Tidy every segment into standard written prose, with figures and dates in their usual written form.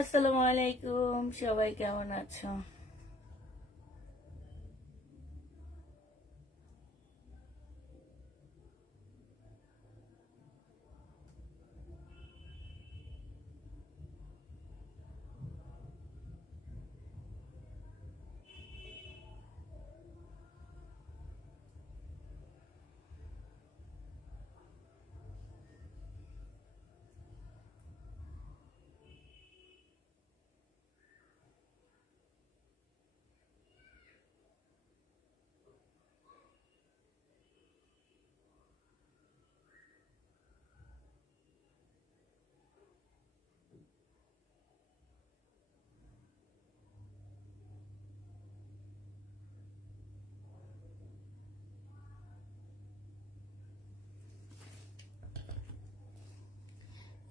আসসালামু আলাইকুম, সবাই কেমন আছো?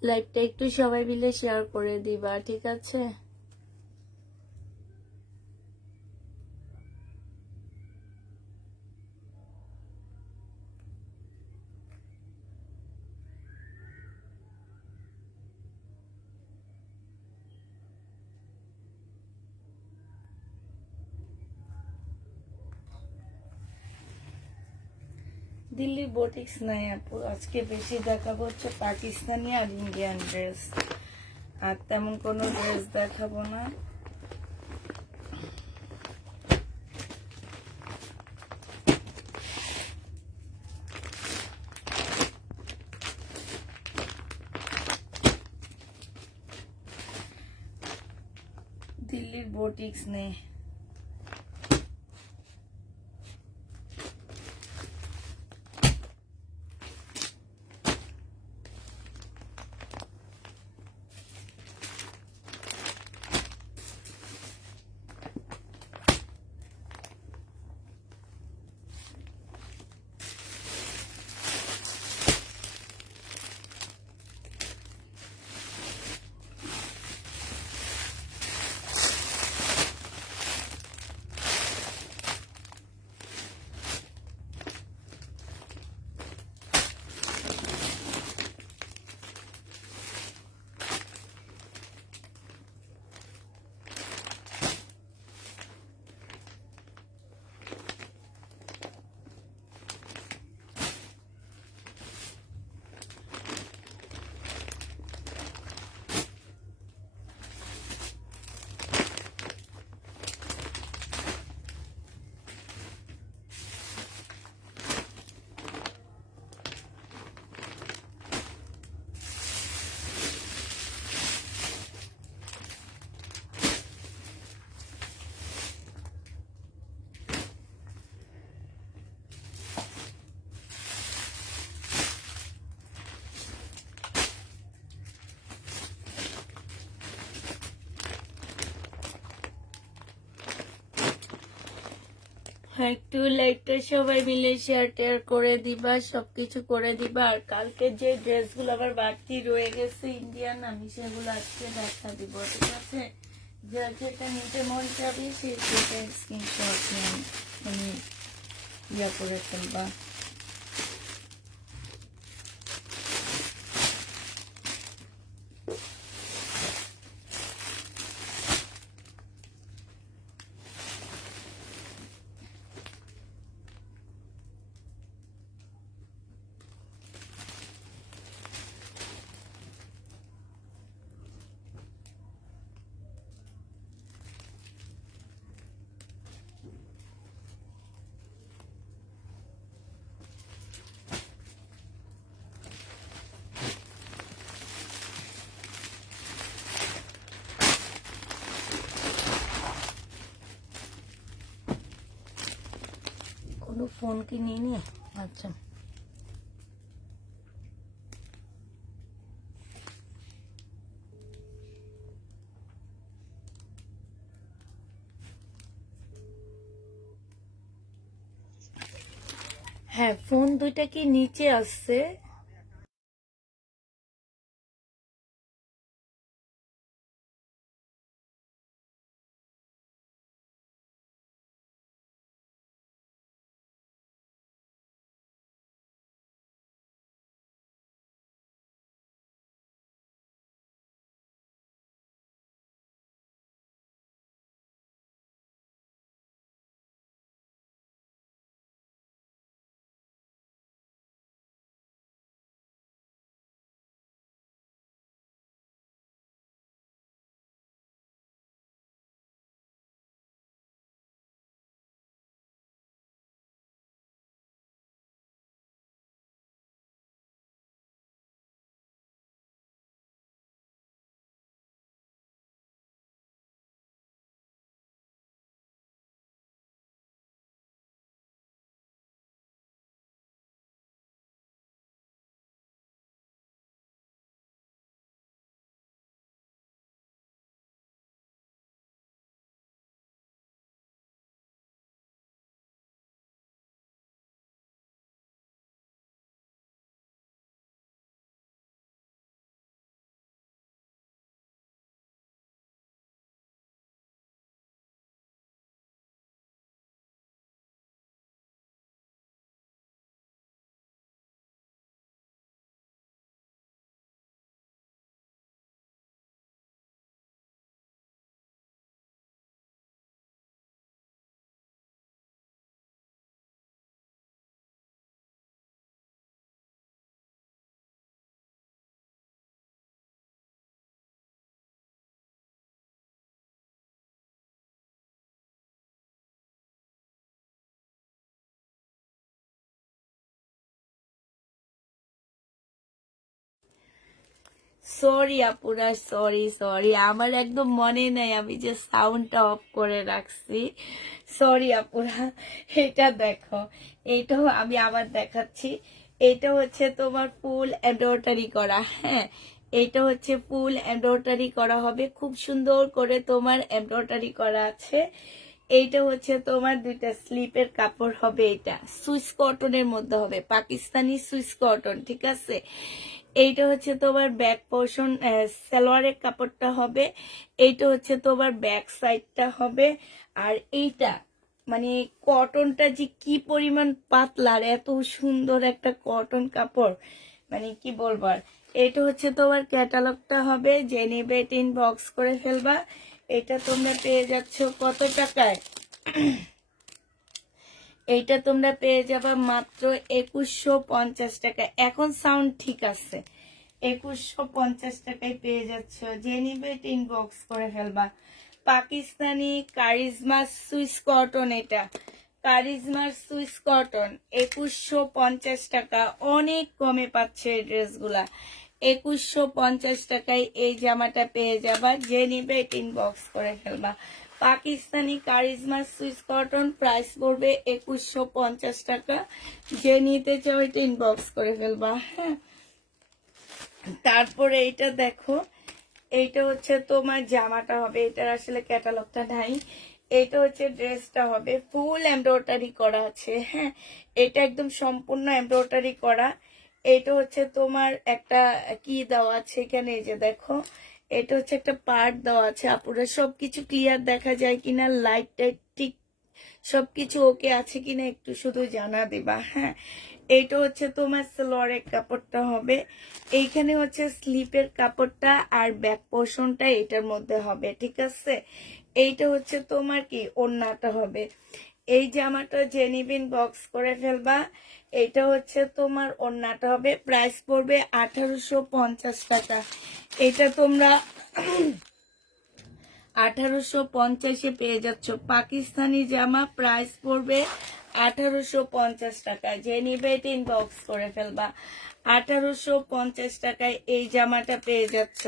লাইভটা একটু সবাই মিলে শেয়ার করে দিবা, ঠিক আছে? দিল্লি বোটিক্স নাই আপু, আজকে বেশি দেখাবো হচ্ছে পাকিস্তানি আর ইন্ডিয়ান ড্রেস, আর তেমন কোনো ড্রেস দেখাবো না। দিল্লির বোটিক্স নেই। একটু লাইভটা সবাই মিলে শেয়ার টেয়ার করে দিবা, সবকিছু করে দিবা। আর কালকে যে ড্রেসগুলো আবার বাড়তি রয়ে গেছে ইন্ডিয়ান, আমি সেগুলো আজকে দেখা দিব, ঠিক আছে? যা যেটা নিতে মন চাবি সেটা স্ক্রিনশট নিয়ে আমি ইয়া করে ফেলবা। কোনো ফোন কি নিয়ে নিয়ে? আচ্ছা, হ্যাঁ, ফোন দুইটা কি নিচে আসছে? সরি আপুরা, সরি আমার একদম মনে নাই আমি যে সাউন্ডটা অফ করে রাখছি। সরি আপুরা। এটা দেখো, এইটাও আমি আবার দেখাচ্ছি। এটা হচ্ছে তোমার ফুল এমব্রয়ডারি করা, হ্যাঁ এটা হচ্ছে ফুল এমব্রয়ডারি করা হবে, খুব সুন্দর করে তোমার এমব্রয়ডারি করা আছে। এইটা হচ্ছে তোমার দুইটা স্লিপের কাপড় হবে, এটা সুইস কটনের মধ্যে হবে, পাকিস্তানি সুইস কটন, ঠিক আছে। এইটা হচ্ছে তোমার ব্যাক পোর্শন, সালোয়ারের কাপড়টা হবে। এইটা হচ্ছে তোমার ব্যাক সাইডটা হবে। আর এইটা মানে কটনটা যে কি পরিমাণ পাতলা আর এত সুন্দর একটা কটন কাপড়, মানে কি বলবো আর। এটা হচ্ছে তোমার ক্যাটালগটা হবে, যে নিবে ইনবক্স করে ফেলবা। এটা তোমরা পেয়ে যাচ্ছ কত টাকায়? এইটা তোমরা পেয়ে যাবা মাত্র 2150 টাকা। এখন সাউন্ড ঠিক আছে, 2150 টাকায় পেয়ে যাচ্ছ। যে নিবে ইনবক্স করে ফেলবা। পাকিস্তানি কারিজমা সুইস কটন, এটা কারিজমার সুইস কটন 2150 টাকা, অনেক কমে পাচ্ছে এই ড্রেসগুলা। 2150 টাকায় এই জামাটা পেয়ে যাবা, যে নিবে ইনবক্স করে ফেলবা। Pakistani charisma Swiss cotton price পড়বে 2150 টাকা, যে নিতে চাও এটা ইনবক্স করে ফেলবা, হ্যাঁ। তারপরে এইটা দেখো, এইটা হচ্ছে তোমার জামাটা হবে, এটার আসলে ক্যাটালগটা নাই। এটা হচ্ছে ড্রেসটা হবে, ফুল এমব্রয়ডারি করা আছে, হ্যাঁ এটা একদম সম্পূর্ণ এমব্রয়ডারি করা। এটা হচ্ছে তোমার একটা কি দেওয়া আছে এখানে, এই যে দেখো এটা হচ্ছে একটা পার্ট দেওয়া আছে। আপুরা সবকিছু ক্লিয়ার দেখা যায় কিনা, লাইট টাইট ঠিক সবকিছু ওকে আছে কিনা একটু শুধু জানা দিবা, হ্যাঁ। এইটা হচ্ছে তোমার সালোয়ারের কাপড়টা হবে, এইখানে হচ্ছে স্লিপের কাপড়টা আর ব্যাক পোর্শনটা এটার মধ্যে হবে, ঠিক আছে। এইটা হচ্ছে তোমার কি ওড়নাটা হবে। এই জামাটা জেনিবিন বক্স করে ফেলবা। এইটা হচ্ছে তোমার ওড়নাটা হবে, প্রাইস পড়বে 1850 টাকা। এটা তোমরা 1850-এ পেয়ে যাচ্ছ। পাকিস্তানি জামা প্রাইস পড়বে 1850 টাকা, যে নিবে এটা ইনবক্স করে ফেলবা। 1850 টাকায় এই জামাটা পেয়ে যাচ্ছ।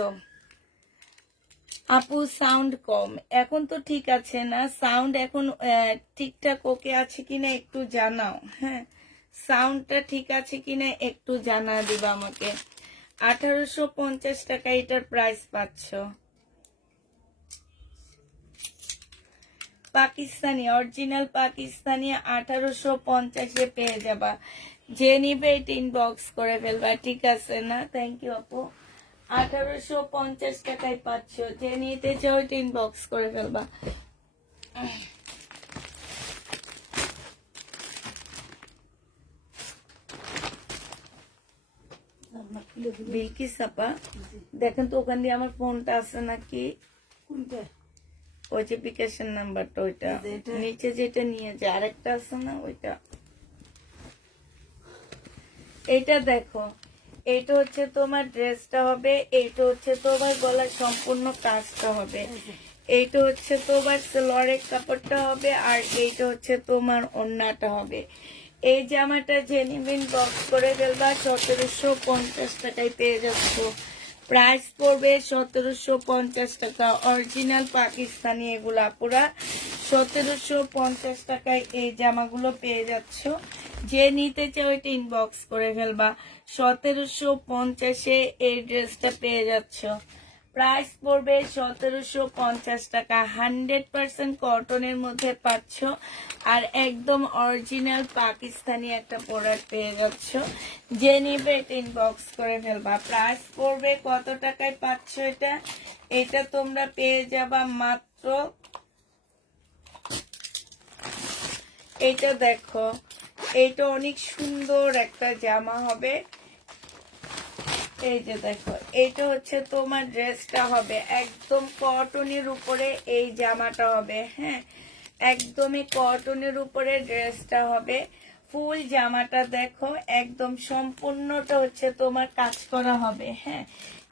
আপু সাউন্ড কম, এখন তো ঠিক আছে না? সাউন্ড এখন ঠিকঠাক ওকে আছে কিনা একটু জানাও, হ্যাঁ সাউন্ডটা ঠিক আছে কিনা একটু জানা দিবা আমাকে। 1850 টাকা এটার প্রাইস পাচ্ছ। পাকিস্তানি অরিজিনাল পাকিস্তানি 1850-এ পেয়ে যাবা, যে নিবে এটা ইনবক্স করে ফেলবা, ঠিক আছে না? থ্যাংক ইউ আপু। 1850 টাকায় পাচ্ছ, যে নিতে চাও এটা ইনবক্স করে ফেলবা। বিলকিস আপা দেখেন তো ওখান দিয়ে আমার ফোনটা আছে নাকি, ওই যে বিকাশের নাম্বারটা, ওইটা নিচে যেটা নিয়ে যায় আরেকটা আছে না ওইটা। এটা দেখো, এইটা হচ্ছে তোমার ড্রেসটা হবে, এইটা হচ্ছে তোমার গলার সম্পূর্ণ কাজটা হবে, এইটা হচ্ছে তোমার সালোয়ারের কাপড়টা হবে, আর এইটা হচ্ছে তোমার ওড়নাটা হবে। এই জামাটা জেনিবিন বক্স করে ফেলবা, 1750 টাকায় পেয়ে যাচ্ছ। প্রাইস পড়বে 1750 টাকা, অরিজিনাল পাকিস্তানি এগুলা পুরা 1750 টাকায় এই জামাগুলো পেয়ে যাচ্ছ। যে নিতে চাও এটা ইনবক্স করে ফেলবা। 1750-এ এই ড্রেসটা পেয়ে যাচ্ছ। প্রাইস পড়বে 1750 টাকা, 100% কটনের মধ্যে পাচ্ছ, আর একদম অরিজিনাল পাকিস্তানি একটা প্রোডাক্ট পেয়ে যাচ্ছ। যে নিবে এটা ইনবক্স করে ফেলবা। প্রাইস পড়বে কত টাকায় পাচ্ছ এটা? এটা তোমরা পেয়ে যাবা মাত্র, এটা দেখো এইটা অনেক সুন্দর একটা জামা হবে, এই যে দেখো এইটা হচ্ছে তোমার ড্রেসটা হবে, একদম কটনের উপরে এই জামাটা হবে, হ্যাঁ একদমই কটনের উপরে ড্রেসটা হবে। ফুল জামাটা দেখো একদম সম্পূর্ণটা হচ্ছে তোমার কাজ করা হবে, হ্যাঁ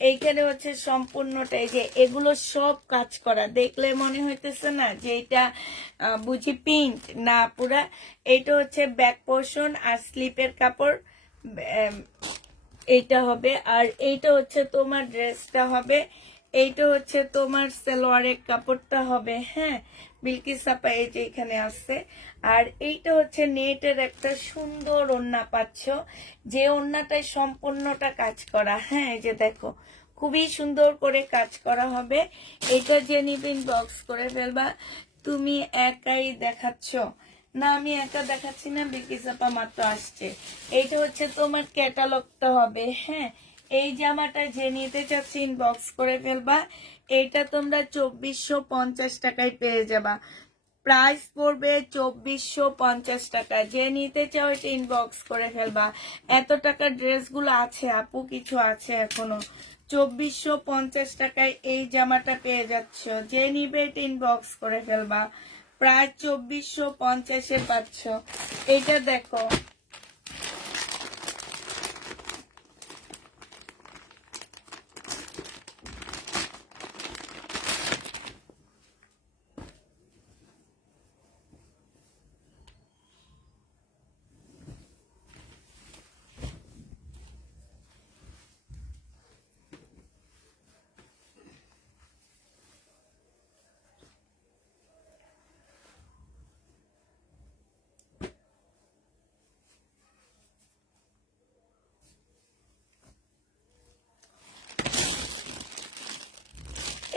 এইখানে হচ্ছে সম্পূর্ণটা, এই যে এগুলো সব কাজ করা, দেখলে মনে হইতেছে না যে এটা বুঝি প্রিন্ট না, পুরা এইটা হচ্ছে ব্যাক পোর্শন আর স্লিপের কাপড়, এইটা হবে। আর এইটা হচ্ছে তোমার ড্রেসটা হবে, এইটা হচ্ছে তোমার সালোয়ারের কাপড়টা হবে। হ্যাঁ, বিলকিস আপা এই যে এখানে আছে। আর এইটা হচ্ছে নেটের একটা সুন্দর ওড়না পাচ্ছ, যে ওড়নাটায় সম্পূর্ণটা কাজ করা। হ্যাঁ, এই যে দেখো খুবই সুন্দর করে কাজ করা হবে। এটা যে নিবেন বক্স করে ফেলবা। তুমি একাই দেখাচ্ছ না, আমি একা দেখাচ্ছি না, বিলকিস আপা মাত্র আসছে। এইটা হচ্ছে তোমার ক্যাটালগটা হবে। হ্যাঁ, এই জামাটা যে নিতে চাচ্ছি ইনবক্স করে ফেলবা। এইটা তোমরা 2450 টাকায় পেয়ে যাবা। প্রাইস পড়বে 2450 টাকা। যে নিতে চাও এটা ইনবক্স করে ফেলবা। এত টাকার ড্রেসগুলো আছে আপু, কিছু আছে এখনো। 2450 টাকায় এই জামাটা পেয়ে যাচ্ছ। যে নিবে এটা ইনবক্স করে ফেলবা। প্রায় 2450-এ পাচ্ছ। এটা দেখো,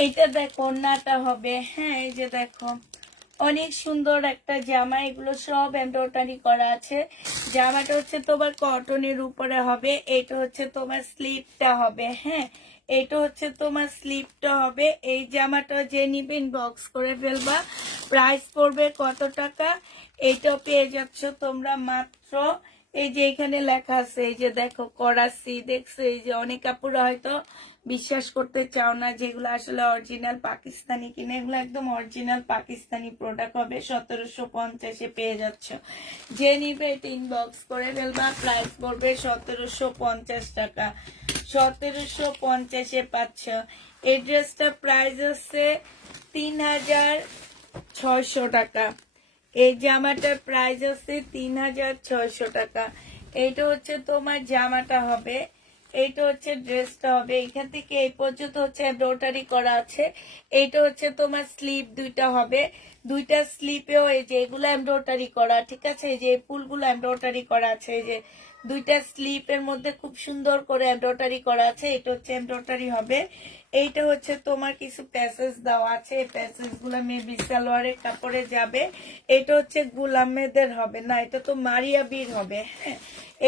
এইটা দেখো ওড়নাটা হবে। হ্যাঁ, এই যে দেখো অনেক সুন্দর একটা জামা, এগুলো সব এমব্রয়ডারি করা আছে। জামাটা হচ্ছে তোমার কটনের উপরে হবে। এটা হচ্ছে তোমার স্লিপটা হবে। হ্যাঁ, এটা হচ্ছে তোমার স্লিপটা হবে। এই জামাটা যে নিবে ইনবক্স করে ফেলবা। প্রাইস পড়বে কত টাকা? এইটা পেয়ে যাচ্ছ তোমরা মাত্র, এই যে এখানে লেখা আছে, এই যে দেখো করাসি, দেখছো? এই যে অনেক কাপড় হয়তো বিশ্বাস করতে চাও না যেগুলো আসলে অরিজিনাল পাকিস্তানি কিনে, এগুলো একদম অরিজিনাল পাকিস্তানি প্রোডাক্ট হবে। 1750-এ পেয়ে যাচ্ছ। যে নিবে এটা ইনবক্স করে ফেলবা। প্রাইস পড়বে 1750 টাকা। 1750-এ পাচ্ছ। এই ড্রেসটা প্রাইস হচ্ছে 3600 টাকা। এই জামাটার প্রাইস হচ্ছে 3600 টাকা। এইটা হচ্ছে তোমার জামাটা হবে, এইটা হচ্ছে ড্রেসটা হবে। এখান থেকে এই পর্যন্ত হচ্ছে এমব্রয়ডারি করা আছে। এইটা হচ্ছে তোমার স্লিপ দুইটা হবে। দুইটা স্লিপেও এই যে এগুলো এমব্রয়ডারি করা, ঠিক আছে? এই যে ফুলগুলো এমব্রয়ডারি করা আছে। এই যে দুইটা স্লিপের মধ্যে খুব সুন্দর করে এমব্রয়ডারি করা আছে। এটা হচ্ছে এমব্রয়ডারি হবে। এইটা হচ্ছে তোমার কিছু প্যাসেজ দেওয়া আছে, এই প্যাসেজ গুলা মেবি সালোয়ারের কাপড়ে যাবে। এটা হচ্ছে গুলামেদের হবে না, এটা তো মারিয়া বীর হবে। হ্যাঁ,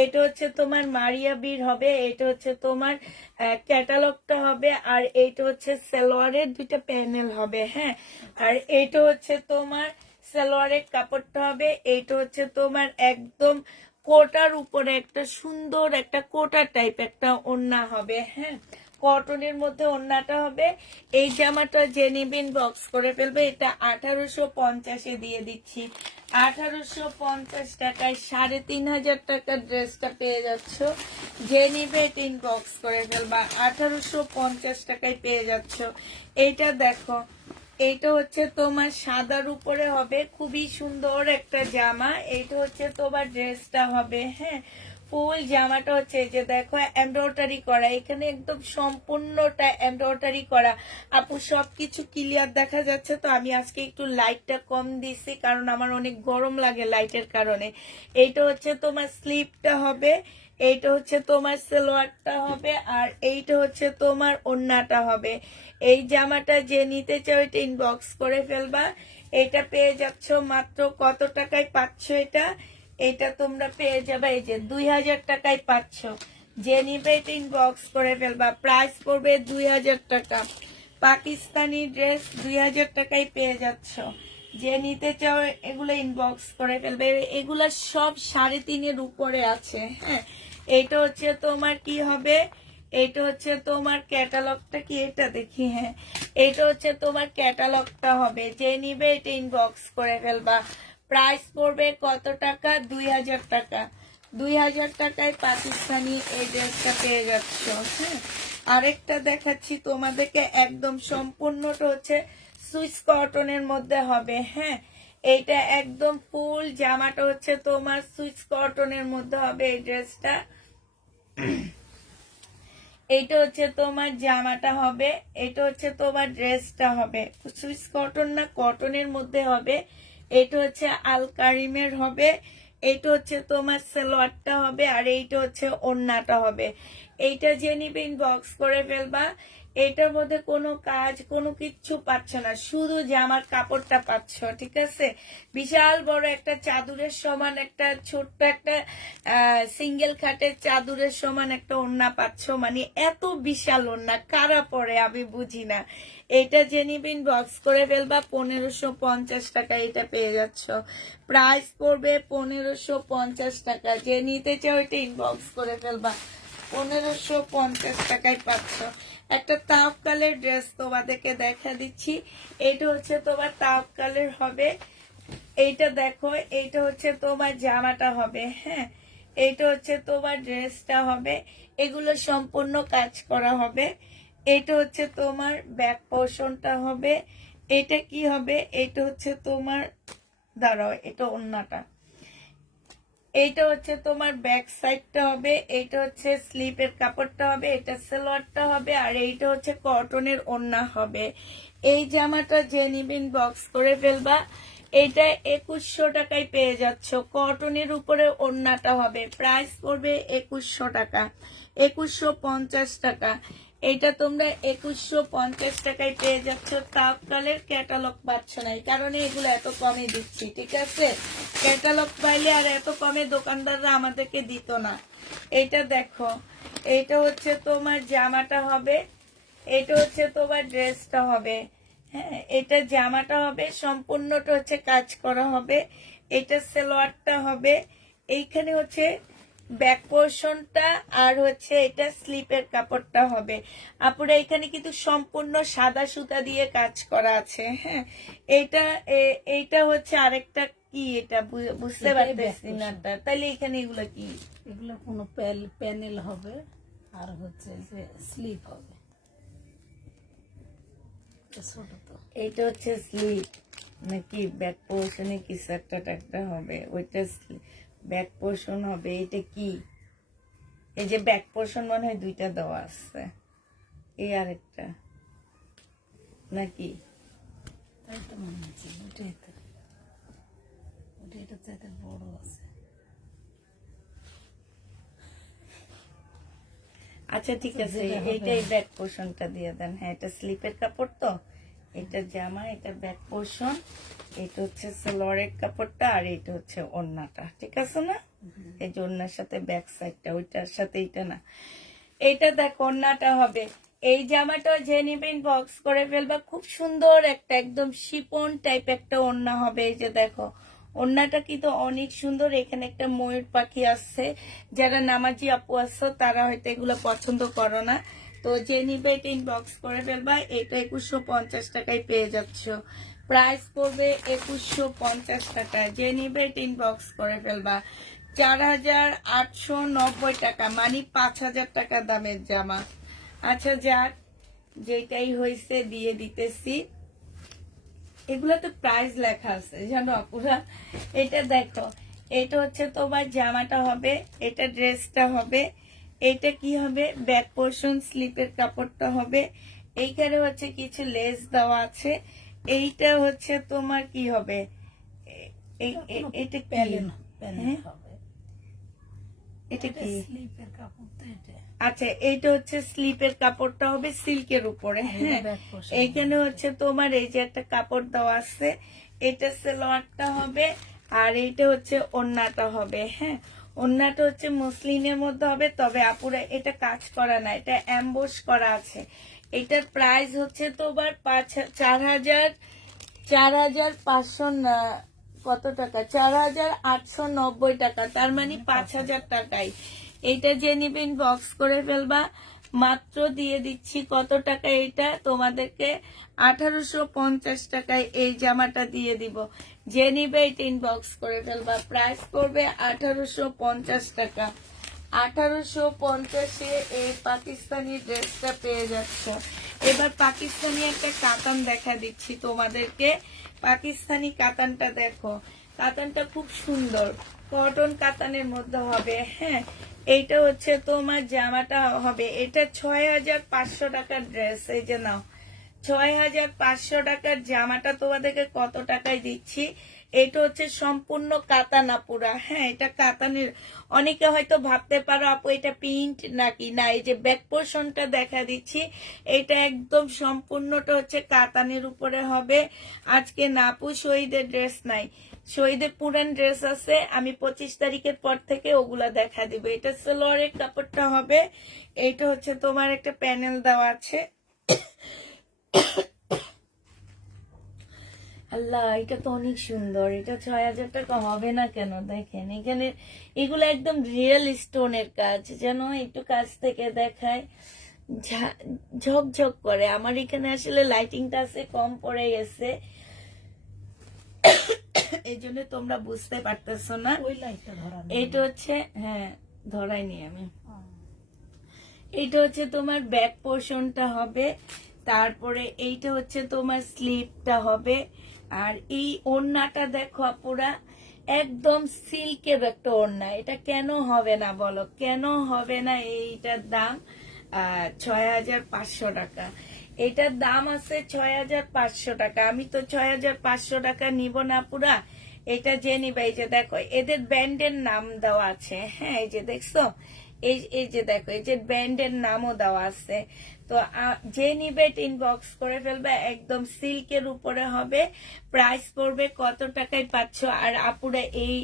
এটা হচ্ছে তোমার মারিয়া বীর হবে। এটা হচ্ছে তোমার ক্যাটালগটা হবে। আর এইটা হচ্ছে সালোয়ারের দুইটা প্যানেল হবে। হ্যাঁ, আর এইটা হচ্ছে তোমার সালোয়ারের কাপড়টা হবে। এইটা হচ্ছে তোমার একদম কোটার উপরে একটা সুন্দর একটা কোটা টাইপ একটা ওড়না হবে। হ্যাঁ, কটনের মধ্যে ওড়নাটা হবে। এই জামাটা যে নিবেন বক্স করে ফেলবে। এটা 1850-এ দিয়ে দিচ্ছি। 1850 টাকায় 3500 টাকার ড্রেসটা পেয়ে যাচ্ছ। যে নিবে এটা ইনবক্স করে ফেলবা। 1850 টাকায় পেয়ে যাচ্ছ। এইটা দেখো, এইটা হচ্ছে তোমার সাদার উপরে হবে, খুবই সুন্দর একটা জামা। এইটা হচ্ছে তোমার ড্রেসটা হবে। হ্যাঁ, ফুল জামাটা হচ্ছে এই যে দেখো এমব্রয়ডারি করা, এখানে একদম সম্পূর্ণটা এমব্রয়ডারি করা। আপু সবকিছু ক্লিয়ার দেখা যাচ্ছে তো? আমি আজকে একটু লাইটটা কম দিছি কারণ আমার অনেক গরম লাগে লাইটের কারণে। এইটা হচ্ছে তোমার স্লিপটা হবে, এইটা হচ্ছে তোমার সালোয়ারটা হবে, আর এইটা হচ্ছে তোমার ওড়নাটা হবে। এই জামাটা যে নিতে চাও এটা ইনবক্স করে ফেলবা। এটা পেয়ে যাচ্ছ মাত্র কত টাকায় পাচ্ছ? এটা এটা তোমরা পেয়ে যাবে এই যে 2000 টাকায় পাচ্ছ। যে নিবে এটা ইনবক্স করে ফেলবা। প্রাইস পড়বে 2000 টাকা। পাকিস্তানি ড্রেস 2000 টাকায় পেয়ে যাচ্ছ। যে নিতে চাও এগুলো ইনবক্স করে ফেলবে। এগুলা সব 3.5-এর উপরে আছে। হ্যাঁ, এইটা হচ্ছে তোমার কি হবে, এইটা হচ্ছে তোমার ক্যাটালগটা কি, এটা দেখি। হ্যাঁ, এটা হচ্ছে তোমার ক্যাটালগটা হবে। যে নিবে এটা ইনবক্স করে ফেলবা। প্রাইস পড়বে কত টাকা? 2000 টাকা। 2000 টাকায় পাকিস্তানি এই ড্রেসটা পেয়ে যাচ্ছ। হ্যাঁ, আরেকটা দেখাচ্ছি তোমাদেরকে, একদম সম্পূর্ণটা হচ্ছে সুইস কটনের মধ্যে হবে। হ্যাঁ, এইটা একদম ফুল জামাটা হচ্ছে তোমার সুইস কটনের মধ্যে হবে এই ড্রেসটা। এইটা হচ্ছে তোমার জামাটা হবে, এটা হচ্ছে তোমার ড্রেসটা হবে। সুইস কটন না, কটনের মধ্যে হবে। এটা হচ্ছে আল কারিমের হবে। এইটা হচ্ছে তোমার সালোয়ারটা হবে, আর এইটা হচ্ছে ওড়নাটা হবে। এইটা যে নিবে ইনবক্স করে ফেলবা। এটার মধ্যে কোনো কাজ কোনো কিচ্ছু পাচ্ছ না, শুধু জামার কাপড়টা পাচ্ছ, ঠিক আছে। বিশাল বড় একটা চাদরের সমান, একটা ছোট্ট একটা সিঙ্গেল খাটের চাদরের সমান একটা ওড়না পাচ্ছ। মানে এত বিশাল ওড়না কারা পরে আমি বুঝি না। এটা যে নিবে ইনবক্স করে ফেলবা। 1550 টাকা এটা পেয়ে যাচ্ছ। প্রাইস পড়বে 1550 টাকা। যে নিতে চাও এটা ইনবক্স করে ফেলবা। 1550 টাকায় পাচ্ছ। একটা তাপ কালের ড্রেস তোমাদেরকে দেখা দিচ্ছি। এটা হচ্ছে তোমার তাপ কালের হবে। এইটা দেখো, এইটা হচ্ছে তোমার জামাটা হবে। হ্যাঁ, এইটা হচ্ছে তোমার ড্রেসটা হবে। এগুলো সম্পূর্ণ কাজ করা হবে। এটা হচ্ছে তোমার ব্যাক পোর্শনটা হবে। এটা কি হবে, এটা হচ্ছে তোমার, দাঁড়াও, এটা ওড়নাটা। এইটা হচ্ছে তোমার ব্যাক সাইডটা হবে। এইটা হচ্ছে স্লিপের কাপড়টা হবে। এটা সালোয়ারটা হবে, আর এইটা হচ্ছে কটনের ওড়না হবে। এই জামাটা যে নিবেন বক্স করে ফেলবা। এটা 2100 টাকায় পেয়ে যাচ্ছ। কটনের উপরে ওড়নাটা হবে। প্রাইস পড়বে 2100 টাকা, 2150 টাকা। এটা তোমরা 2150 টাকায় পেয়ে যাচ্ছ। তাপকালের ক্যাটালগ পাচ্ছ না, এই কারণে এগুলো এত কমে দিচ্ছি, ঠিক আছে। ক্যাটালগ পাইলে আর এত কমে দোকানদাররা আমাদেরকে দিত না। এটা দেখো, এটা হচ্ছে তোমার জামাটা হবে। এটা হচ্ছে তোমার ড্রেসটা হবে। হ্যাঁ, এটা জামাটা হবে, সম্পূর্ণটা হচ্ছে কাজ করা হবে। এটা সালোয়ারটা হবে। এইখানে হচ্ছে ব্যাক পোর্শনটা, আর হচ্ছে এটা স্লিপের কাপড়টা হবে। আপুরা এখানে কিন্তু সম্পূর্ণ সাদা সুতা দিয়ে কাজ করা আছে। হ্যাঁ, এইটা হচ্ছে আরেকটা কি, এটা বুঝতে পারতেছি না। তাইলে এখানে এগুলো কি? এগুলো কোনো প্যানেল হবে, আর হচ্ছে যে স্লিপ হবে। ছোট তো, এইটা হচ্ছে স্লিপ নাকি ব্যাক পোর্শনে কিছু একটা হবে, ওইটা ব্যাক পোর্শন হবে। এটা কি? এই যে ব্যাক পোর্শন মনে হয় দুইটা দেওয়া আছে, এই আরেকটা নাকি? তাই তো মনে হচ্ছে ওইটাই তো, এটা চাইতে বড় আছে। আচ্ছা ঠিক আছে, এইটাই ব্যাক পোর্শনটা দিয়ে দেন। হ্যাঁ, এটা স্লিপের কাপড় তো, এটা জামা, এটা ব্যাক পোর্শন, এটা হচ্ছে সালোয়ারের কাপড়টা, আর এটা হচ্ছে ওড়নাটা, ঠিক আছে না? এই যে ওড়নার সাথে ব্যাক সাইডটা, ওইটার সাথে এইটা না। এইটা দেখ, ওড়নাটা হবে। এই জামাটা যে নিবেন বক্স করে ফেলবা। খুব সুন্দর একটা একদম শিপন টাইপ একটা ওড়না হবে। এই যে দেখো, ওড়নাটা কিন্তু অনেক সুন্দর। এখানে একটা ময়ূর পাখি আসছে। যারা নামাজি আপু আসছো তারা হয়তো এগুলো পছন্দ করো না, তো যে নিবে এটা ইনবক্স করে ফেলবা। এটা 2150 টাকায় পেয়ে যাচ্ছ। প্রাইস পড়বে 2150 টাকা। যে নিবে এটা ইনবক্স করে ফেলবা। 4890 টাকা, মানে 5000 টাকা দামের জামা। আচ্ছা যাক, যেটাই হয়েছে দিয়ে দিতেছি। এগুলো তো প্রাইস লেখা আছে জানো আপুরা। এটা দেখো, এটা হচ্ছে তোমার জামাটা হবে, এটা ড্রেসটা হবে। এটা কি হবে, ব্যাক পোর্শন স্লিপের কাপড়টা হবে। এইখানে হচ্ছে কিছু লেস দেওয়া আছে। এইটা হচ্ছে তোমার কি হবে, এটা প্যানেল হ্যাঁ, হবে। এটা কি? স্লিপের কাপড় তো এটা। আচ্ছা, এইটা হচ্ছে স্লিপের কাপড়টা হবে সিল্কের উপরে। হ্যাঁ, এইখানে হচ্ছে তোমার এই যে একটা কাপড় দেওয়া আছে, এটা সালোয়ারটা হবে, আর এইটা হচ্ছে ওড়নাটা হবে। হ্যাঁ, ওড়নাটা হচ্ছে মসলিনের মধ্যে হবে, তবে আপুরা এটা কাজ করা না, এটা অ্যাম্বোস করা আছে। এটার প্রাইস হচ্ছে তোমার 4500 কত টাকা, 4890 টাকা, তার মানে 5000 টাকায়। এইটা যে নিবেন বক্স করে ফেলবা। মাত্র দিয়ে দিচ্ছি কত টাকা, এটা তোমাদেরকে 1850 টাকায় এই জামাটা দিয়ে দিব। যে নিবে এটা ইনবক্স করে ফেলবা। প্রাইস করবে 1850 টাকা। 1850-এ এই পাকিস্তানি ড্রেসটা পেয়ে যাচ্ছ। এবার পাকিস্তানি একটা কাতান দেখা দিচ্ছি তোমাদেরকে। পাকিস্তানি কাতানটা দেখো, কাতানটা খুব সুন্দর, কটন কাতানের মধ্যে হবে। হ্যাঁ, এইটা হচ্ছে তোমার জামাটা হবে, এটা 6500 টাকার ড্রেস। এই যে নাও, 6500 টাকার জামাটা তোমাদেরকে কত টাকায় দিচ্ছি। এটা হচ্ছে সম্পূর্ণ কাতানা পুরা, হ্যাঁ এটা কাতানের। অনেকে হয়তো ভাবতে পারো আপু এটা প্রিন্ট নাকি, না এই যে ব্যাক পোর্শনটা দেখা দিচ্ছি, এটা একদম সম্পূর্ণটা হচ্ছে কাতানের উপরে হবে। আজকে না আপু শহীদের ড্রেস নাই, শহীদের পুরান ড্রেস আছে, আমি 25 তারিখের পর থেকে ওগুলা দেখা দিব। এটা সালোয়ারের কাপড়টা হবে, এইটা হচ্ছে তোমার একটা প্যানেল দেওয়া আছে। আল্লাহ এটা তো অনেক সুন্দর, এটা 6000 টাকা হবে না কেন? দেখেন এখানে এগুলো একদম রিয়েল স্টোনের কাজ, যেন একটু কাছ থেকে দেখায়, ঝকঝক করে। আমার এখানে আসলে লাইটিংটা আছে কম পড়ে গেছে, এই জন্য তোমরা বুঝতে পারতেছো না। ওই লাইটটা ধরা এইটা হচ্ছে, হ্যাঁ ধরাইনি আমি। এইটা হচ্ছে তোমার ব্যাক পোর্শনটা হবে, তারপরে এইটা হচ্ছে তোমার স্লিপটা হবে। আর এই ওড়নাটা দেখো পুরা একদম সিল্কের একটা ওড়না। এটা কেন হবে না বলো, কেন হবে না? এইটার দাম 6500 টাকা। এটার দাম আছে 6500 টাকা। আমি তো 6500 টাকা নিব না পুরা, এটা যে নিবে। এই যে দেখো এদের ব্র্যান্ডের নাম দেওয়া আছে, হ্যাঁ এই যে দেখছো, এই যে দেখো এই যে ব্র্যান্ডের নামও দেওয়া আছে। তো যে নিবে ইনবক্স করে ফেলবে, একদম সিল্কের উপরে হবে। প্রাইস পড়বে কত টাকায় পাচ্ছ? আর আপুরা এই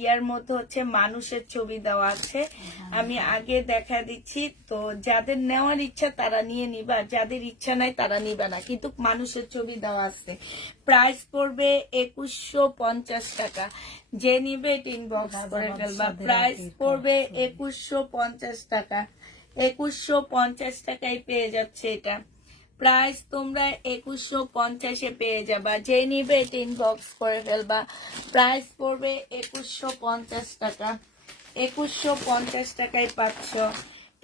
ইয়ার মধ্যে হচ্ছে মানুষের ছবি দেওয়া আছে, আমি আগে দেখা দিচ্ছি। তো যাদের নেওয়ার ইচ্ছা তারা নিয়ে নিবা, যাদের ইচ্ছা নাই তারা নিবা না, কিন্তু মানুষের ছবি দেওয়া আছে। প্রাইস পড়বে 2150 টাকা। যে নিবে ইনবক্স করে ফেলবা। প্রাইস পড়বে 2150 টাকা। 2150 টাকায় পেয়ে যাচ্ছে এটা। প্রাইস তোমরা 2150-এ পেয়ে যাবা। যে নিবে এটা ইনবক্স করে ফেলবা। প্রাইস পড়বে 2150 টাকা। 2150 টাকায় পাচ্ছ।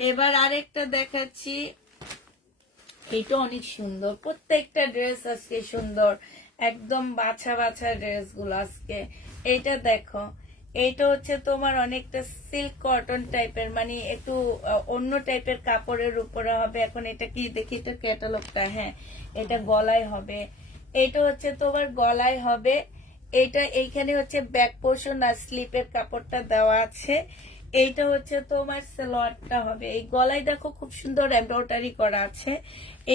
এবার আরেকটা দেখাচ্ছি, এটা অনেক সুন্দর। প্রত্যেকটা ড্রেস আজকে সুন্দর, একদম বাছা বাছা ড্রেস গুলো আজকে। এইটা দেখো, এইটা হচ্ছে তোমার অনেকটা সিল্ক কটন টাইপের, মানে একটু অন্য টাইপের কাপড়ের উপরে হবে। এখন এটা কি দেখি তো ক্যাটালগটা, হ্যাঁ এটা গলায় হবে। এটা হচ্ছে তোমার গলায় হবে। এটা এইখানে হচ্ছে ব্যাক পোর্শন আর স্লিপের কাপড়টা দেওয়া আছে। এইটা হচ্ছে তোমার সালোয়ারটা হবে। এই গলায় দেখো খুব সুন্দর এমব্রয়ডারি করা আছে।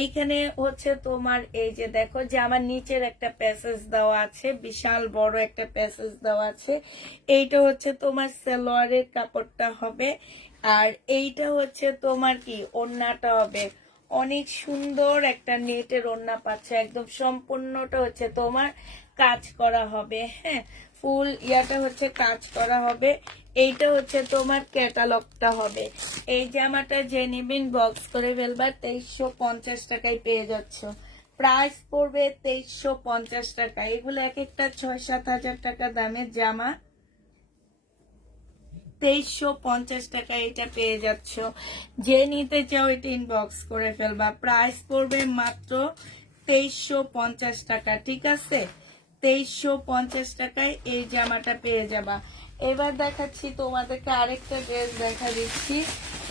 এইখানে হচ্ছে তোমার এই যে দেখো যে আমার নিচের একটা প্যাসেজ দেওয়া আছে, বিশাল বড় একটা প্যাসেজ দেওয়া আছে। এইটা হচ্ছে তোমার সালোয়ারের কাপড়টা হবে। আর এইটা হচ্ছে তোমার কি ওড়নাটা হবে। অনেক সুন্দর একটা নেটের ওড়না পাচ্ছে, একদম সম্পূর্ণটা হচ্ছে তোমার কাজ করা হবে, হ্যাঁ ফুল ইয়াটা হচ্ছে কাজ করা হবে। এইটা হচ্ছে তোমার ক্যাটালগটা হবে। এই জামাটা যে নিবেন বক্স করে ফেলবা, 2350 টাকায় পেয়ে যাচ্ছ। প্রাইস পড়বে 2350 টাকা। এগুলো এক একটা 6-7 হাজার টাকা দামের জামা, 2350 টাকা এটা পেয়ে যাচ্ছ। যে নিতে চাও এটা ইনবক্স করে ফেলবা। প্রাইস পড়বে মাত্র 2350 টাকা, ঠিক আছে? 2350 টাকায় এই জামাটা পেয়ে যাবা। এবার দেখাচ্ছি তোমাদেরকে আরেকটা ড্রেস দেখা দিচ্ছি।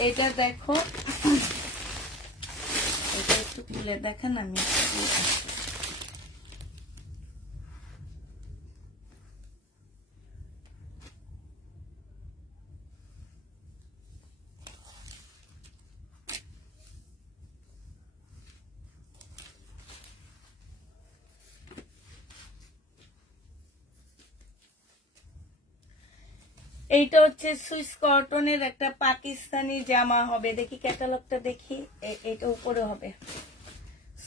এটা দেখো, এটা একটু খুলে দেখেন, আমি এইটা হচ্ছে সুইস কটনের একটা পাকিস্তানি জামা হবে। দেখি ক্যাটালগটা দেখি, এটা উপরে হবে।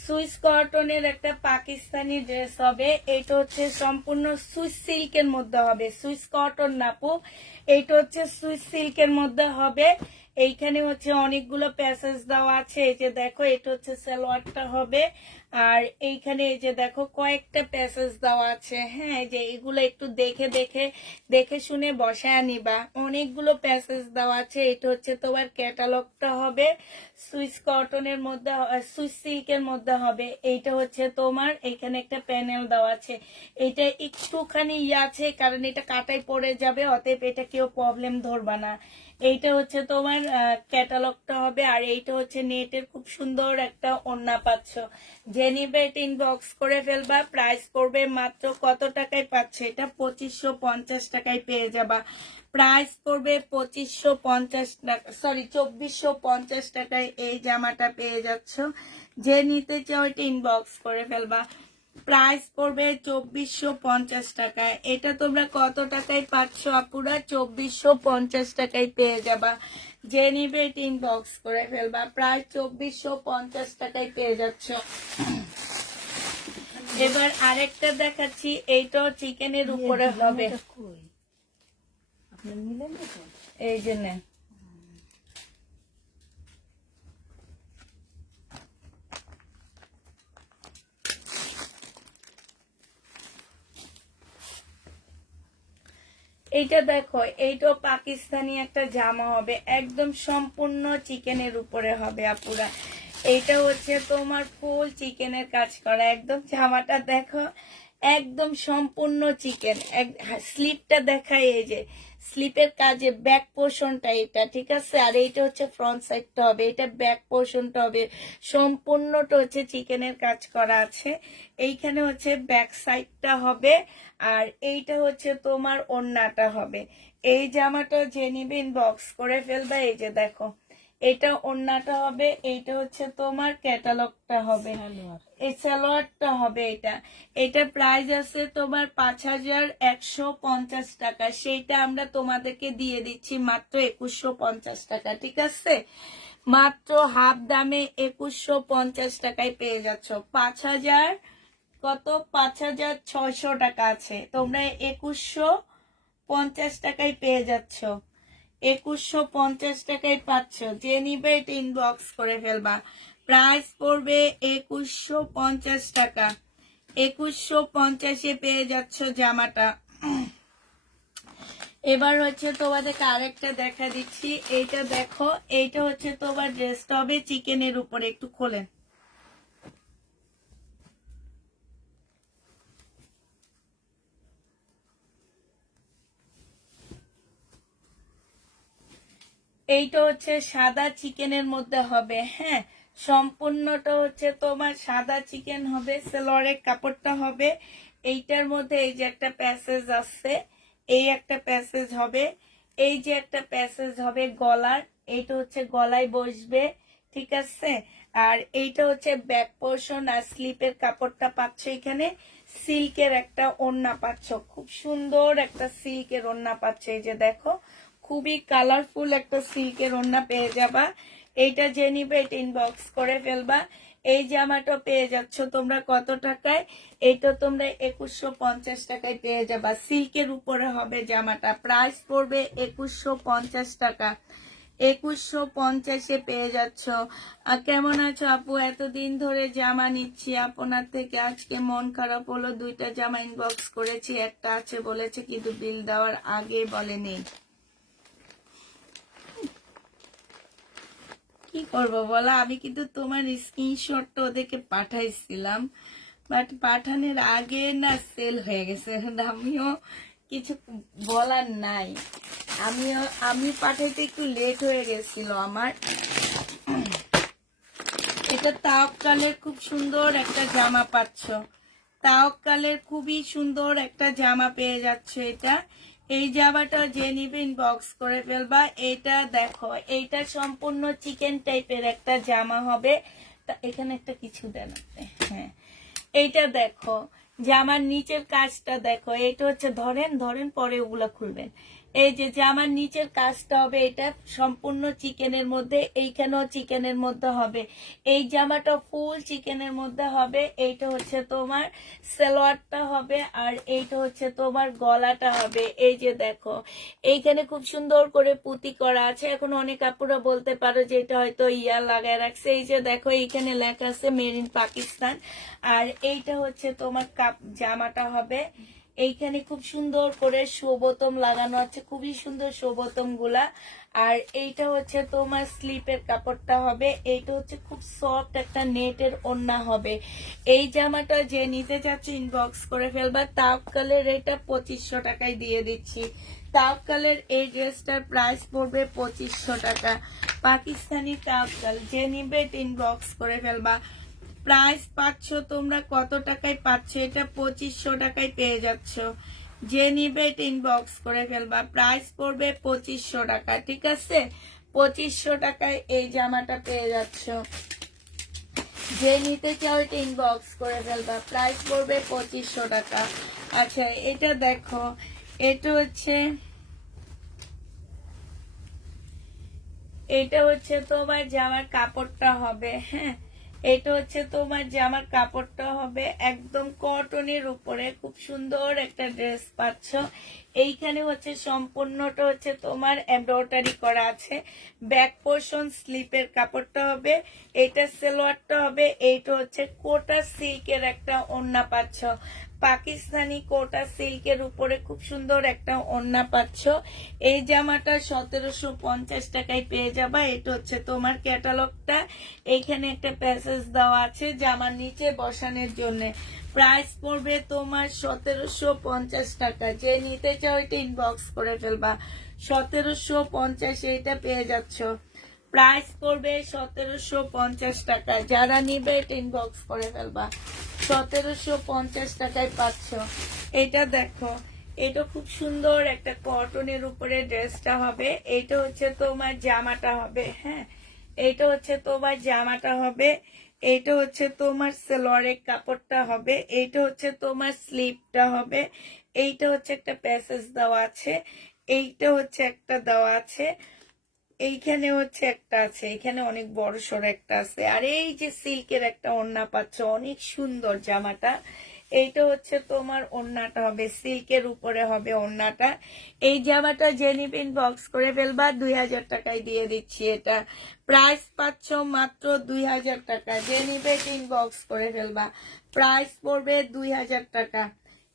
সুইস কটনের একটা পাকিস্তানি ড্রেস হবে। এটা হচ্ছে সম্পূর্ণ সুইস সিল্কের মধ্যে হবে, সুইস কটন নাপু। এইটা হচ্ছে সুইস সিল্কের মধ্যে হবে। এইখানে হচ্ছে অনেকগুলো প্যাসেজ দেওয়া আছে। এই যে দেখো, এটা হচ্ছে সালোয়ারটা হবে। আর এইখানে এই যে দেখো কয়েকটা প্যাসেজ দেওয়া আছে, হ্যাঁ, যে এগুলো একটু দেখে দেখে দেখে শুনে বসায় নিবা। অনেকগুলো প্যাসেজ দেওয়া আছে। এটা হচ্ছে তোমার ক্যাটালগটা হবে সুইস কটনের মধ্যে, সুইস সিল্কের মধ্যে হবে। এইটা হচ্ছে তোমার এখানে একটা প্যানেল দেওয়া আছে। এটা একটুখানি আছে কারণ এটা কাটাই পড়ে যাবে, অতএব এটা কেউ প্রবলেম ধরবা না। এইটা হচ্ছে তোমার ক্যাটালগটা হবে। আর এইটা হচ্ছে নেটের খুব সুন্দর একটা ওড়না পাচ্ছ। যে নিবে এটা ইনবক্স করে ফেলবা। প্রাইস পড়বে মাত্র কত টাকায় পাচ্ছ? এটা 2550 টাকায় পেয়ে যাবা। প্রাইস পড়বে 2550 টাকা, সরি 2450 টাকায় এই জামাটা পেয়ে যাচ্ছ। যে নিতে চাও এটা ইনবক্স করে ফেলবা। প্রাইস পড়বে 2450 টাকায়। এটা তোমরা কত টাকায় পাচ্ছ আপুরা? 2450 টাকায় পেয়ে যাবা। যে নিবে এটা ইনবক্স করে ফেলবা। প্রায় 2450 টাকায় পেয়ে যাচ্ছ। এবার আরেকটা দেখাচ্ছি, এইটাও চিকেনের উপরে হবে। আপনার মিলেন না তো? এই জন্য এইটা দেখো, এইটাও পাকিস্তানি একটা জামা হবে, একদম সম্পূর্ণ চিকেনের উপরে হবে আপুরা। এইটা হচ্ছে তোমার ফুল চিকেনের কাজ করা, একদম জামাটা দেখো একদম সম্পূর্ণ চিকেন। স্লিপটা দেখায়, এই যে স্লিপের কাজে ব্যাক পোর্শনটা এটা, ঠিক আছে। আর এইটা হচ্ছে ফ্রন্ট সাইডটা হবে, এটা ব্যাক পোর্শনটা হবে, সম্পূর্ণটা হচ্ছে চিকেনের কাজ করা আছে। এইখানে হচ্ছে ব্যাক সাইডটা হবে। আর এইটা হচ্ছে তোমার ওড়নাটা হবে। এই জামাটা যে নিবে ইনবক্স করে ফেলবা। এই যে দেখো, এটা ওড়নাটা হবে, এইটা হচ্ছে তোমার ক্যাটালগটা হবে, এই সালোয়ারটা হবে। এটা প্রাইস আছে তোমার 5150 টাকা। সেইটা আমরা তোমাদেরকে দিয়ে দিচ্ছি মাত্র 2150 টাকা, ঠিক আছে। মাত্র হাফ দামে 2150 টাকায় পেয়ে যাচ্ছ। 5000 কত, 5600 টাকা আছে, তোমরা 2150 টাকায় পেয়ে যাচ্ছ। 2150 টাকায় পাচ্ছ। যে নিবে এটা ইনবক্স করে ফেলবা। প্রাইস পড়বে 2150 টাকা। 2150-এ পেয়ে যাচ্ছ জামাটা। এবার হচ্ছে তোমাদেরকে আরেকটা দেখা দিচ্ছি। এইটা দেখো, এইটা হচ্ছে তোমার ড্রেসটা হবে চিকেনের উপরে। একটু খোলেন। এইটা হচ্ছে সাদা চিকেনের মধ্যে হবে, হ্যাঁ, সম্পূর্ণটা হচ্ছে তোমার সাদা চিকেন হবে। সেলোয়ারের কাপড়টা হবে এইটার মধ্যে। এই যে একটা প্যাসেজ আছে, এই একটা প্যাসেজ হবে, এই যে একটা প্যাসেজ হবে গলার, এইটা হচ্ছে গলায় বসবে, ঠিক আছে। আর এইটা হচ্ছে ব্যাক পোর্শন। আর স্লিপের কাপড়টা পাচ্ছ এখানে, সিল্কের একটা ওড়না পাচ্ছ, খুব সুন্দর একটা সিল্কের ওড়না পাচ্ছ। এই যে দেখো, খুবই কালারফুল একটা সিল্কের ওড়না পেয়ে যাবা। এইটা যে নিবে এটা ইনবক্স করে ফেলবা। এই জামাটা পেয়ে যাচ্ছ তোমরা কত টাকায়? এইটা তোমরা 2150 টাকায় পেয়ে যাবা। সিল্কের উপরে হবে জামাটা। প্রাইস পড়বে 2150 টাকা। 2150-এ পেয়ে যাচ্ছ। কেমন আছো আপু? এতদিন ধরে জামা নিচ্ছি আপনার থেকে, আজকে মন খারাপ হলো। 2টা জামা ইনবক্স করেছি, একটা আছে বলেছে কিন্তু বিল দেওয়ার আগে বলেনি। কি করবো বলা, আমি কিন্তু তোমার স্ক্রিনশটটা ওদেরকে পাঠাইছিলাম, বাট পাঠানোর আগে না সেল হয়ে গেছে। আমিও কিছু বলার নাই, আমি পাঠাইতে একটু লেট হয়ে গেছিল আমার। এটা তাওয়াক্কালের খুব সুন্দর একটা জামা পাচ্ছ। তাওয়াক্কালের খুবই সুন্দর একটা জামা পেয়ে যাচ্ছে এটা। এই জামাটা যে নিবে ইনবক্স করে ফেলবা। এটা দেখো, এইটা সম্পূর্ণ চিকেন টাইপের একটা জামা হবে। এখানে একটা কিছু দেন আপনি, হ্যাঁ। এইটা দেখো, জামার নিচের কাজটা দেখো, এটা হচ্ছে ধরেন পরে ওগুলা খুলবেন। এই যে জামার নিচের কাজটা হবে এটা সম্পূর্ণ চিকেনের মধ্যে, এইখানেও চিকেনের মধ্যে হবে। এই জামাটা ফুল চিকেনের মধ্যে হবে। এইটা হচ্ছে তোমার সালোয়ারটা হবে, আর এইটা হচ্ছে তোমার গলাটা হবে। এই যে দেখো এইখানে খুব সুন্দর করে পুঁতি করা আছে। এখন অনেক আপুরা বলতে পারো যে এটা হয়তো ইয়া লাগায় রাখছে। এই যে দেখো এইখানে লেখা আছে মেড ইন পাকিস্তান। আর এইটা হচ্ছে তোমার জামাটা হবে। এইখানে খুব সুন্দর করে শোবোতম লাগানো আছে, খুবই সুন্দর শোবোতম গুলা। আর এইটা হচ্ছে তোমার স্লিপের কাপড়টা হবে। এইটা হচ্ছে খুব সফট একটা নেটের ওড়না হবে। এই জামাটা যে নিতে চাচ্ছে ইনবক্স করে ফেলবা। তাওয়াক্কালের এটা 2500 টাকায় দিয়ে দিচ্ছি। তাওয়াক্কালের এই ড্রেসটার প্রাইস পড়বে 2500 টাকা। পাকিস্তানি তাওয়াক্কাল যে নিবে ইনবক্স করে ফেলবা। প্রাইস পাচ্ছ তোমরা কত টাকায় পাচ্ছ? এটা 2500 টাকায় পেয়ে যাচ্ছ। যে নিবে ইনবক্স করে ফেলবা। প্রাইস পড়বে 2500 টাকা, ঠিক আছে? 2500 টাকায় এই জামাটা পেয়ে যাচ্ছ। যে নিতে চাও এটা ইনবক্স করে ফেলবা। প্রাইস পড়বে 2500 টাকা। আচ্ছা এটা দেখো, এটা হচ্ছে তোমার জামার কাপড়টা হবে। হ্যাঁ, এটা হচ্ছে তোমার জামার কাপড়টা হবে একদম কটনের উপরে। খুব সুন্দর একটা ড্রেস পাচ্ছ। এইখানে হচ্ছে সম্পূর্ণটা হচ্ছে তোমার এমব্রয়ডারি করা আছে। ব্যাক পোর্শন স্লিপের কাপড়টা হবে। এটা সালোয়ারটা হবে। এইটা হচ্ছে কোটা সিল্কের একটা ওড়না পাচ্ছ। পাকিস্তানি কোটা সিল্কের উপরে খুব সুন্দর একটা ওড়না পাচ্ছ। এই জামাটা 1750 টাকায় পেয়ে যাবা। এটা হচ্ছে তোমার ক্যাটালগটা। এইখানে একটা প্যাসেজ দেওয়া আছে জামার নিচে বসানোর জন্য। প্রাইস পড়বে তোমার 1750 টাকা। যে নিতে চাও এটা ইনবক্স করে ফেলবা। 1750 এইটা পেয়ে যাচ্ছ। প্রাইস পড়বে 1750 টাকা। যারা নিবে এটা ইনবক্স করে ফেলবা। 1750 টাকায় পাচ্ছ। এটা দেখো, এটা খুব সুন্দর একটা কটনের উপরে ড্রেসটা হবে। এইটা হচ্ছে তোমার জামাটা হবে। হ্যাঁ, এইটা হচ্ছে তোমার জামাটা হবে। এইটা হচ্ছে তোমার সালোয়ারের কাপড়টা হবে। এইটা হচ্ছে তোমার স্লিপটা হবে। এইটা হচ্ছে একটা প্যাসেজ দেওয়া আছে। এইটা হচ্ছে একটা দেওয়া আছে। এইখানে হচ্ছে একটা আছে, এখানে অনেক বড় সড় একটা আছে। আর এই যে সিল্কের একটা ওড়না পাচ্ছ, অনেক সুন্দর জামাটা। এইটা হচ্ছে তোমার ওড়নাটা হবে, সিল্কের উপরে হবে ওড়নাটা। এই জামাটা যে নিবে ইনবক্স করে ফেলবা। 2000 টাকায় দিয়ে দিচ্ছি এটা। প্রাইস পাচ্ছ মাত্র 2000 টাকা। যে নিবে ইনবক্স করে ফেলবা। প্রাইস পড়বে 2000 টাকা।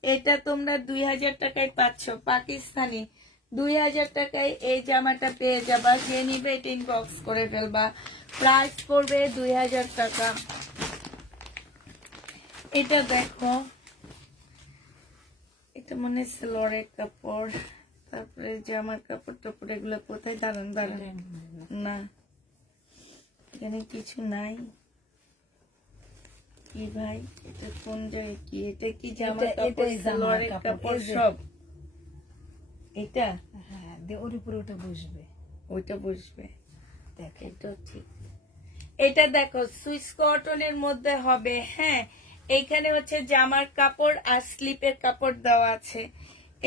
এটা তোমরা 2000 টাকায় পাচ্ছ। পাকিস্তানি 2000 টাকায় এই জামাটা পেয়ে যাবা। যে নিবে ইনবক্স করে ফেলবা। প্রাইস পড়বে 2000 টাকা। এটা দেখো, এটা মনে হয় সালোয়ারের কাপড়। তারপরে জামার কাপড় টাপড় এগুলো কোথায়? দাঁড়ান দাঁড়ান, না এখানে কিছু নাই। কি ভাই, এটা কোন জায়গায়? কি এটা? কি জামার কাপড়, সালোয়ারের কাপড় সব? এটা হ্যাঁ, ওর উপরে ওটা বসবে। ওইটা বসবে। দেখ এটা ঠিক। এটা দেখো সুইস কটনের মধ্যে হবে। হ্যাঁ, এইখানে হচ্ছে জামার কাপড় আর স্লিপের কাপড় দেওয়া আছে।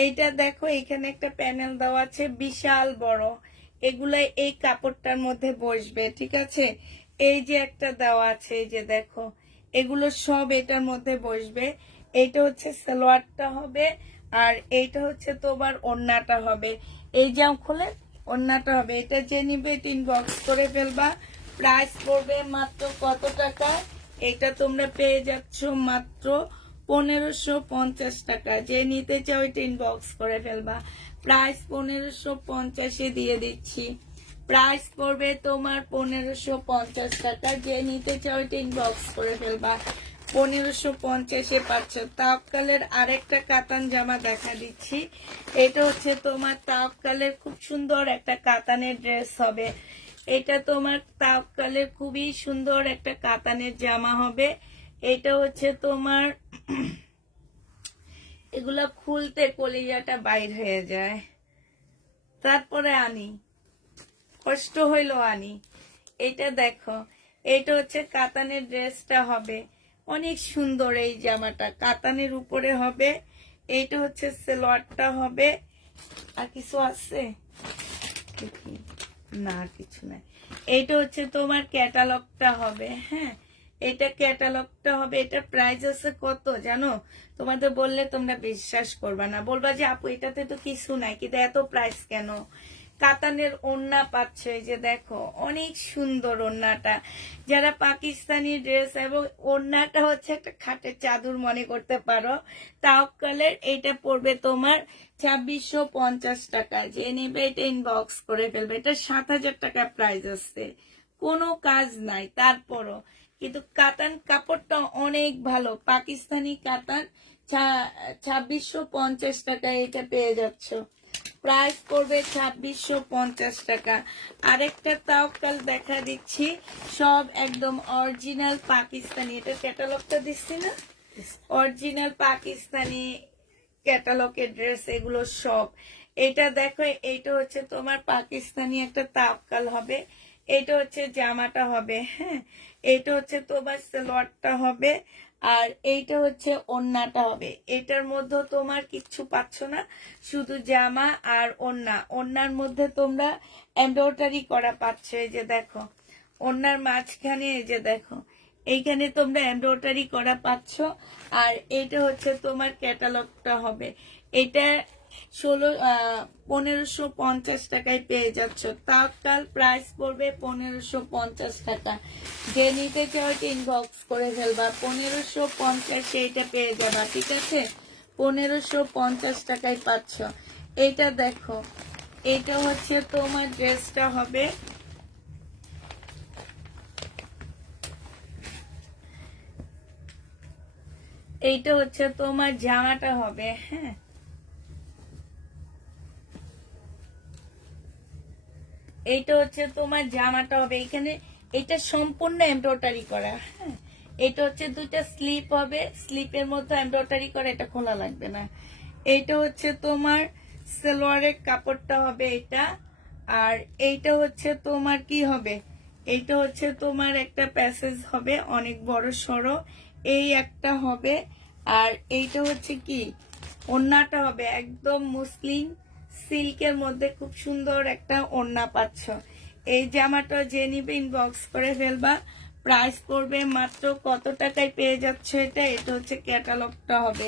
এইটা দেখো, এখানে একটা প্যানেল দেওয়া আছে বিশাল বড়। এগুলাই এই কাপড়টার মধ্যে বসবে, ঠিক আছে? এই যে একটা দেওয়া আছে, এই যে দেখো, এগুলো সব এটার মধ্যে বসবে। এইটা হচ্ছে সালোয়ারটা হবে, আর এইটা হচ্ছে তোমার ওড়নাটা হবে। এই জাম খুলে ওড়নাটা হবে। এটা যে নিবে ইনবক্স করে ফেলবা। প্রাইস পড়বে মাত্র কত টাকা? এটা তোমরা পেয়ে যাচ্ছ মাত্র 1550 টাকা। যে নিতে চাও এটা ইনবক্স করে ফেলবা। প্রাইস 1550 দিয়ে দিচ্ছি। প্রাইস পড়বে তোমার 1550 টাকা। যে নিতে চাও এটা ইনবক্স করে ফেলবা। 1550 পাচ্ছ। তাওয়াক্কালের আরেকটা কাতান জামা দেখা দিচ্ছি। এটা হচ্ছে তোমার তাওয়াক্কালের খুব সুন্দর একটা কাতানের ড্রেস হবে। এটা তোমার তাওয়াক্কালের খুবই সুন্দর একটা কাতানের জামা হবে। এটা হচ্ছে তোমার এগুলা খুলতে কলিজাটা বাইর হয়ে যায়। তারপরে আনি, কষ্ট হইলো আনি। এটা দেখো, এটা হচ্ছে কাতানের ড্রেসটা হবে। অনেক সুন্দর এই জামাটা, কাতানের উপরে হবে। এইটা হচ্ছে সালোয়ারটা হবে। আর কিছু আছে দেখি, না আর কিছু নাই। এইটা হচ্ছে তোমার ক্যাটালগটা হবে। হ্যাঁ, এটা ক্যাটালগটা হবে। এটা প্রাইস আছে কত জানো? তোমাদের বললে তোমরা বিশ্বাস করবা না, বলবা যে আপু এটাতে তো কিছু নাই, কিন্তু এত প্রাইস কেন? কাতানের ওড়না পাচ্ছ, এই যে দেখো অনেক সুন্দর ওড়নাটা। যারা পাকিস্তানি ড্রেস এবং ওড়নাটা হচ্ছে একটা খাটের চাদর মনে করতে পারো। তাওয়াক্কালের এইটা পড়বে তোমার 2650 টাকা। যে নেবে এটা ইনবক্স করে ফেলবে। এটা 7000 টাকা প্রাইস আছে, কোনো কাজ নাই তারপরও, কিন্তু কাতান কাপড়টা অনেক ভালো। পাকিস্তানি কাতান 2650 টাকা এটা পেয়ে যাচ্ছ। প্রাইস পড়বে 2650 টাকা। আরেকটা তাওয়াক্কাল দেখা দিচ্ছি, সব একদম অরিজিনাল পাকিস্তানি। এটা ক্যাটালগটা দিচ্ছি না, অরিজিনাল পাকিস্তানি ক্যাটালগের ড্রেস এগুলো সব। এটা দেখো, এইটা হচ্ছে তোমার পাকিস্তানি একটা তাওয়াক্কাল হবে। এটা হচ্ছে জামাটা হবে। হ্যাঁ, এটা হচ্ছে তোমার সালোয়ারটা হবে, আর এইটা হচ্ছে ওড়নাটা হবে। এটার মধ্যে তোমার কিচ্ছু পাচ্ছ না, শুধু জামা আর ওড়না। ওড়নার মধ্যে তোমরা এমব্রয়ডারি করা পাচ্ছ। এই যে দেখো ওড়নার মাঝখানে, এই যে দেখো এইখানে তোমরা এমব্রয়ডারি করা পাচ্ছ। আর এটা হচ্ছে তোমার ক্যাটালগটা হবে। এটা 1550 টাকায় পেয়ে যাচ্ছ। তাওয়াক্কাল প্রাইস পড়বে 1550 টাকা। যে নিতে চাও ইনবক্স করে ফেলবা, 1550 এটা পেয়ে যাবা। ঠিক আছে, 1550 টাকায় পাচ্ছ। এটা দেখো, এটা হচ্ছে তোমার ড্রেসটা হবে। এইটা হচ্ছে তোমার জামাটা হবে। হ্যাঁ, এইটা হচ্ছে তোমার জামাটা হবে। এখানে এটা সম্পূর্ণ এমব্রয়ডারি করা। হ্যাঁ, এটা হচ্ছে দুইটা স্লিপ হবে, স্লিপের মধ্যে এমব্রয়ডারি করা, এটা খোলা লাগবে না। এইটা হচ্ছে তোমার সালোয়ারের কাপড়টা হবে এটা। আর এইটা হচ্ছে তোমার কি হবে, এইটা হচ্ছে তোমার একটা প্যাসেজ হবে অনেক বড় সড়ো, এই একটা হবে। আর এইটা হচ্ছে কি, ওড়নাটা হবে একদম মুসলিম সিল্কের মধ্যে, খুব সুন্দর একটা ওড়না পাচ্ছ। এই জামাটা যে নিবে ইনবক্স করে ফেলবা। প্রাইস পড়বে মাত্র কত টাকায় পেয়ে যাচ্ছে এটা? এটা হচ্ছে ক্যাটালগটা হবে।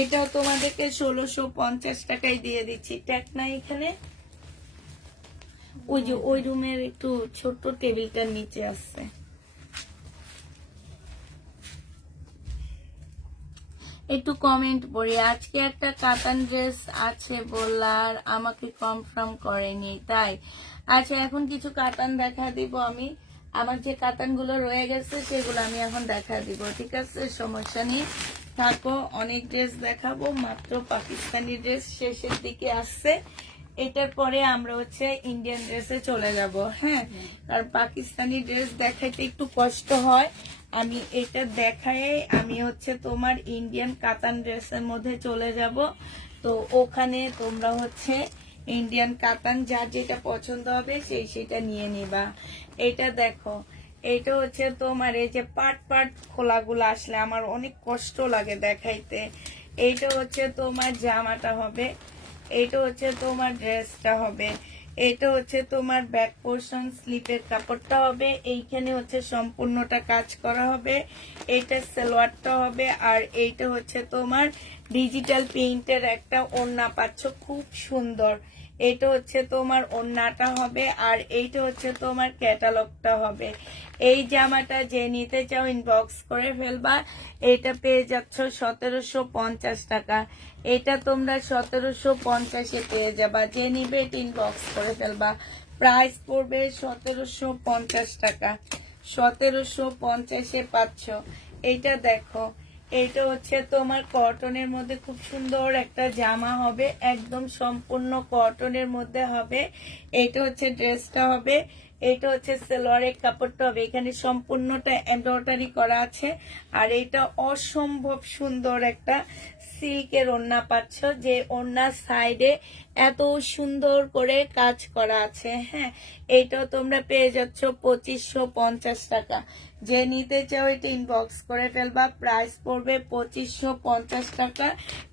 এটাও তোমাদেরকে 1650 টাকায় দিয়ে দিচ্ছি। ট্যাগ নাই এখানে, ওই যে ওই রুমের একটু ছোট্ট টেবিলটার নিচে আছে। একটু কমেন্ট পড়ি। আজকে একটা কাতান ড্রেস আছে বললার, আমাকে কনফার্ম করেনি তাই। আচ্ছা, এখন কিছু কাতান দেখা দিব আমি। আমার যে কাতানগুলো রয়ে গেছে সেগুলো আমি এখন দেখা দিব। ঠিক আছে, সমস্যা নেই, থাকো। অনেক ড্রেস দেখাবো, মাত্র পাকিস্তানি ড্রেস শেষের দিকে আসছে। এটার পরে আমরা হচ্ছে ইন্ডিয়ান ড্রেসে চলে যাব। হ্যাঁ, আর পাকিস্তানি ড্রেস দেখাইতে একটু কষ্ট হয়। আমি এটা দেখায় আমি হচ্ছে তোমার ইন্ডিয়ান কাতান ড্রেসের মধ্যে চলে যাব। তো ওখানে তোমরা হচ্ছে ইন্ডিয়ান কাতান যার যেটা পছন্দ হবে সেটা নিয়ে নিবা। এটা দেখো, এটা হচ্ছে তোমার এই যে পার্ট পার্ট খোলাগুলো আসলে আমার অনেক কষ্ট লাগে দেখাইতে। এইটা হচ্ছে তোমার জামাটা হবে, এইটা হচ্ছে তোমার ড্রেসটা হবে, এটা হচ্ছে তোমার ব্যাক পোর্শন স্লিপের কাপড়টা হবে, এইখানে হচ্ছে সম্পূর্ণটা কাজ করা হবে, এইটা সালোয়ারটা হবে। আর এইটা হচ্ছে তোমার ডিজিটাল প্রিন্টের একটা ওড়না পাচ্ছ, খুব সুন্দর। এটা হচ্ছে তোমার ওড়নাটা হবে, আর এইটা হচ্ছে তোমার ক্যাটালগটা হবে। এই জামাটা যে নিতে চাও ইনবক্স করে ফেলবা। এটা পেয়ে যাচ্ছ 1750 টাকা। এটা তোমরা 1750-এ পেয়ে যাবা। যে নিবে ইনবক্স করে ফেলবা। প্রাইস পড়বে 1750 টাকা। 1750-এ পাচ্ছ। এইটা দেখো, এইটা হচ্ছে তোমার কটনের মধ্যে খুব সুন্দর একটা জামা হবে, একদম সম্পূর্ণ কটনের মধ্যে হবে। এইটা হচ্ছে ড্রেসটা হবে, এটা হচ্ছে সালোয়ারের কাপড়টা হবে। এখানে সম্পূর্ণটা এমব্রয়ডারি করা আছে। আর এটা অসম্ভব সুন্দর একটা সিল্কের ওড়না পাচ্ছ, যে ওড়নার সাইডে এত সুন্দর করে কাজ করা আছে। হ্যাঁ, এইটাও তোমরা পেয়ে যাচ্ছ 2550 টাকা। যে নিতে চাও এটা ইনবক্স করে ফেলবা, প্রাইস পড়বে 2550 টাকা।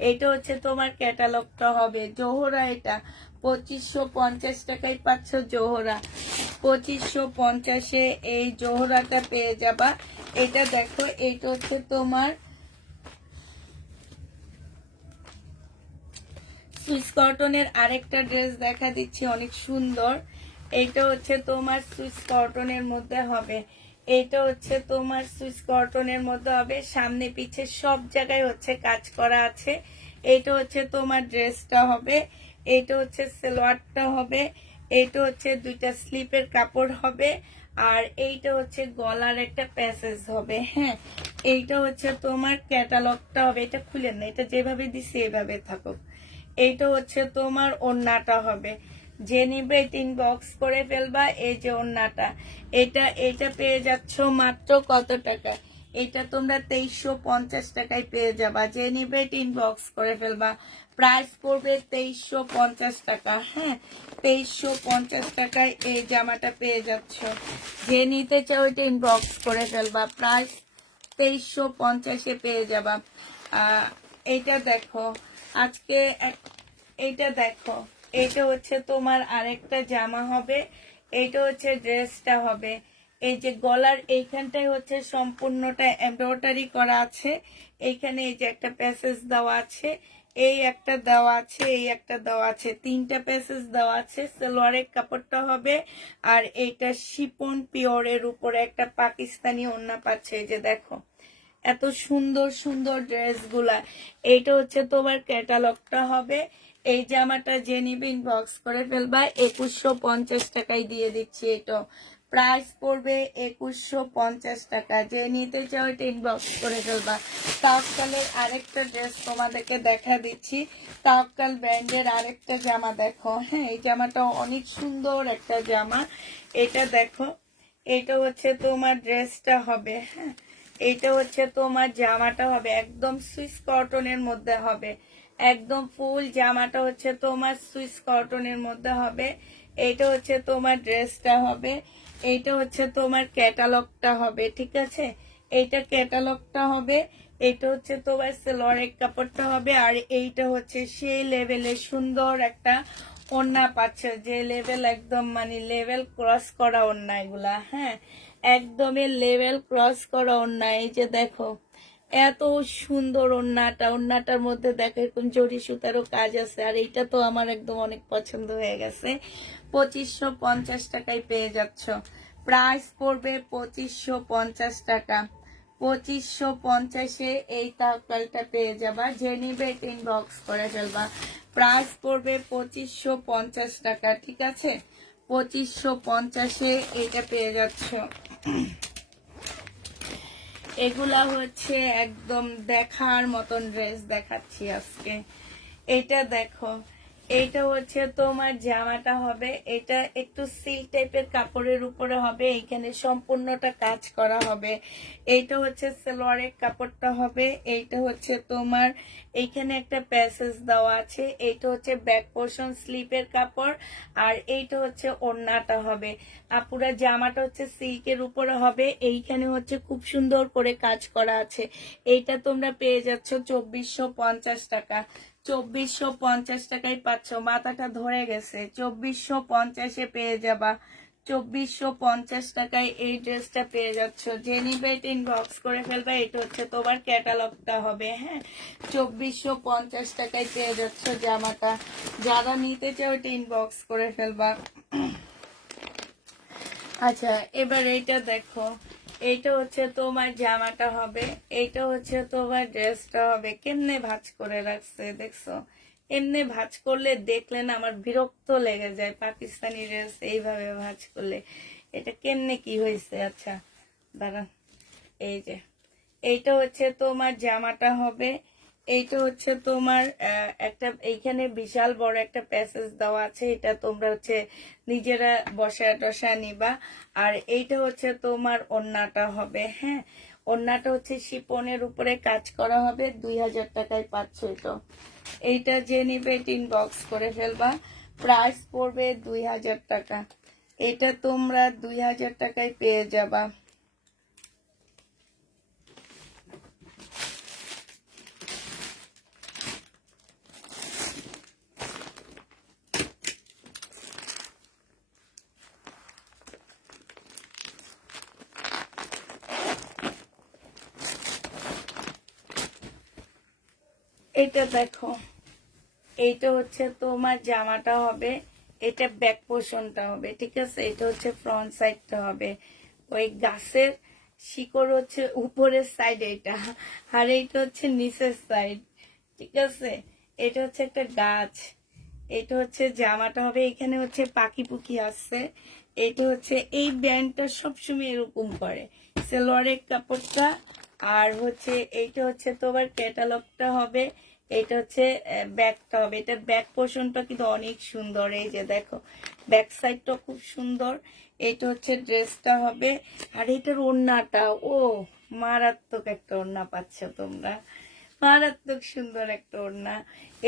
এটা হচ্ছে তোমার ক্যাটালগটা হবে জোহরা, এটা 2550 টাকায় পাচ্ছ জোহরা। 2550-এ এই জোহরাটা পেয়ে যাবা। এটা দেখো, এটা হচ্ছে তোমার সুইস কটনের আরেকটা ড্রেস দেখা দিচ্ছি, অনেক সুন্দর। এটা হচ্ছে তোমার সুইস কটনের মধ্যে হবে। এটা হচ্ছে তোমার সুইস কটনের মধ্যে হবে, সামনে পিছে সব জায়গায় হচ্ছে কাজ করা আছে। এটা হচ্ছে তোমার ড্রেসটা হবে, এটা হচ্ছে সালোয়ারটা হবে, এটা হচ্ছে দুইটা স্লিপের কাপড় হবে, আর এইটা হচ্ছে গলার একটা প্যাসেজ হবে। হ্যাঁ, এইটা হচ্ছে তোমার ক্যাটালগটা হবে। এটা খুলেন না, এটা যেভাবে দিছি এভাবে থাকুক। এইটা হচ্ছে তোমার ওড়নাটা হবে। যে নিবে তিন বক্স করে ফেলবা। এই যে ওড়নাটা, এটা পেয়ে যাচ্ছ মাত্র কত টাকা? এটা তোমরা 2350 টাকায় পেয়ে যাবা। যে নিবে তিন বক্স করে ফেলবা, প্রাইস পড়বে 2350 টাকা। হ্যাঁ, 2350 টাকায় এই জামাটা পেয়ে যাচ্ছ। যে নিতে চাও এটা ইনবক্স করে ফেলবা, প্রাইস 2350-এ পেয়ে যাবা। এইটা দেখো, আজকে এইটা দেখো, এটা হচ্ছে তোমার আরেকটা জামা হবে। এইটা হচ্ছে ড্রেসটা হবে। এই যে গলার এইখানটায় হচ্ছে সম্পূর্ণটা এমব্রয়ডারি করা আছে। এইখানে এই যে একটা প্যাসেজ দেওয়া আছে, এই একটা দেওয়া আছে, এই একটা দেওয়া আছে, তিনটা প্যাসেজ দেওয়া আছে। সালোয়ারের কাপড়টা হবে, আর এইটা শিপন পিওরের উপরে একটা পাকিস্তানি ওড়না পাচ্ছে। এই যে দেখো, এত সুন্দর সুন্দর ড্রেসগুলা। এইটা হচ্ছে তোমার ক্যাটালগটা হবে। এই জামাটা যে নিবে ইনবক্স করে ফেলবা, 2150 টাকায় দিয়ে দিচ্ছি। এটা প্রাইস পড়বে 2150 টাকা। যে নিতে চাও এটা ইনবক্স করে ফেলবা। তাওয়াক্কালের আরেকটা ড্রেস তোমাদেরকে দেখা দিচ্ছি। তাওয়াক্কাল ব্র্যান্ডের আরেকটা জামা দেখো। হ্যাঁ, এই জামাটা অনেক সুন্দর একটা জামা। এটা দেখো, এটা হচ্ছে তোমার ড্রেসটা হবে। হ্যাঁ, এটা হচ্ছে তোমার জামাটা হবে, একদম সুইস কটনের মধ্যে হবে। একদম ফুল জামাটা হচ্ছে তোমার সুইস কটনের মধ্যে হবে। এইটা হচ্ছে তোমার ড্রেসটা হবে। এইটা হচ্ছে তোমার ক্যাটালগটা হবে। ঠিক আছে, এইটা ক্যাটালগটা হবে। এটা হচ্ছে তোমার সালোয়ারের কাপড়টা হবে, আর এইটা হচ্ছে সেই লেভেলের সুন্দর একটা ওড়না পাচ্ছে, যে লেভেল একদম মানে লেভেল ক্রস করা ওড়না এগুলা। হ্যাঁ, একদমই লেভেল ক্রস করা ওড়না। এই যে দেখো, এত সুন্দর ওড়নাটার মধ্যে দেখো এরকম জরি সুতারও কাজ আছে। আর এইটা তো আমার একদম অনেক পছন্দ হয়ে গেছে। 2550 টাকায় পেয়ে যাচ্ছ। প্রাইস পড়বে 2550 টাকা। 2550-এ এই তাওয়াক্কালটা পেয়ে যাবা। যে নিবে ইনবক্স করে ফেলবা, প্রাইস পড়বে 2550 টাকা। ঠিক আছে, 2550-এ এটা পেয়ে যাচ্ছ। এগুলা হচ্ছে একদম দেখার মতন ড্রেস দেখাচ্ছি আজকে। এটা দেখো, এইটা হচ্ছে তোমার জামাটা হবে। এটা একটু সিল্ক টাইপের কাপড়ের উপরে হবে, এইখানে সম্পূর্ণটা কাজ করা হবে। এইটা হচ্ছে সালোয়ারের কাপড়টা হবে। এইটা হচ্ছে তোমার এইখানে একটা প্যাসেজ দেওয়া আছে। এইটা হচ্ছে ব্যাক পোর্শন স্লিপের কাপড়, আর এইটা হচ্ছে ওড়নাটা হবে। পুরা জামাটা হচ্ছে সিল্কের উপরে হবে। এইখানে হচ্ছে খুব সুন্দর করে কাজ করা আছে। এইটা তোমরা পেয়ে যাচ্ছ 2450 টাকা। 2450 টাকায় পাচ্ছ। মাথাটা ধরে গেছে, 2450-এ পেয়ে যাবা। 2450 টাকায় এই ড্রেসটা পেয়ে যাচ্ছ। যে নিবে এটা ইনবক্স করে ফেলবা। এটা হচ্ছে তোমার ক্যাটালগটা হবে। হ্যাঁ, 2450 টাকায় পেয়ে যাচ্ছ জামাটা। যারা নিতে চাও এটা ইনবক্স করে ফেলবা। আচ্ছা, এবার এইটা দেখো, এইটা হচ্ছে তোমার জামাটা হবে। এইটা হচ্ছে তোমার ড্রেসটা হবে। কেমনে ভাঁজ করে রাখছে দেখছো? এমনি ভাঁজ করলে দেখলে না আমার বিরক্ত লেগে যায়। পাকিস্তানি ড্রেস এইভাবে ভাঁজ করলে এটা কেমনে কি হয়েছে? আচ্ছা দাঁড়ান, এই যে এইটা হচ্ছে তোমার জামাটা হবে। এইটা হচ্ছে তোমার একটা এইখানে বিশাল বড় একটা প্যাসেজ দেওয়া আছে। এটা তোমরা হচ্ছে নিজেরা বসা টসা নিবা। আর এইটা হচ্ছে তোমার ওড়নাটা হবে। হ্যাঁ, ওড়নাটা হচ্ছে শিপনের উপরে কাজ করা হবে, 2000 টাকায় পাচ্ছ। এটা এইটা যে নিবে ইনবক্স করে ফেলবা, প্রাইস পড়বে 2000 টাকা। এটা তোমরা 2000 টাকায় পেয়ে যাবা। এটা দেখো, এইটা হচ্ছে তোমার জামাটা হবে, এটা ব্যাক পোর্শনটা হবে, ঠিক আছে। এটা হচ্ছে ফ্রন্ট সাইডটা হবে, ওই গাছের শিকড় হচ্ছে উপরের সাইড এটা, আর এইটা হচ্ছে নিচের সাইড, ঠিক আছে। এটা হচ্ছে একটা গাছ, এটা হচ্ছে জামাটা হবে, এখানে হচ্ছে পাখি পুকি আসছে। এটা হচ্ছে এই ব্যান্ডটা সবসময় এরকম করে, সালোয়ারের কাপড়টা। আর হচ্ছে এইটা হচ্ছে তোমার ক্যাটালগটা হবে, এটা হচ্ছে ব্যাকটা হবে। এটা ব্যাক পোর্শনটা কিন্তু অনেক সুন্দর, এই যে দেখো ব্যাক সাইডটা খুব সুন্দর। এটা হচ্ছে ড্রেসটা হবে, আর এটার ওড়নাটা ও মারাত্মক একটা ওড়না পাচ্ছ তোমরা, মারাত্মক সুন্দর একটা ওড়না।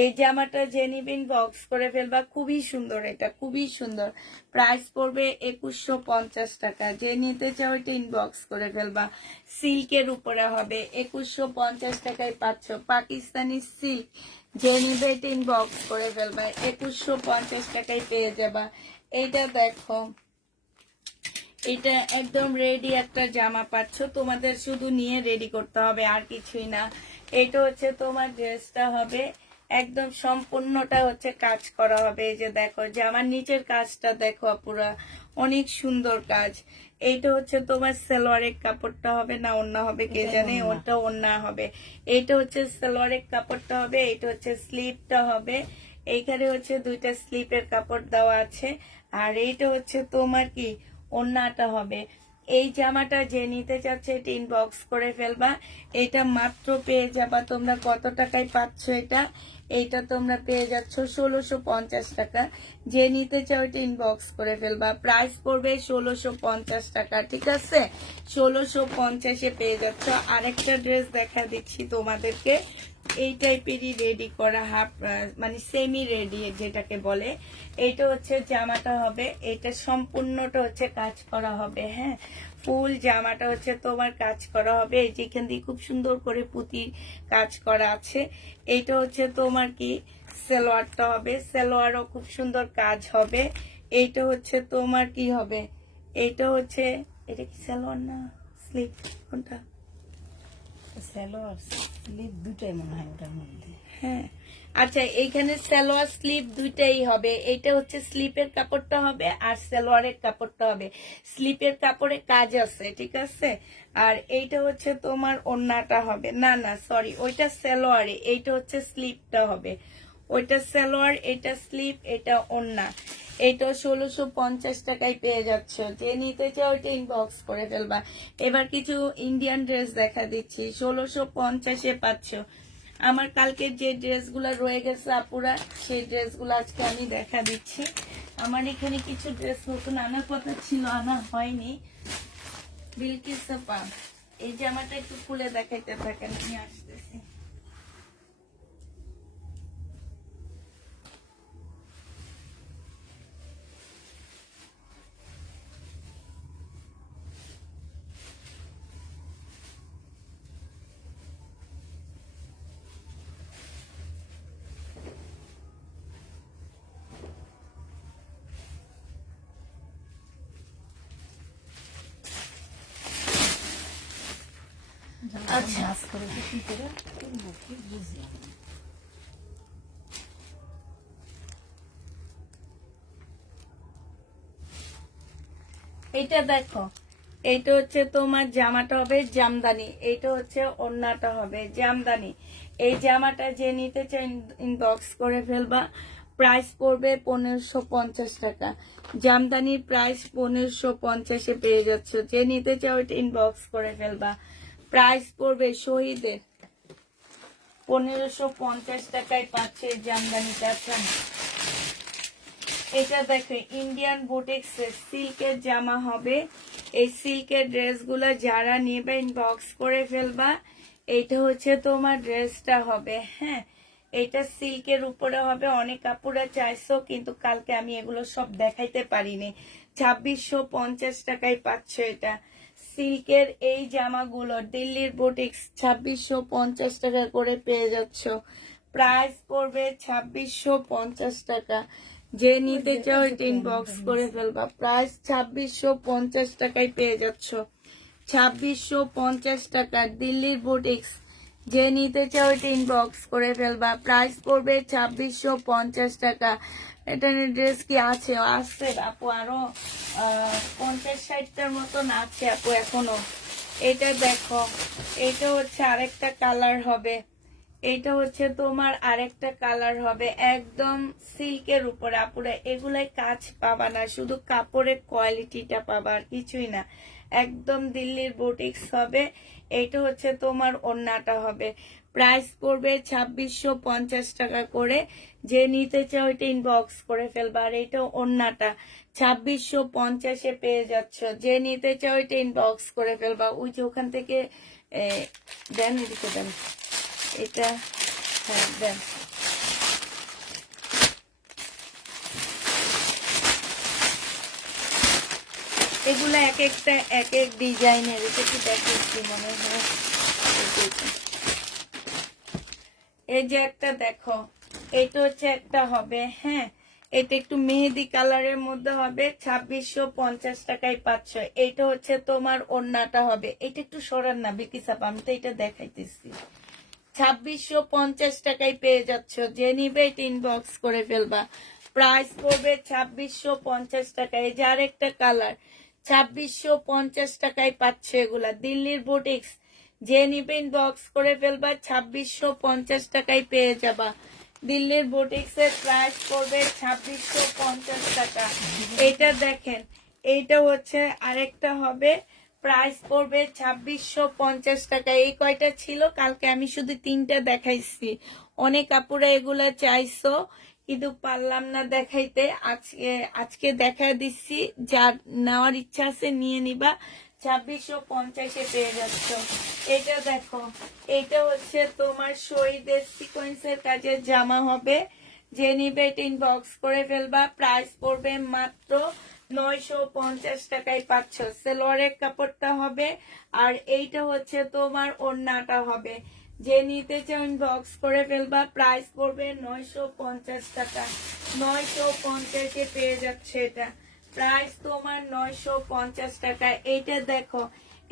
এই জামাটা যে নিবেন বক্স করে ফেলবা, খুবই সুন্দর, এটা খুবই সুন্দর। প্রাইস পড়বে 2150 টাকা। যে নিতে চাও এটা ইনবক্স করে ফেলবা। সিল্কের উপরে হবে, 2150 টাকায় পাচ্ছ, পাকিস্তানি সিল্ক। যে নিবে এটা ইনবক্স করে ফেলবা, 2150 টাকায় পেয়ে যাবা। এইটা দেখো, এটা একদম রেডি একটা জামা পাচ্ছ, তোমাদের শুধু নিয়ে রেডি করতে হবে, আর কিছুই না। এটা হচ্ছে তোমার ড্রেসটা হবে, একদম সম্পূর্ণটা হচ্ছে কাজ করা হবে। এই যে দেখো জামার নিচের কাজটা দেখো পুরা, অনেক সুন্দর কাজ। এইটা হচ্ছে তোমার সালোয়ারের কাপড়টা হবে না ওড়না হবে কে জানে, ওটা ওড়না হবে। এইটা হচ্ছে সালোয়ারের কাপড়টা হবে, এইটা হচ্ছে স্লিপটা হবে। এইখানে হচ্ছে দুইটা স্লিপের কাপড় দেওয়া আছে, আর এইটা হচ্ছে তোমার কি ওড়নাটা হবে। এই জামাটা যে নিতে চাচ্ছে এটা ইনবক্স করে ফেলবা। এটা মাত্র পেয়ে যাবা তোমরা কত টাকায় পাচ্ছ এটা, এইটা তোমরা পেয়ে যাচ্ছ 1650 টাকা। যে নিতে চাও এটা ইনবক্স করে ফেলবা, প্রাইস পড়বে 1650 টাকা, ঠিক আছে। 1650-এ পেয়ে যাচ্ছ। আরেকটা ড্রেস দেখা দিচ্ছি তোমাদেরকে, এই টাইপেরই রেডি করা, হাফ মানে সেমি রেডি যেটাকে বলে। এইটা হচ্ছে জামাটা হবে, এটা সম্পূর্ণটা হচ্ছে কাজ করা হবে, হ্যাঁ ফুল জামাটা হচ্ছে তোমার কাজ করা হবে। এই যে এখান দিয়ে খুব সুন্দর করে পুঁতি কাজ করা আছে। এইটা হচ্ছে তোমার কি সালোয়ারটা হবে, সালোয়ারও খুব সুন্দর কাজ হবে। এইটা হচ্ছে তোমার কি হবে, এইটা হচ্ছে, এটা কি সালোয়ার না স্লিপ কোনটা, সালোয়ার স্লিপ দুটাই মনে হয় ওটার মধ্যে। হ্যাঁ আচ্ছা, এইখানে সালোয়ার স্লিপ দুইটাই হবে। এইটা হচ্ছে স্লিপের কাপড়টা হবে আর সালোয়ারের কাপড়টা হবে। স্লিপের কাপড়ে কাজ আছে, ঠিক আছে। আর এইটা হচ্ছে তোমার ওড়নাটা হবে, না না সরি, ওইটা সালোয়ারে, এইটা হচ্ছে স্লিপটা হবে। ওইটা সালোয়ার, এটা স্লিপ, এটা ওড়না। এটা 1650 টাকায় পেয়ে যাচ্ছ। যে নিতে চাও ওইটা ইনবক্স করে ফেলবা। এবার কিছু ইন্ডিয়ান ড্রেস দেখা দিচ্ছি, 1650-এ পাচ্ছ। আমার কালকে যে ড্রেসগুলো রয়ে গেছে আপুরা, সেই ড্রেসগুলো আজকে আমি দেখা দিচ্ছি। আমার এখানে কিছু ড্রেস নতুন আনার কথা ছিল, আনা হয়নি। বিলকিস আপা, এই জামাটা একটু খুলে দেখাইতে থাকেন, আমি আসতেছি। আচ্ছা নাচ করে কি করে করবো কি বুঝলাম না। এইটা দেখো, এইটা হচ্ছে তোমার জামাটা হবে জামদানি, এইটা হচ্ছে ওড়নাটা হবে জামদানি। এই জামাটা যে নিতে চাই ইনবক্স করে ফেলবা। প্রাইস পড়বে 1550 টাকা। জামদানির প্রাইস 1550-এ পেয়ে যাচ্ছ। যে নিতে চাও এটা ইনবক্স করে ফেলবা। প্রাইস পড়বে শহীদের 1550 টাকায় পাচ্ছে জামদানিটা। এটা দেখো ইন্ডিয়ান বুটিক্স সিল্কের জামা হবে, এই সিল্কের ড্রেসগুলো যারা নেবে ইনবক্স করে ফেলবা। এইটা হচ্ছে তোমার ড্রেসটা হবে, হ্যাঁ এটা সিল্কের উপরে হবে। অনেক কাপড়া চাইছো কিন্তু কালকে আমি এগুলো সব দেখাইতে পারিনি। 2650 টাকায় পাচ্ছ এটা। সিল্কের এই জামাগুলো দিল্লির বুটিক্স 2650 টাকা করে পেয়ে যাচ্ছ। প্রাইস পড়বে 2650 টাকা। যে নিতে চাও এটা ইনবক্স করে ফেলবা। প্রাইস 2650 টাকায় পেয়ে যাচ্ছ। 2650 টাকা দিল্লির বুটিক্স। যে নিতে চাও এটা ইনবক্স করে ফেলবা। প্রাইস পড়বে 2650 টাকা। এটা ড্রেস কি আছে? আছে আপু, আরো 50-60টার মতন আছে আপু এখনো। এটা দেখো, এটা হচ্ছে আরেকটা কালার হবে। এটা হচ্ছে তোমার আরেকটা কালার হবে, একদম সিল্কের উপরে। আপুরা এগুলাই কাজ পাবা না, শুধু কাপড়ের কোয়ালিটিটা পাবা আর কিছুই না। একদম দিল্লির বুটিক্স হবে। এটা হচ্ছে তোমার ওড়নাটা হবে। প্রাইস পড়বে 2650 টাকা করে। যে নিতে চাও এটা ইনবক্স করে ফেলবা। আর এটা ওড়নাটা 2650-এ পেয়ে যাচ্ছ। যে নিতে চাও এটা ইনবক্স করে ফেলবা। ওই যে ওখান থেকে দেন, এদিকে দেন এটা, হ্যাঁ দেন। এগুলো এক একটা এক এক ডিজাইনের। এটা কি দেখাচ্ছি মনে হয়? এই যে একটা দেখো, এটা হচ্ছে একটা হবে, হ্যাঁ এটা একটু মেহেদি কালারের মধ্যে হবে। 2650 টাকায় পাচ্ছ। এটা হচ্ছে তোমার ওড়নাটা হবে। এটা একটু সরান না বিকিসাপ, আমি তো এটা দেখাইতেছি। 2650 টাকায় পেয়ে যাচ্ছ। যে নিবে এটা ইনবক্স করে ফেলবা। প্রাইস পড়বে 2650 টাকা। এই যে আরেকটা কালার 2650 টাকায় পাচ্ছে এগুলা দিল্লির বুটিক্স। যে নিবে ইনবক্স করে ফেলবা। 2650 টাকায় পেয়ে যাবা। দিল্লির বুটিক্স এর প্রাইস পড়বে 2650 টাকা। এটা দেখেন, এইটা হচ্ছে আরেকটা হবে। প্রাইস পড়বে 2650 টাকা। এই কয়টা ছিল, কালকে আমি শুধু 3টা দেখাইছি। অনেক আপুরা এগুলা চাইছো কিন্তু পারলাম না দেখাইতে। আজকে দেখা দিচ্ছি। যার নেওয়ার ইচ্ছা আছে নিয়ে নিবা। 2650-এ পেয়ে যাচ্ছ। এটা দেখো, এটা হচ্ছে তোমার শহীদের সিকোয়েন্সের কাজের জামা হবে। যে নিবে এটা ইনবক্স করে ফেলবা। প্রাইস পড়বে মাত্র 950 টাকায় পাচ্ছ। সেলোয়ারের কাপড়টা হবে আর এইটা হচ্ছে তোমার ওড়নাটা হবে। যে নিতে চাও ইনবক্স করে ফেলবা। প্রাইস পড়বে 950 টাকা। 950-এ পেয়ে যাচ্ছে এটা। প্রাইস তোমার 950 টাকা। এইটা দেখো,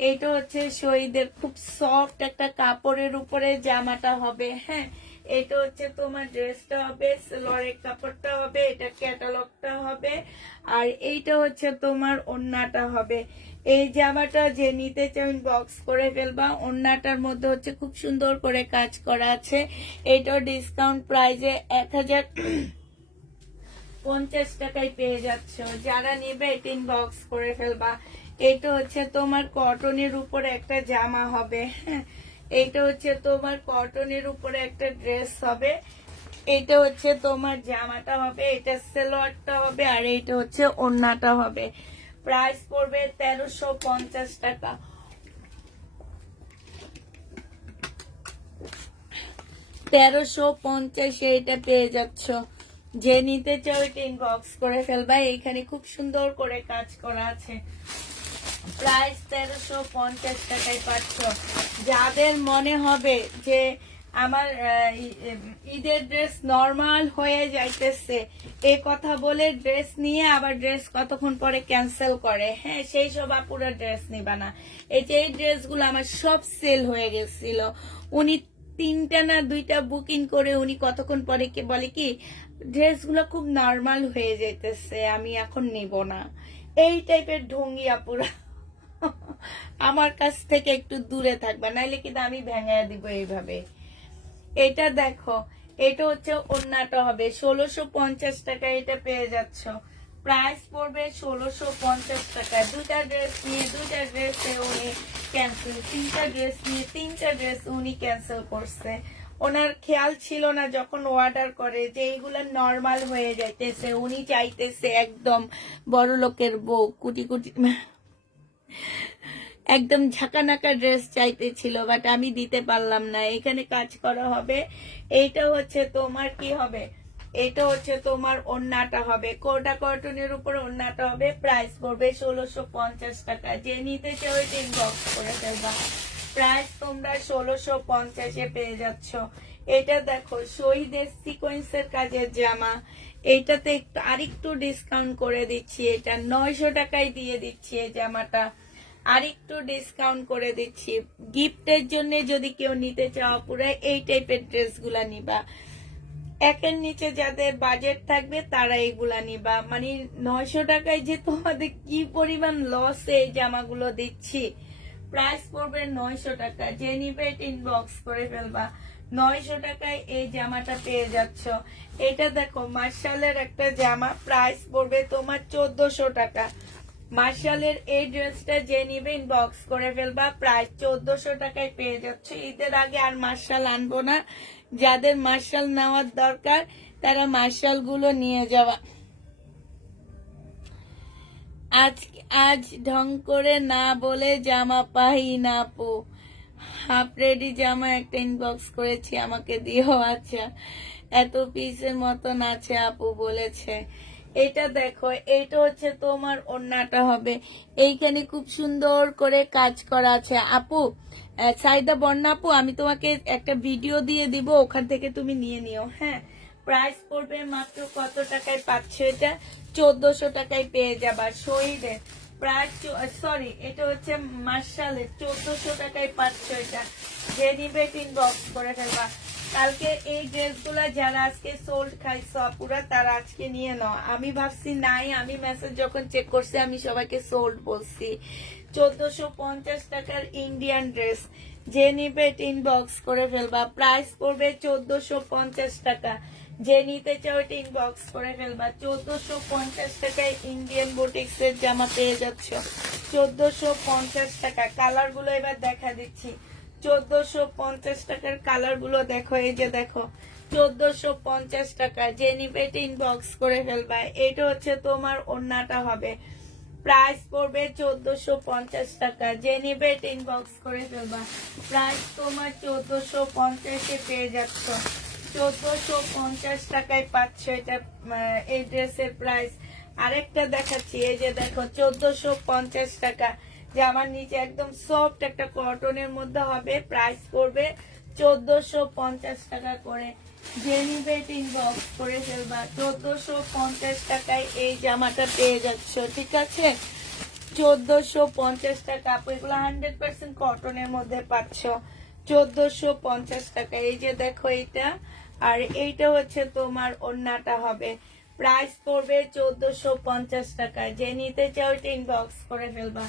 এইটা হচ্ছে শহীদের খুব সফট একটা কাপড়ের উপরে জামাটা হবে, হ্যাঁ এটা হচ্ছে তোমার ড্রেসটা হবে। সেলোয়ারের কাপড়টা হবে। এটা ক্যাটালগটা হবে। আর এইটা হচ্ছে তোমার ওড়নাটা হবে। এই জামাটা যে নিতে চাও ইনবক্স করে ফেলবা। ওড়নাটার মধ্যে হচ্ছে খুব সুন্দর করে কাজ করা আছে। এইটাও ডিসকাউন্ট প্রাইজে 1050 টাকায় পেয়ে যাচ্ছ। যারা নিবে এটা ইনবক্স করে ফেলবা। এটা হচ্ছে তোমার কটনের উপরে একটা জামা হবে, হ্যাঁ এটা হচ্ছে তোমার কটনের উপরে একটা ড্রেস হবে। এটা হচ্ছে তোমার জামাটা হবে। এটা সেলোয়ারটা হবে আর এইটা হচ্ছে ওড়নাটা হবে। প্রাইস পড়বে 1350 টাকা। 1350-এ এটা পেয়ে যাচ্ছ। যে নিতে চাও এটা ইনবক্স করে ফেলবা। এইখানে খুব সুন্দর করে কাজ করা আছে। প্রাইস 1350 টাকায় পাচ্ছ। যাদের মনে হবে যে আমার ঈদের ড্রেস নর্মাল হয়ে যাইতেছে, এ কথা বলে ড্রেস নিয়ে আবার ড্রেস কতক্ষণ পরে ক্যান্সেল করে, হ্যাঁ সেই সব আপুরা ড্রেস নিবা না। এই যে এই ড্রেসগুলো আমার সব সেল হয়ে গেছিল। উনি 3টা না 2টা বুকিং করে উনি কতক্ষণ পরে কে বলে কি ড্রেসগুলো খুব নর্মাল হয়ে যাইতেছে, আমি এখন নিব না। এই টাইপের ঢঙ্গি আপুরা আমার কাছ থেকে একটু দূরে থাকবা, নাইলে কিন্তু আমি ভেঙে দিব এইভাবে। এটা দেখো, এটা হচ্ছে ওড়নাটা হবে। 1650 টাকা এটা পেয়ে যাচ্ছ। প্রাইস পড়বে 1650 টাকা। 2টা ড্রেস নিয়ে 2টা ড্রেসে উনি ক্যান্সেল, 3টা ড্রেস নিয়ে 3টা ড্রেস উনি ক্যান্সেল করছে। ওনার খেয়াল ছিল না যখন অর্ডার করে যে এইগুলা নর্মাল হয়ে যাইতেছে। উনি চাইতেছে একদম বড় লোকের বউ, কোটি কোটি একদম ঝাঁকানাকা ড্রেস চাইতেছিল, বাট আমি দিতে পারলাম না। এখানে কাজ করা হবে। এইটা হচ্ছে তোমার কি হবে, এটা হচ্ছে তোমার ওড়নাটা হবে, কোটা কটনের উপর ওড়নাটা হবে। প্রাইস পড়বে 1650 টাকা। যে নিতে চাও এটা ইনবক্স করে ফেলবা। প্রাইস তোমরা 1650-এ পেয়ে যাচ্ছ। এটা দেখো শহীদের সিকোয়েন্সের কাজের জামা, এইটাতে একটু আরেকটু ডিসকাউন্ট করে দিচ্ছি, এটা 900 টাকায় দিয়ে দিচ্ছি এই জামাটা, আরেকটু ডিসকাউন্ট করে দিচ্ছি। গিফটের জন্য যদি কেউ নিতে চাও পুরো এই টাইপের ড্রেসগুলা নিবা। একের নিচে যাদের বাজেট থাকবে তারা এগুলা নিবা। মানে 900 টাকায় যে তোমাদের কি পরিমাণ লস এই জামাগুলো দিচ্ছি। প্রাইস পড়বে 900 টাকা। যে নিবে এটা ইনবক্স করে ফেলবা। 900 টাকায় এই জামাটা পেয়ে যাচ্ছ। এটা দেখো মার্শালের একটা জামা, প্রাইস পড়বে তোমার 1400 টাকা। মার্শালের এই ড্রেসটা যে নিবে ইনবক্স করে ফেলবা। প্রাইস 1400 টাকায় পেয়ে যাচ্ছে। ঈদের আগে আর মার্শাল আনবো না, যাদের মার্শাল নেওয়ার দরকার তারা মার্শাল গুলো নিয়ে যাওয়া। আজ আজ ঢং করে না বলে জামা পাই না আপু। হাফ রেডি জামা একটা ইনবক্স করেছি, আমাকে দিও। আচ্ছা, এত পিসের মতন আছে আপু বলেছে। এটা দেখো, এটা হচ্ছে তোমার ওড়নাটা হবে। এইখানে খুব সুন্দর করে কাজ করা আছে আপু। সাইদা বন্যা আপু, আমি তোমাকে একটা ভিডিও দিয়ে দিব, ওখান থেকে তুমি নিয়ে নিও। হ্যাঁ, প্রাইস পড়বে মাত্র কত টাকায় পাচ্ছ এটা? 1400 টাকায় পেয়ে যাবা। শহীদের প্রাইস, সরি এটা হচ্ছে মার্শালের, 1400 টাকায় পাচ্ছ এটা। যে নিবে ইনবক্স করে ফেলবা। কালকে এই ড্রেসগুলা যারা আজকে সোল্ড খাইছো আপুরা, তারা আজকে নিয়ে নাও। আমি ভাবছি নাই, আমি মেসেজ যখন চেক করছি আমি সবাইকে সোল্ড বলছি। 1450 টাকার ইন্ডিয়ান ড্রেস, যে নিবে ইনবক্স করে ফেলবা। প্রাইস পড়বে 1450 টাকা। যে নিতে চাও এটা ইনবক্স করে ফেলবা। 1450 টাকায় ইন্ডিয়ান বুটিক্স এর জামা পেয়ে যাচ্ছ। 1450 টাকা। কালার গুলো এবার দেখা দিচ্ছি। 1450 টাকার কালার গুলো দেখো, এই যে দেখো 1450 টাকা। যে নিবে এটা ইনবক্স করে ফেলবা। এটা হচ্ছে তোমার ওড়নাটা হবে। প্রাইস পড়বে 1450 টাকা। যে নিবে এটা ইনবক্স করে ফেলবা। প্রাইস তোমার 1450-এ পেয়ে যাচ্ছ। 1450 টাকায় পাচ্ছ এটা। এই ড্রেসের প্রাইস আরেকটা দেখাচ্ছি, এই যে দেখো 1450 টাকা। যে আমার নিচে একদম সফট একটা কটনের মধ্যে হবে। প্রাইস পড়বে 1450 টাকা করে। যে নিবে ইনবক্স করে ফেলবা। 1450 টাকায় এই জামাটা পেয়ে যাচ্ছ, ঠিক আছে? 1450 টাকা। আপু এগুলো 100% কটনের মধ্যে পাচ্ছ। 1450 টাকা। এই যে দেখো এটা, আর এইটা হচ্ছে তোমার ওড়নাটা হবে। প্রাইস পড়বে 1450 টাকা। যে নিতে চাও এটা ইনবক্স করে ফেলবা।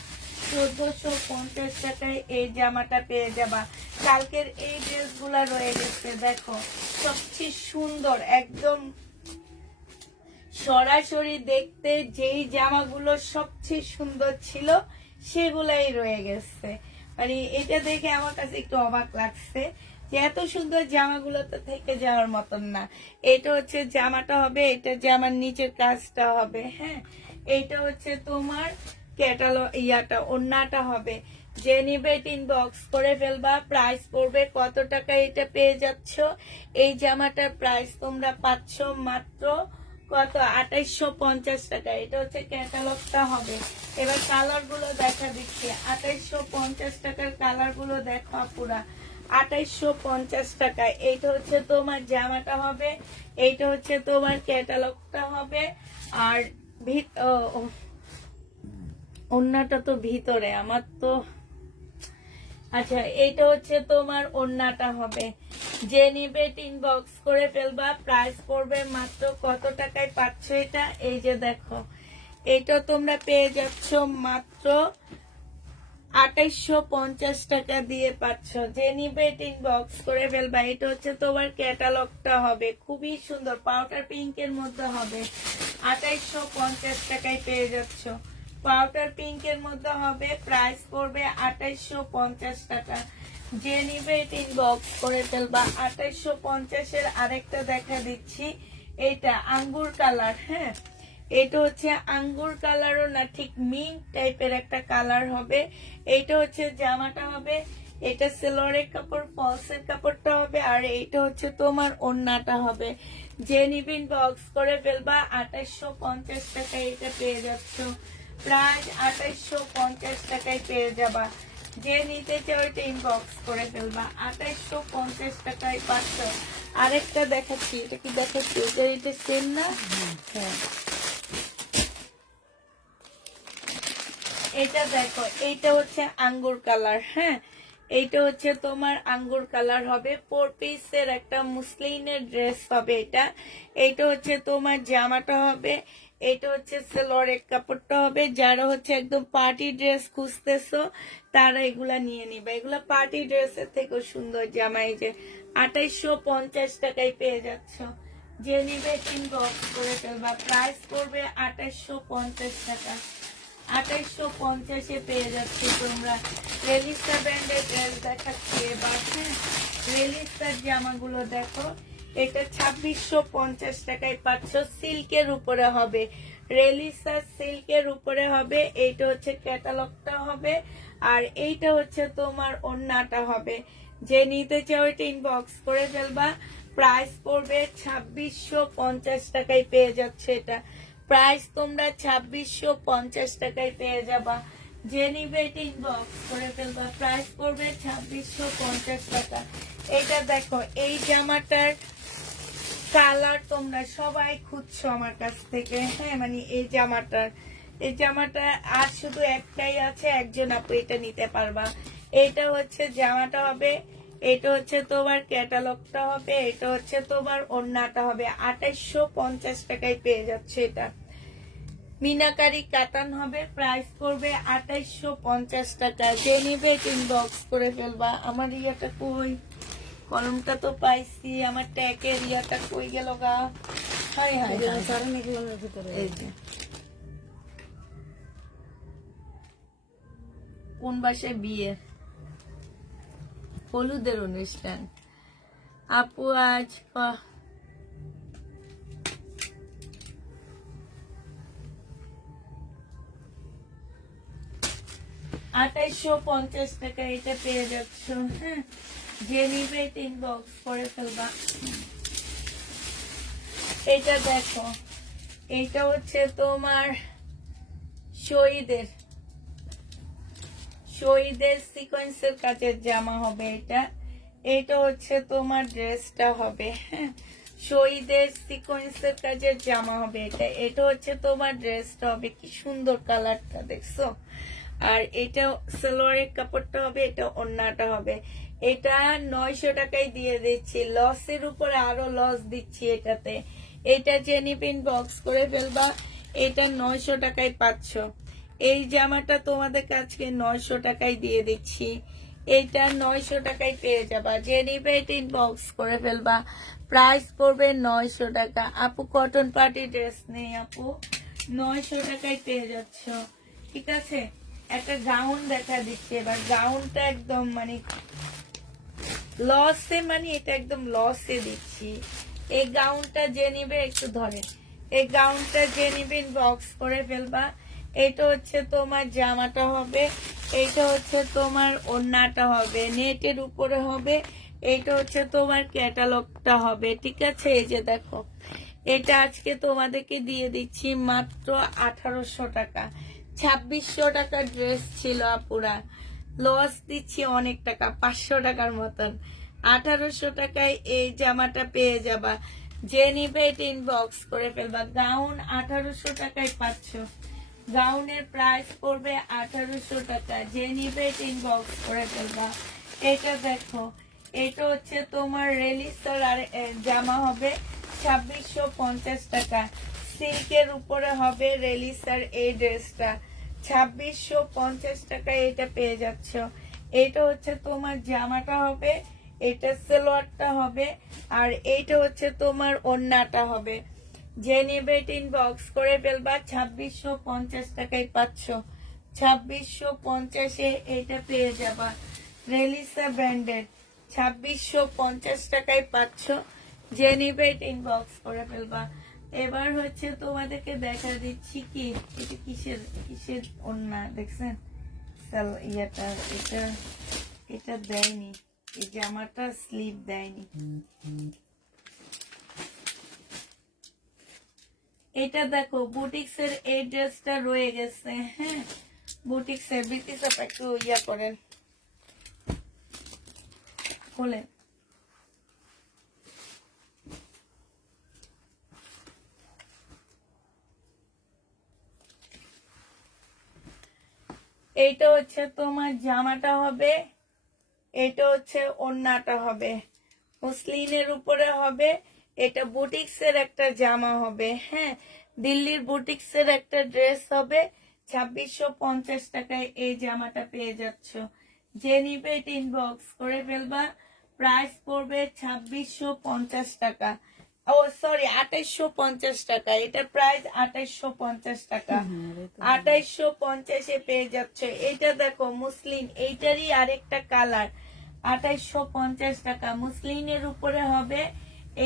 1450 টাকায় এই জামাটা পেয়ে যাবা। কালকের এই ড্রেসগুলা রয়ে গেছে, দেখো সবচেয়ে সুন্দর, একদম সরাসরি দেখতে যেই জামাগুলো সবচেয়ে সুন্দর ছিল সেগুলাই রয়ে গেছে। মানে এটা দেখে আমার কাছে একটু অবাক লাগছে যে এত সুন্দর জামাগুলো তো থেকে যাওয়ার মতন না। এটা হচ্ছে জামাটা হবে, এটা জামার নিচের কাজটা হবে। হ্যাঁ, এইটা হচ্ছে তোমার ক্যাটালগ ইয়াটা, ওড়নাটা হবে। যে নিবে ইনবক্স করে ফেলবা। প্রাইস পড়বে কত টাকা এটা পেয়ে যাচ্ছ? এই জামাটার প্রাইস তোমরা পাচ্ছ মাত্র কত? 2850 টাকা। এটা হচ্ছে ক্যাটালগটা হবে। এবার কালার গুলো দেখা দিচ্ছি। 2850 টাকার কালার গুলো দেখো আপুরা। 2850 টাকা। এইটা হচ্ছে তোমার জামাটা হবে, এইটা হচ্ছে তোমার ক্যাটালগটা হবে। আর ওড়নাটা তো ভিতরে আমার তো, আচ্ছা এইটা হচ্ছে তোমার ওড়নাটা হবে। যে নিবে ইনবক্স করে ফেলবা। প্রাইস পড়বে মাত্র কত টাকায় পাচ্ছ এটা? এই যে দেখো, এটা তোমরা পেয়ে যাচ্ছ মাত্র 2850 টাকা দিয়ে পাচ্ছ। যে নিবে ইনবক্স করে ফেলবা। এটা হচ্ছে তোমার ক্যাটালগটা হবে, খুবই সুন্দর পাউডার পিঙ্কের মধ্যে হবে। 2850 টাকায় পেয়ে যাচ্ছ। পাউডার পিঙ্কের মধ্যে হবে। প্রাইস পড়বে 2850 টাকা। যে নিবে ইনবক্স করে ফেলবা। 2850-এর আরেকটা দেখা দিচ্ছি, এইটা আঙ্গুর কালার। হ্যাঁ, এটা হচ্ছে আঙ্গুর কালারও না, ঠিক মিন্ট টাইপের একটা কালার হবে। এইটা হচ্ছে জামাটা হবে, এটা সেলোয়ারের কাপড়, ফলসের কাপড়টা হবে, আর এইটা হচ্ছে তোমার ওড়নাটা হবে। যে নিবেন বক্স করে ফেলবা। 2850 টাকায় এটা পেয়ে যাচ্ছ, প্রায় 2850 টাকায় পেয়ে যাবা। যে নিতে চাও এটা ইনবক্স করে ফেলবা। 2850 টাকায় পাচ্ছ। আরেকটা দেখাচ্ছি, এটা কি দেখাচ্ছি, এটা সেম না? হ্যাঁ, এটা দেখো, এইটা হচ্ছে আঙ্গুর কালার। হ্যাঁ, এইটা হচ্ছে তোমার আঙ্গুর কালার হবে। 4 পিসের একটা মুসলিনের ড্রেস হবে এটা। এইটা হচ্ছে তোমার জামাটা হবে, এটা হচ্ছে সেলোয়ারের কাপড়টা হবে। যারা হচ্ছে একদম পার্টি ড্রেস খুঁজতেছো তারা এগুলা নিয়ে নিবে। এগুলা পার্টি ড্রেসের থেকেও সুন্দর জামা। এই যে 2850 টাকায় পেয়ে যাচ্ছ। যে নিবে ইনবক্স করে ফেলবা। প্রাইস পড়বে 2850 টাকা। 2850-এ পেয়ে যাচ্ছে তোমরা। রেলিস্টা ব্র্যান্ডের ড্রেস দেখাচ্ছি এবার। হ্যাঁ, রেলিস্টার জামাগুলো দেখো, এটা 2650 টাকায় পাচ্ছ। সিল্কের উপরে হবে, রেলিস্টার সিল্কের উপরে হবে। এইটা হচ্ছে ক্যাটালগটা হবে, আর এইটা হচ্ছে তোমার ওড়নাটা হবে। যে নিতে চাও এটা ইনবক্স করে ফেলবা। প্রাইস পড়বে 2650 টাকায় পেয়ে যাচ্ছে এটা। প্রাইস তোমরা 2650 টাকায় পেয়ে যাবা। যে নিবে এটা ইনবক্স করে ফেলবা। প্রাইস পড়বে 2650 টাকা। এটা দেখো, এই জামাটার কালার তোমরা সবাই খুঁজছো আমার কাছ থেকে। হ্যাঁ, মানে এই জামাটা আর শুধু একটাই আছে, একজন আপু এটা নিতে পারবা। এটা হচ্ছে জামাটা হবে, এটা হচ্ছে তোমার ক্যাটালগটা হবে, এটা হচ্ছে তোমার ওড়নাটা হবে। 2850 টাকায় পেয়ে যাচ্ছে এটা। মিনাকারি কাতান হবে। প্রাইস করবে 2850 টাকা। যে নিবে ইনবক্স করে ফেলবা। আমার ইয়াটা কই, কলমটা তো পাইছি, আমার ট্যাগের ইয়াটা কই গেল গা। হাই হাই এই যে, কোন বাসায় বিয়ে, হলুদের অনুষ্ঠান। আপু আজ 2850 টাকা এটা পেয়ে যাচ্ছ। হ্যাঁ, যে নিবে ইনবক্স করে ফেলবা। এটা দেখো, এটা হচ্ছে তোমার শহীদের সিকোয়েন্সের কাজের জামা হবে এটা। এটা হচ্ছে তোমার ড্রেসটা হবে। হ্যাঁ, শহীদের সিকোয়েন্সের কাজের জামা হবে এটা। এটা হচ্ছে তোমার ড্রেসটা হবে। কি সুন্দর কালারটা দেখছো। আর এটা সালোয়ারের কাপড়টা হবে, এটা ওড়নাটা হবে। এটা 900 টাকায় দিয়ে দিচ্ছি, লসের উপরে আরো লস দিচ্ছি এটাতে। এটা জেনিপিন বক্স করে ফেলবা। এটা 900 টাকায় পাচ্ছ। এই জামাটা তোমাদের কাছে 900 টাকায় দিয়ে দিচ্ছি। এটা 900 টাকায় পেয়ে যাবা। জেনিপিন বক্স করে ফেলবা। প্রাইস পড়বে 900 টাকা। আপু কটন পার্টি ড্রেস নেই আপু, 900 টাকায় পেয়ে যাচ্ছ। ঠিক আছে, একটা গাউন দেখা দিচ্ছে এবার। গাউনটা একদম মানে লসে, মানে এটা একদম লসে দিচ্ছি। এই গাউনটা যে নিবে একটু ধরে, এই গাউনটা যে নিবে বক্স করে ফেলবা। এটা হচ্ছে তোমার জামাটা হবে, এইটা হচ্ছে তোমার ওড়নাটা হবে, নেটের উপরে হবে। এইটা হচ্ছে তোমার ক্যাটালগটা হবে। ঠিক আছে, এই যে দেখো, এটা আজকে তোমাদেরকে দিয়ে দিচ্ছি মাত্র 1800 টাকা। 2600 টাকার ড্রেস ছিল আপুরা, লস দিচ্ছি অনেক টাকা, 500 টাকার মতন। 1800 টাকায় এই জামাটা পেয়ে যাবা। যে নিবে এটা ইনবক্স করে ফেলবা। গাউন 1800 টাকায় পাচ্ছ। গাউনের প্রাইস পড়বে 1800 টাকা। যে নিবে এটা ইনবক্স করে ফেলবা। এটা দেখো, এটা হচ্ছে তোমার রেলিস্টার আর জামা হবে 2650 টাকা। সিল্কের উপরে হবে রেলিস্টার এই ড্রেসটা। 2650 টাকায় এটা পেয়ে যাচ্ছ। এটা হচ্ছে তোমার জামাটা হবে, এটা সালোয়ারটা হবে, আর এইটা হচ্ছে তোমার ওড়নাটা হবে। যে নেবে ইনবক্স করে ফেলবা। 2650 টাকায় পাচ্ছ। 2650-এ এটা পেয়ে যাবা। রেলিসা ব্র্যান্ডের 2650 টাকায় পাচ্ছ। যে নিবে ইনবক্স করে ফেলবা। এবার হচ্ছে তোমাদেরকে দেখা দিচ্ছি কি এটা কিসের কিসের ওড়না দেখছেন ইয়াটা এটা এটা দেয়নি, এই জামাটা স্লিভ দেয়নি। এটা দেখো বুটিক্সের এই ড্রেসটা রয়ে গেছে। হ্যাঁ, বুটিক্সের ব্রিটিশ একটু ইয়া করেন, খোলেন। এইটা হচ্ছে তোমার জামাটা হবে, এটা হচ্ছে ওড়নাটা হবে, মুসলিনের উপরে হবে। এটা বুটিক্সের একটা জামা হবে। হ্যাঁ, দিল্লির বুটিক্সের একটা ড্রেস হবে। 2650 টাকায় এই জামাটা পেয়ে যাচ্ছ। যে নিবে এটা ইনবক্স করে ফেলবা। প্রাইস পড়বে 2650 টাকা। ও সরি, 2850 টাকা। এটা প্রাইস 2850 টাকা। 2850-এ পেয়ে যাচ্ছে। এটা দেখো মুসলিন, এইটারই আরেকটা কালার। 2850 টাকা মুসলিনের উপরে হবে।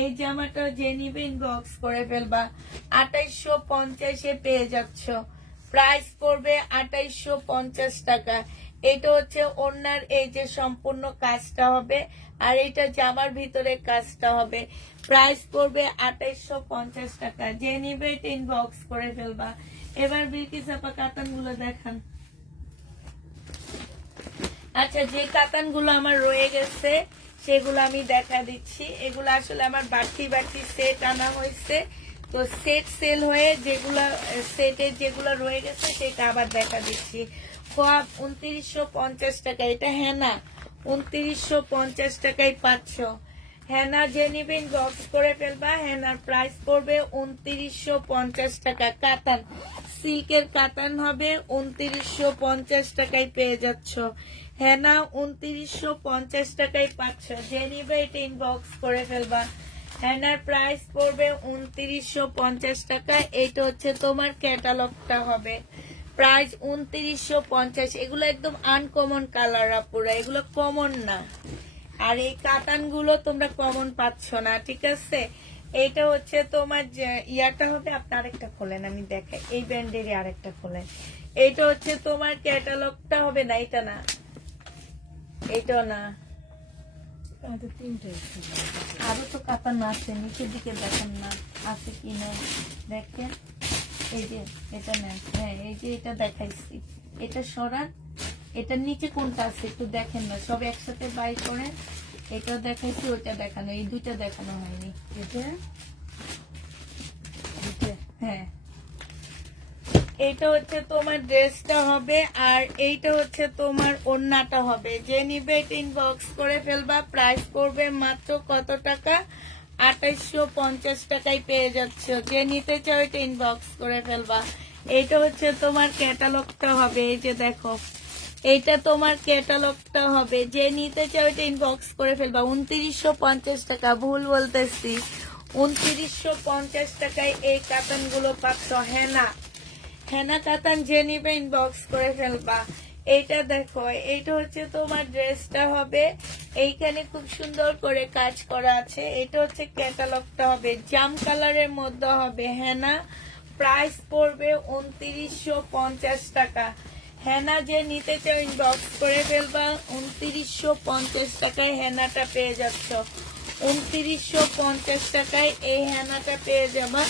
এই জামাটা যে নিবে ইনবক্স করে ফেলবা। 2850-এ পেয়ে যাচ্ছ। প্রাইস পড়বে 2850 টাকা। এটা হচ্ছে ওড়নার এই যে সম্পূর্ণ কাজটা হবে, আর এটা জামার ভিতরে কাজটা হবে। প্রাইস পড়বে 2850 টাকা। যে নিবে এটা ইনবক্স করে ফেলবা। এবার বিলকিস আপা কাতানগুলো দেখান। আচ্ছা, যে কাতানগুলো আমার রয়ে গেছে সেগুলো আমি দেখা দিচ্ছি। এগুলো আসলে আমার বাড়তি বাড়তি সেট আনা হয়েছে, তো সেট সেল হয়ে যেগুলো সেটের যেগুলো রয়ে গেছে সেটা আবার দেখা দিচ্ছি। খোয়াব 2950 টাকা। এটা হেনা 2950 টাকায় পাচ্ছ। হেনা যে নিবেন বক্স করে ফেলবা। হেনার প্রাইস পড়বে 2950 টাকা। কাতান সিল্কের কাতান হবে 2950 টাকায় পেয়ে যাচ্ছ। হেনা 2950 টাকায় পাচ্ছ। যে নিবে এটা ইনবক্স করে ফেলবা। হেনার প্রাইস পড়বে 2950 টাকা। এটা হচ্ছে তোমার ক্যাটালগটা হবে। প্রাইস 2950। এগুলো একদম আনকমন কালার আপুরা, এগুলো কমন না। আর এই কাতানগুলো তোমরা কমন পাচ্ছ না, ঠিক আছে। এইটা হচ্ছে তোমার ইয়াটা হবে। আপনি আরেকটা খোলেন, আমি দেখাই। এই ব্র্যান্ডেরই আরেকটা খোলেন। এইটা হচ্ছে তোমার ক্যাটালগটা হবে। না এটা না, এইটাও না, আরো তো কাতান আছে। নিচের দিকে দেখেন না আছে কি না, দেখেন। এই যে এটা নেন। হ্যাঁ, এই যে এটা দেখাইছি, এটা সরান। এটার নিচে কোনটা আছে একটু দেখেন না, সব একসাথে বাই করেন। এটা দেখাইছি, ওইটা দেখানো, এই দুইটা দেখানো হয়নি। এটা হ্যাঁ, এইটা হচ্ছে তোমার ড্রেসটা হবে, আর এইটা হচ্ছে তোমার ওড়নাটা হবে। যে নিবে এটা ইনবক্স করে ফেলবা। প্রাইস পড়বে মাত্র কত টাকা? 2850 টাকায় পেয়ে যাচ্ছ। যে নিতে চাও এটা ইনবক্স করে ফেলবা। এইটা হচ্ছে তোমার ক্যাটালগটা হবে। এই যে দেখো, এইটা তোমার ক্যাটালগটা হবে। যে নিতে চাও এটা ইনবক্স করে ফেলবা। 2950 টাকা, ভুল বলতেছি, 2950 টাকায় এই কাতানগুলো পাচ্ছ। হেনা হেনা কাতান যে নিবে ইনবক্স করে ফেলবা। এইটা দেখো, এইটা হচ্ছে তোমার ড্রেসটা হবে। এইখানে খুব সুন্দর করে কাজ করা আছে। এটা হচ্ছে ক্যাটালগটা হবে, জাম কালারের মধ্যে হবে। হেনা প্রাইস পড়বে 2950 টাকা। হেনা যে নিতে চাও ইনবক্স করে ফেলবা। 2950 টাকায় হেনাটা পেয়ে যাচ্ছ। 2950 টাকায় এই হেনাটা পেয়ে যাবা।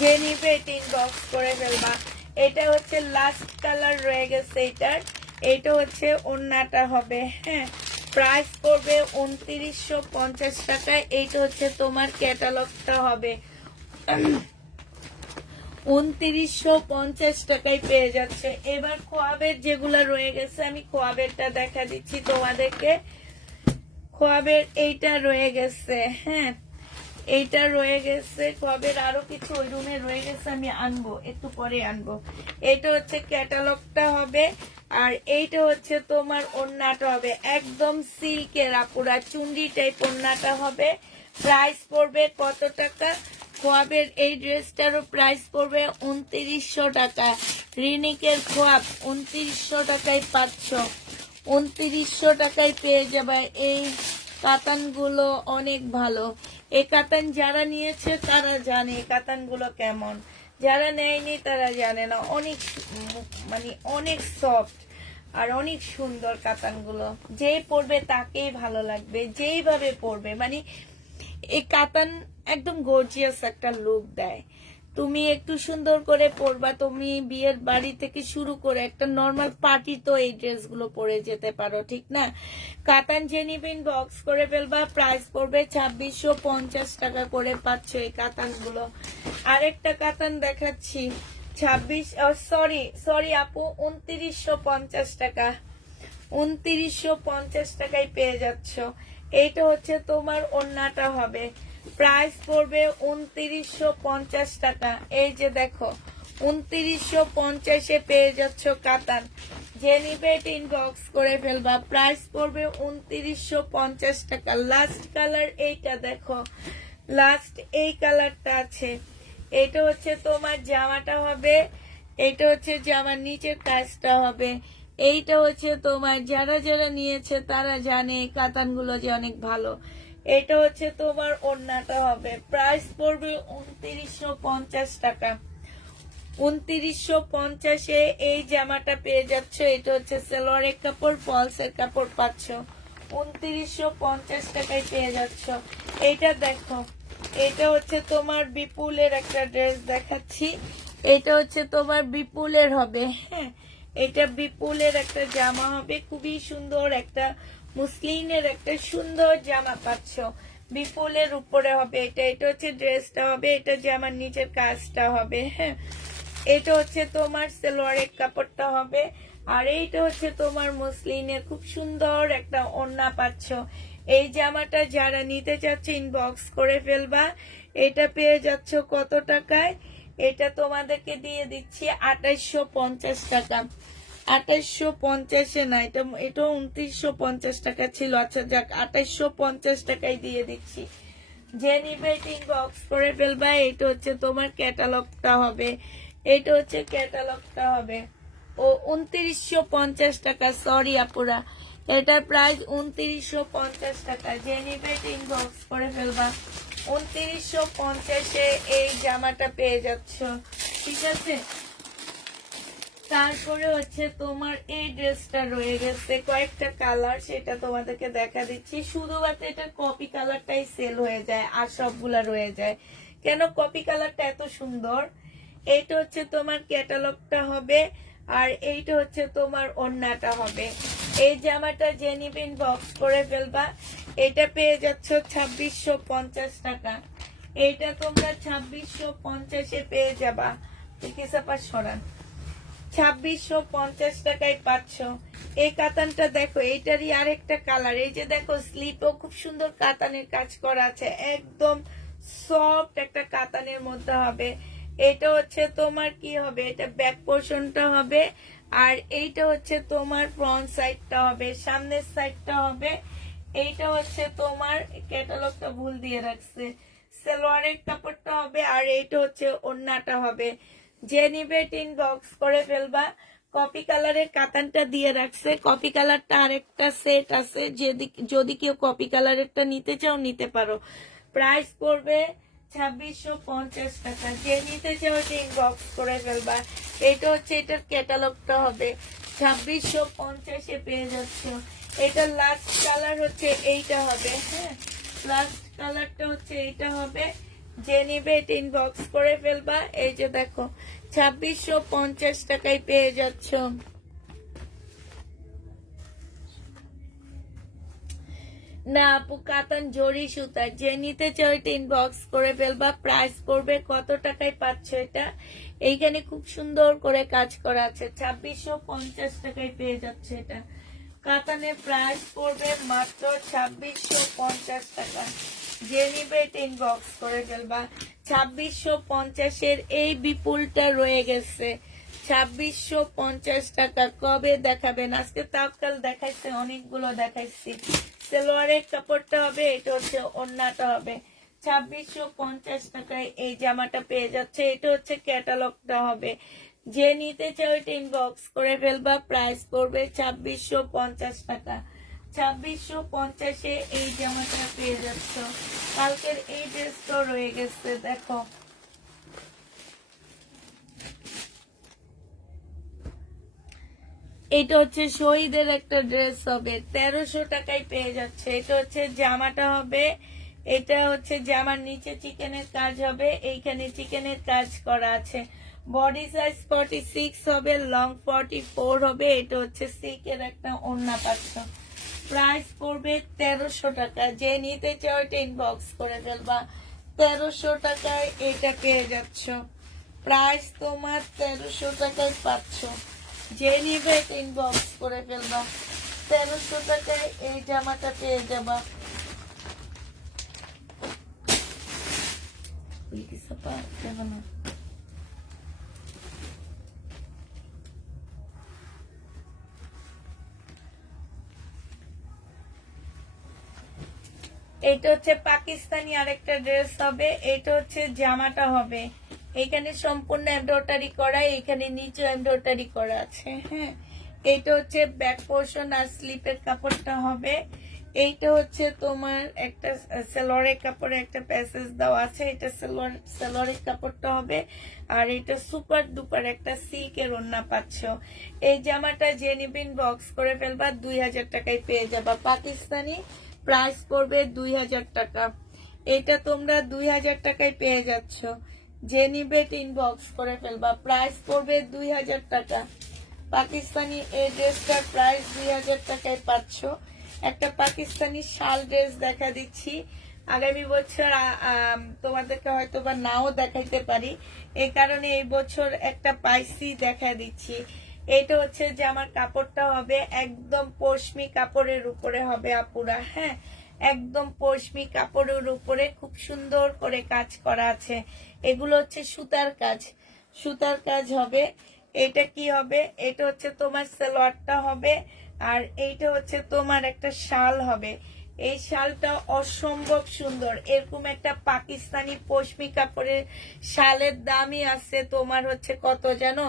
যে নিবে এটা ইনবক্স করে ফেলবা। এটা হচ্ছে লাস্ট কালার রয়ে গেছে এটার। এটা হচ্ছে ওড়নাটা হবে। হ্যাঁ, প্রাইস পড়বে 2950 টাকায়। এইটা হচ্ছে তোমার ক্যাটালগটা হবে। 2950 টাকায় পেয়ে যাচ্ছে। এবার খোয়াবের যেগুলা রয়ে গেছে আমি খোয়াবেরটা দেখা দিচ্ছি তোমাদেরকে। খোয়াবের এইটা রয়ে গেছে। হ্যাঁ, এইটা রয়ে গেছে। খোয়াবের আরো কিছু ওই রুমে রয়ে গেছে, আমি আনবো, একটু পরে আনবো। এইটা হচ্ছে ক্যাটালগটা হবে, আর এইটা হচ্ছে তোমার ওড়নাটা হবে। একদম সিল্কের আপুরা চুন্ডি টাইপ ওড়নাটা হবে। প্রাইস পড়বে কত টাকা? খোয়াবের এই ড্রেসটারও প্রাইস পড়বে 2900 টাকা। রিনিকের খোয়াব 2900 টাকায় পাচ্ছ। 2900 টাকায় পেয়ে যাবে। এই কাতানগুলো অনেক ভালো। এই কাতান যারা নিয়েছে তারা জানে এই কাতানগুলো কেমন, যারা নেয়নি তারা জানে না। অনেক মানে অনেক সফট আর অনেক সুন্দর কাতানগুলো, যে পরবে তাকেই ভালো লাগবে, যেইভাবে পরবে। মানে এই কাতান একদম গর্জিয়াস একটা লুক দেয়। তুমি একটু সুন্দর করে পরবা, তুমি বিয়ের বাড়ি থেকে শুরু করে একটা নর্মাল পার্টি তো এই ড্রেসগুলো পরে যেতে পারো, ঠিক না? কাতান যে নিবেন বক্স করে ফেলবা, প্রাইস পড়বে 2650 টাকা করে পাচ্ছ এই কাতানগুলো। আরেকটা কাতান দেখাচ্ছি সরি আপু 2950 টাকা, 2950 টাকায় পেয়ে যাচ্ছ। এইটা হচ্ছে তোমার ওড়নাটা হবে, প্রাইস পড়বে 2950 টাকা। এই যে দেখো 2950-এ পেয়ে যাচ্ছ কাতান। যে নিবে ইনবক্স করে ফেলবা, প্রাইস পড়বে 2950 টাকা। লাস্ট কালার এইটা দেখো, লাস্ট এই কালারটা আছে। এটা হচ্ছে তোমার জামাটা হবে, এটা হচ্ছে জামার নিচের কাজটা হবে। এইটা হচ্ছে তোমার যারা যারা নিয়েছে তারা জানে এই কাতানগুলো যে অনেক ভালো। এটা হচ্ছে তোমার ওড়নাটা হবে, প্রাইস পড়বে 2950 টাকা। 2950-এ এই জামাটা পেয়ে যাচ্ছ। এটা হচ্ছে সালোয়ারের কাপড়, ফলসের কাপড় পাচ্ছ, 2950 টাকায় পেয়ে যাচ্ছ। এইটা দেখো, এটা হচ্ছে তোমার বিপুলের একটা ড্রেস দেখাচ্ছি। এটা হচ্ছে তোমার বিপুলের হবে, হ্যাঁ এটা বিপুলের একটা জামা হবে, খুবই সুন্দর একটা মুসলিনের একটা সুন্দর জামা পাচ্ছ, বিপুলের উপরে হবে। এটা এটা হচ্ছে ড্রেসটা হবে, এটা জামার নিচের কাজটা হবে, হ্যাঁ এটা হচ্ছে তোমার সালোয়ারের কাপড়টা হবে। আর এইটা হচ্ছে তোমার মুসলিনের খুব সুন্দর একটা ওড়না পাচ্ছ। এই জামাটা যারা নিতে চাচ্ছে ইনবক্স করে ফেলবা। এটা পেয়ে যাচ্ছ কত টাকায়? এটা তোমাদেরকে দিয়ে দিচ্ছি 2850 টাকা। 2850-এ না, এটা 2950 টাকা ছিল। আচ্ছা যাক, 2850 টাকায় দিয়ে দিচ্ছি। যে নিবে ইনবক্স করে ফেলবা। এটা হচ্ছে তোমার ক্যাটালগটা হবে, এটা হচ্ছে ক্যাটালগটা হবে। ও 2950 টাকা, সরি আপুরা, এটার প্রাইস 2950 টাকা। যে নিবে ইনবক্স করে ফেলবা। 2950-এ এই জামাটা পেয়ে যাচ্ছ, ঠিক আছে? তারপরে হচ্ছে তোমার এই ড্রেসটা রয়ে গেছে কয়েকটা কালার, সেটা তোমাদেরকে দেখা দিচ্ছি। শুধুমাত্র এটা কপি কালারটাই সেল হয়ে যায় আর সবগুলা রয়ে যায়। কেন? কপি কালারটা এত সুন্দর। এইটা হচ্ছে তোমার ক্যাটালগটা হবে, আর এইটা হচ্ছে তোমার ওড়নাটা হবে। এই জামাটা যে নিবেন বক্স করে ফেলবা। এটা পেয়ে যাচ্ছ 2650 টাকা। এইটা তোমরা 2650-এ পেয়ে যাবা। চিকিৎসা সরান, 2650 টাকায় পাচ্ছ। এই কাতানটা দেখো, এইটারই আরেকটা কালার। এই যে দেখো স্লিপও খুব সুন্দর কাতানের কাজ করা আছে, একদম সফট একটা কাতানের মধ্যে হবে। এটা হচ্ছে তোমার কি হবে, এটা ব্যাক পোর্শনটা হবে, আর এইটা হচ্ছে তোমার ফ্রন্ট সাইডটা হবে, সামনের সাইডটা হবে। এইটা হচ্ছে তোমার ক্যাটালগটা ভুল দিয়ে রাখছে, সালোয়ারের কাপড়টা হবে, আর এইটা হচ্ছে ওড়নাটা হবে। যে নিবে ইনবক্স করে ফেলবা। কপি কালারের কাতানটা দিয়ে রাখছে, কপি কালারটা আরেকটা সেট আছে, যদি কেউ কপি কালারেরটা নিতে চাও নিতে পারো। প্রাইস পড়বে 2650 টাকা। যে নিতে চাও ইনবক্স করে ফেলবা। এটা হচ্ছে এটার ক্যাটালগটা হবে, 2650-এ পেয়ে যাচ্ছ। এটা লাস্ট কালার হচ্ছে এইটা হবে, হ্যাঁ লাস্ট কালারটা হচ্ছে এইটা হবে। যে নিবে ইনবক্স করে ফেলবা। এই যে দেখো 2650 টাকায় পেয়ে যাচ্ছ। না আপু, কাতান জরি সুতা। যে নিতে চাও ইনবক্স করে ফেলবা। প্রাইস পড়বে কত টাকায় পাচ্ছ এটা? এইখানে খুব সুন্দর করে কাজ করা আছে, 2650 টাকায় পেয়ে যাচ্ছে এটা। কাতানের প্রাইস পড়বে মাত্র 2650 টাকা। যে নিবে ইনবক্স করে ফেলবা। 2650-এর এই বিপুলটা রয়ে গেছে, 2650 টাকা। কবে দেখাবেন? আজকে তাওকাল দেখাইছে, অনেকগুলো দেখাইছি। সালোয়ারের কাপড়টা হবে, এটা হচ্ছে ওড়নাটা হবে। 2650 টাকায় এই জামাটা পেয়ে যাচ্ছে। এটা হচ্ছে ক্যাটালগটা হবে। যে নিতে চাও এটা ইনবক্স করে ফেলবা। প্রাইস পড়বে 2650 টাকা। 2650 এই জামাটা পেয়ে যাচ্ছ। কালকের এই ড্রেসটা রয়ে গেছে, দেখো এটা হচ্ছে শহীদের একটা ড্রেস হবে, 1300 টাকায় পেয়ে যাচ্ছে। এটা হচ্ছে জামাটা হবে, এটা হচ্ছে জামার নিচে চিকেনের কাজ হবে, এইখানে চিকেনের কাজ করা আছে। বডি সাইজ 46 হবে, লং 44 হবে। এটা হচ্ছে সিল্কের একটা ওড়না পাচ্ছ। প্রাইস পড়বে 1300 টাকা। যে নিতে চাও এটা ইনবক্স করে ফেলবা। 1300 টাকায় এটা পেয়ে যাচ্ছ। প্রাইস তোমার 1300 টাকায় পাচ্ছ। যে নিবে এটা ইনবক্স করে ফেলবা। 1300 টাকায় এই জামাটা পেয়ে যাবা। এটা হচ্ছে পাকিস্তানি আরেকটা ড্রেস হবে। এটা হচ্ছে জামাটা হবে, এখানে সম্পূর্ণ এমব্রয়ডারি করা, এখানে নিচে এমব্রয়ডারি করা আছে। হ্যাঁ, এটা হচ্ছে ব্যাক পোর্শন আর স্লিপের কাপড়টা হবে। এইটা হচ্ছে তোমার একটা সেলরের কাপড়ে একটা প্যাসেজ দেওয়া আছে, এটা সেলরের কাপড়টা হবে। আর এটা সুপার ডুপার একটা সিল্কের ওড়না পাচ্ছ। এই জামাটা যে নিবিন বক্স করে ফেলবা, 2000 টাকায় পেয়ে যাবা। পাকিস্তানি, প্রাইস পড়বে 2000 টাকা। এটা তোমরা 2000 টাকায় পেয়ে যাচ্ছ। যে নিবে ইনবক্স করে ফেলবা। প্রাইস পড়বে 2000 টাকা। পাকিস্তানি এই ড্রেসটার প্রাইস 2000 টাকায় পাচ্ছ। একটা পাকিস্তানি শাল ড্রেস দেখা দিচ্ছি, আগামী বছর তোমাদেরকে হয়তো বা নাও দেখাইতে পারি, এই কারণে এই বছর একটা পাইসি দেখা দিচ্ছি। এটা হচ্ছে যে আমার কাপড়টা হবে একদম পশমি কাপড়ের উপরে হবে আপুরা। হ্যাঁ, একদম পশমি কাপড়ের উপরে খুব সুন্দর করে কাজ করা আছে। এগুলো হচ্ছে সুতার কাজ, সুতার কাজ হবে। এটা কি হবে, এটা হচ্ছে তোমার সালোয়ারটা হবে, আর এইটা হচ্ছে তোমার একটা শাল হবে। এই শালটা অসম্ভব সুন্দর। এরকম একটা পাকিস্তানি পশমি কাপড়ের শালের দামই আছে তোমার হচ্ছে কত জানো,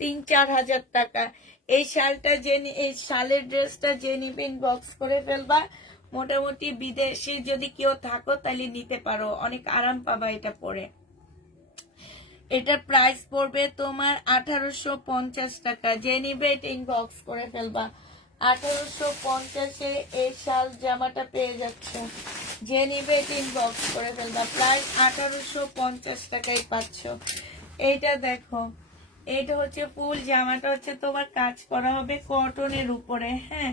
3-4 হাজার টাকা। এই শালটা যে এই শালের ড্রেসটা যে নিবেন বক্স করে ফেলবা। মোটামুটি বিদেশে যদি কেউ থাকো তাহলে নিতে পারো, অনেক আরাম পাবা এটা পরে। এটার প্রাইস পড়বে তোমার 1850 টাকা। যে নিবে এটা ইনবক্স করে ফেলবা। 1850-এ এই শাল জামাটা পেয়ে যাচ্ছে। যে নিবে এটা ইনবক্স করে ফেলবা। প্রাইস 1850 টাকায় পাচ্ছ। এইটা দেখো, এটা হচ্ছে ফুল জামাটা হচ্ছে তোমার কাজ করা হবে কটনের উপরে। হ্যাঁ,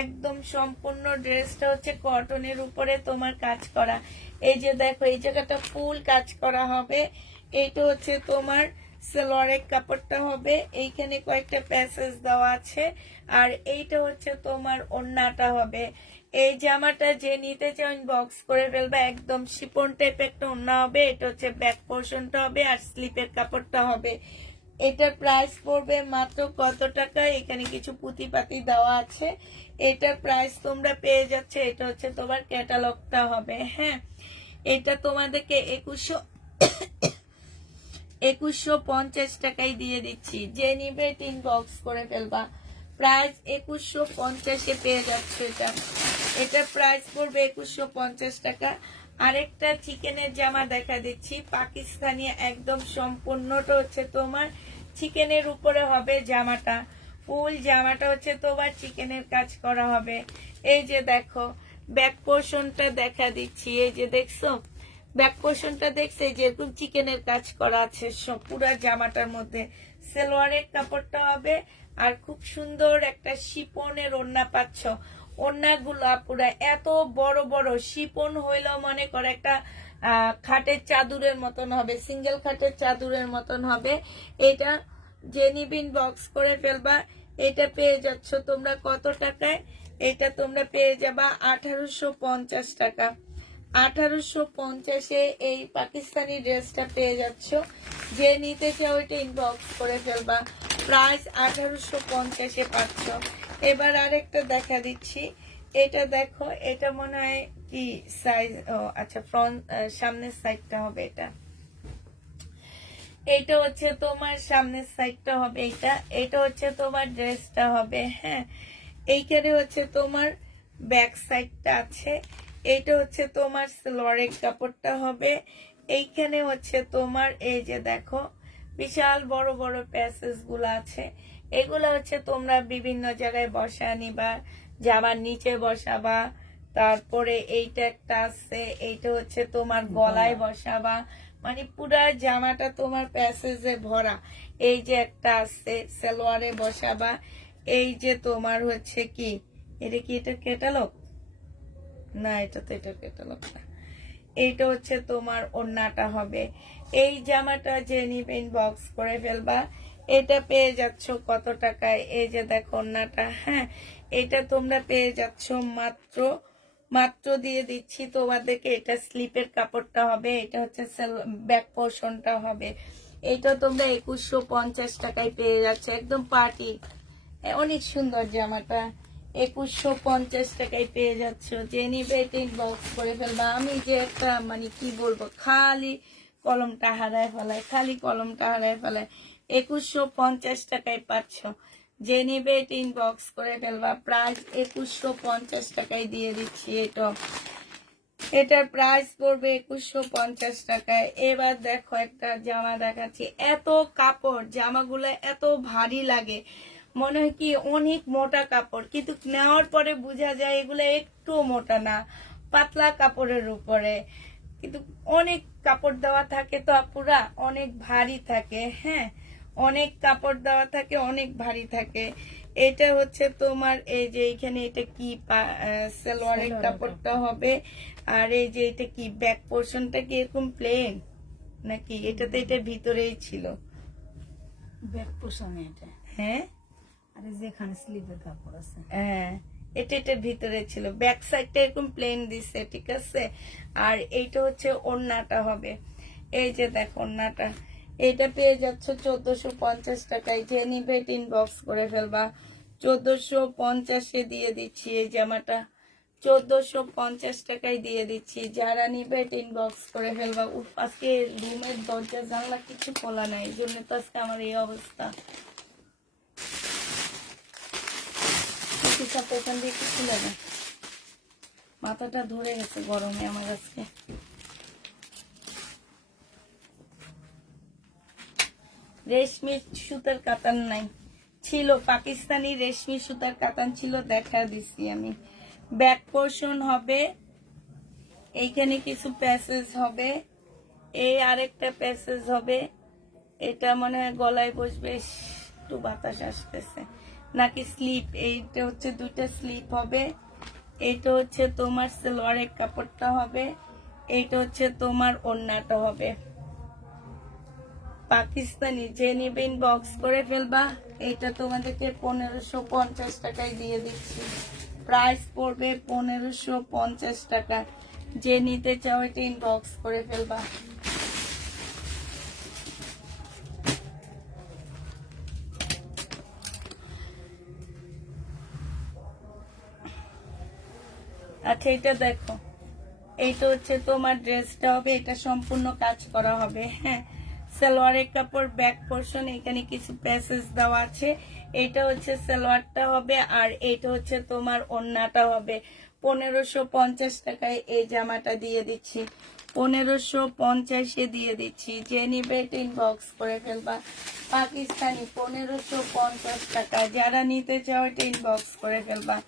একদম সম্পূর্ণ ড্রেসটা হচ্ছে কটনের উপরে তোমার কাজ করা। এই যে দেখো, এই জায়গাটা ফুল কাজ করা হবে। এইটা হচ্ছে তোমার সালোয়ারের কাপড়টা হবে, এইখানে কয়েকটা প্যাসেজ দেওয়া আছে। আর এইটা হচ্ছে তোমার ওড়নাটা হবে। এই জামাটা যে নিতে চাও বক্স করে ফেলবে। একদম শিপন টাইপ একটা ওড়না হবে। এটা হচ্ছে ব্যাক পোর্শনটা হবে আর স্লিপের কাপড়টা হবে। এটার প্রাইস পড়বে মাত্র কত টাকা, এখানে কিছু পুঁতি পাতি দেওয়া আছে। এটার প্রাইস তোমরা পেয়ে যাচ্ছে, এটা হচ্ছে তোমার ক্যাটালগটা হবে। হ্যাঁ, এটা তোমাদেরকে 2150 টাকায় দিয়ে দিচ্ছি। যে নিবে 3 বক্স করে ফেলবা। প্রাইস 2150-এ পেয়ে যাচ্ছে এটা। এটার প্রাইস পড়বে 2150 টাকা। আরেকটা চিকেনের জামা দেখা দিচ্ছি, পাকিস্তানি, একদম সম্পূর্ণটা হচ্ছে তোমার চিকেনের উপরে হবে জামাটা। ফুল জামাটা হচ্ছে তোমার চিকেনের কাজ করা হবে। এই যে দেখো, ব্যাক পোর্শনটা দেখা দিচ্ছি, এই যে দেখছো ব্যাক পোর্শনটা, দেখছে যেরকম চিকেনের কাজ করা আছে সব পুরা জামাটার মধ্যে। সালোয়ারের কাপড়টা হবে আর খুব সুন্দর একটা শিপনের ওড়না পাচ্ছ। ওড়নাগুলো পুরা এত বড় বড় শিপন হইলেও মনে করে একটা খাটের চাদরের মতন হবে, সিঙ্গেল খাটের চাদরের মতন হবে। এটা যে নিবিন বক্স করে ফেলবা। এটা পেয়ে যাচ্ছ তোমরা কত টাকায়, এটা তোমরা পেয়ে যাবা 1850 টাকা। 1850-এ এই পাকিস্তানি ড্রেসটা পেয়ে যাচ্ছ। যে নিতে চাও এটা ইনবক্স করে ফেলবা। প্রাইস 1850-এ পাচ্ছ। এবার আরেকটা দেখা দিচ্ছি, এটা দেখো, এটা মনে হয় কি সাইজ, ও আচ্ছা, ফ্রন্ট সামনের সাইডটা হবে এটা। এটা হচ্ছে তোমার সামনের সাইডটা হবে এটা। এটা হচ্ছে তোমার ড্রেসটা হবে। হ্যাঁ, এইখানে হচ্ছে তোমার ব্যাক সাইডটা আছে। এইটা হচ্ছে তোমার সালোয়ারের কাপড়টা হবে। এইখানে হচ্ছে তোমার এই যে দেখো বিশাল বড় বড় প্যাসেজ গুলো আছে। এগুলো হচ্ছে তোমরা বিভিন্ন জায়গায় বসা নিবা, জামার নিচে বসাবা। তারপরে এইটা একটা আছে, এইটা হচ্ছে তোমার গলায় বসাবা, মানে পুরা জামাটা তোমার প্যাসেজে ভরা। এই যে একটা আছে সালোয়ারে বসাবা। এই যে তোমার হচ্ছে কি, এটা কি, এটা ক্যাটালগ না, এটা তো এটা ক্যাটালগ না। এইটা হচ্ছে তোমার ওড়নাটা হবে। এই জামাটা যে নিবে ইনবক্স করে ফেলবা। এটা পেয়ে যাচ্ছ কত টাকায়, এই যে দেখো ওড়নাটা। হ্যাঁ, এটা তোমরা পেয়ে যাচ্ছ মাত্র মাত্র দিয়ে দিচ্ছি তোমাদেরকে। এটা স্লিপের কাপড়টা হবে, এটা হচ্ছে ব্যাক পোর্শনটা হবে। এটা তোমরা 2150 টাকায় পেয়ে যাচ্ছ, একদম পার্টি। অনেক সুন্দর জামাটা 2150 টাকায় পেয়ে যাচ্ছ। যে নিবে ইনবক্স করে ফেলবা। আমি যে একটা মানে কি বলবো, খালি কলমটা হারায় ফেলায়, খালি কলমটা হারায় ফেলায়। 2150 টাকায় পাচ্ছ। যে নিবে ইনবক্স করে ফেলবা। প্রাইস 2150 টাকায় দিয়ে দিচ্ছি। এটার প্রাইস পড়বে 2150 টাকায়। এবার দেখো একটা জামা দেখাচ্ছি, এত কাপড়, জামাগুলো এত ভারী লাগে, মনে হয় কি অনেক মোটা কাপড়, কিন্তু নেওয়ার পরে বোঝা যায় এগুলো একটু মোটা না, পাতলা কাপড়ের উপরে, কিন্তু অনেক কাপড় দেওয়া থাকে তো আপুরা, অনেক ভারী থাকে। হ্যাঁ, অনেক কাপড় দেওয়া থাকে, অনেক ভারী থাকে। এটা হচ্ছে তোমার এই যে এখানে এটা কি সালোয়ারের কাপড়টা হবে। আর এই যে এটা কি ব্যাক পোর্শনটা কি এরকম প্লেন নাকি, এটাতে এটা ভিতরেই ছিল ব্যাক পোর্শন এটা। হ্যাঁ, আর যেখানে স্লিপের কাপড় আছে, হ্যাঁ, এটার ভিতরে ছিল। ব্যাক সাইডটা এরকম প্লেন দিছে, ঠিক আছে। আর এইটা হচ্ছে ওড়নাটা হবে। এই যে দেখো ওড়নাটা, এটা পেয়ে যাচ্ছ 1450 টাকায়। যে নিবে ইনবক্স করে ফেলবা। 1450-এ দিয়ে দিচ্ছি এই জামাটা, 1450 টাকায় দিয়ে দিচ্ছি। যারা নিবে ইনবক্স করে ফেলবা। উফ, আজকে রুমের দরজা জানলা কিছু খোলা নাই, এই জন্য তো আজকে আমার এই অবস্থা। এখান দিয়ে কিছু লাগে, মাথাটা ধরে গেছে গরমে আমার আজকে। রেশমি সুতার কাতান নাই, ছিল পাকিস্তানি রেশমি সুতার কাতান ছিল, দেখা দিচ্ছি আমি। ব্যাক পোর্শন হবে, এইখানে কিছু প্যাসেজ হবে, এই আরেকটা প্যাসেজ হবে। এটা মনে হয় গলায় বসবে, একটু বাতাস আসতেছে নাকি স্লিপ। এইটা হচ্ছে দুইটা স্লিপ হবে। এইটা হচ্ছে তোমার সালোয়ারের কাপড়টা হবে। এইটা হচ্ছে তোমার ওড়নাটা হবে পাকিস্তানি। যে নিবে ইনবক্স করে ফেলবা। এটা তোমাদেরকে 1550 টাকায় দিয়ে দিচ্ছি। প্রাইস পড়বে 1550 টাকা। যে নিতে চাও এটা ইনবক্স করে ফেলবা। আচ্ছা, এটা দেখো, এইটা হচ্ছে তোমার ড্রেসটা হবে। এটা সম্পূর্ণ কাজ করা হবে। হ্যাঁ, সালোয়ারের কাপড়, ব্যাক পোর্শন, এখানে কিছু প্যাসেজ দেওয়া আছে। এটা হচ্ছে সালোয়ারটা হবে, আর এইটা হচ্ছে তোমার ওড়নাটা হবে। 1550 টাকায় এই জামাটা দিয়ে দিচ্ছি, 1550-এ দিয়ে দিচ্ছি। যে নিবে ইনবক্স করে ফেলবা। পাকিস্তানি 1550 টাকা। যারা নিতে চাও এটা ইনবক্স করে ফেলবা।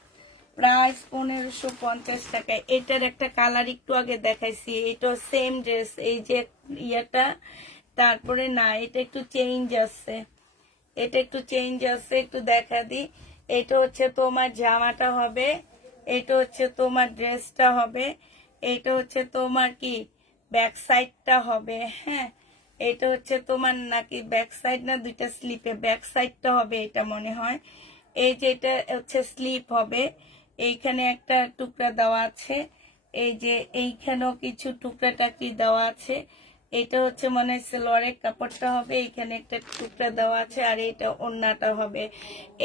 প্রাইস 1550 টাকায়। এটার একটা কালার একটু আগে দেখাইছি, এটা সেম ড্রেস, এই যে ইয়েটা, তারপরে না, এটা একটু চেঞ্জ আছে, এটা একটু চেঞ্জ আছে, একটু দেখা দি। এটা হচ্ছে তোমার জামাটা হবে, এটা হচ্ছে তোমার ড্রেসটা হবে, এটা হচ্ছে তোমার কি ব্যাক সাইডটা হবে। হ্যাঁ, এটা হচ্ছে তোমার নাকি ব্যাক সাইড না, দুইটা স্লিপে ব্যাক সাইডটা হবে এটা মনে হয়। এই যে এটা হচ্ছে স্লিপ হবে, এইখানে একটা টুকরা দেওয়া আছে, এই যে এইখানেও কিছু টুকরা টাকরি দেওয়া আছে। এটা হচ্ছে মনে হয় সালোয়ারের কাপড়টা হবে, এইখানে একটা টুকরা দেওয়া আছে, আর এইটা ওড়নাটা হবে।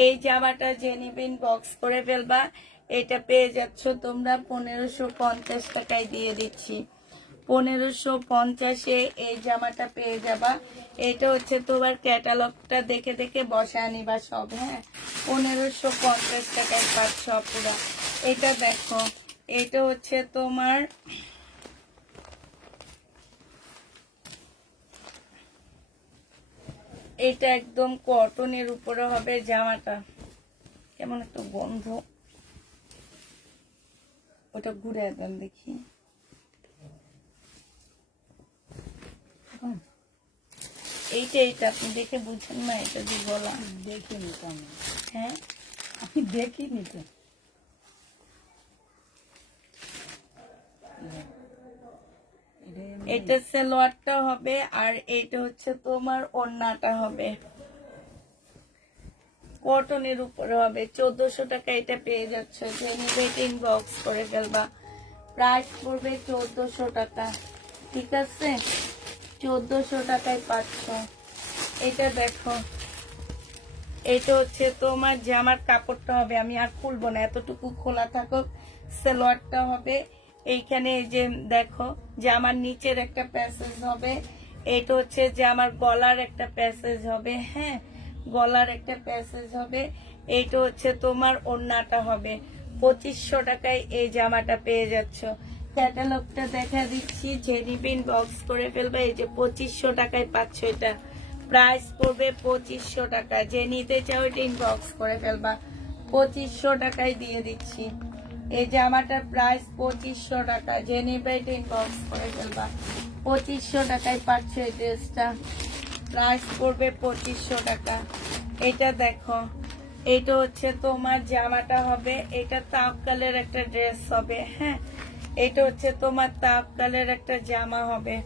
এই জামাটা যে নিবেন বক্স করে ফেলবা। এটা পেয়ে যাচ্ছ তোমরা 1550 টাকায় দিয়ে দিচ্ছি। 1550-এ এই জামাটা পেয়ে যাবা। এটা হচ্ছে তোমার ক্যাটালগটা দেখে দেখে বসা নিবা সব। হ্যাঁ, 1550 টাকায় পাচ্ছ পুরা। এটা দেখো, এটা হচ্ছে তোমার এটা একদম কটনের উপরে হবে জামাটা। কেমন একটা গন্ধ, ওটা ঘুরে দেন দেখি। এইটা আপনি দেখে বুঝছেন না, এটা যে গলা। দেখিনি তো আমি, হ্যাঁ আমি দেখিনি তো। এটা সালোয়ারটা হবে, আর এইটা হচ্ছে তোমার ওড়নাটা হবে, কটনের উপরে হবে। 1400 টাকা এটা পেয়ে যাচ্ছে, যে নিবে ইনবক্স করে ফেলবা। প্রাইস পড়বে 1400 টাকা, ঠিক আছে? 1400 টাকায় পাচ্ছ। এটা দেখো, এটা হচ্ছে তোমার জামার কাপড়টা হবে, আমি আর খুলবো না, এতটুকু খোলা থাকুক। সালোয়ারটা হবে এইখানে, এই যে দেখো জামার নিচের একটা প্যাসেজ হবে। এটা হচ্ছে জামার গলার একটা প্যাসেজ হবে, হ্যাঁ গলার একটা প্যাসেজ হবে। এইটা হচ্ছে তোমার ওড়নাটা হবে। 2500 টাকায় এই জামাটা পেয়ে যাচ্ছ। ক্যাটালগটা দেখা দিচ্ছি, যে নিবেন বক্স করে ফেলবে। এই যে 2500 টাকায় পাচ্ছ এটা। প্রাইস পড়বে 2500 টাকা, যে নিতে চাও এটা ইনবক্স করে ফেলবা। 2500 টাকায় দিয়ে দিচ্ছি। এই জামাটার প্রাইস 2500 টাকা, যে নিবে এটা ইনবক্স করে ফেলবা। 2500 টাকায় পাচ্ছ এই ড্রেসটা। প্রাইস পড়বে 2500 টাকা। এটা দেখো, এটা হচ্ছে তোমার জামাটা হবে, এটা তাওয়াক্কালের একটা ড্রেস হবে, হ্যাঁ এটা হচ্ছে তোমার তাওয়াক্কালের একটা জামা হবে।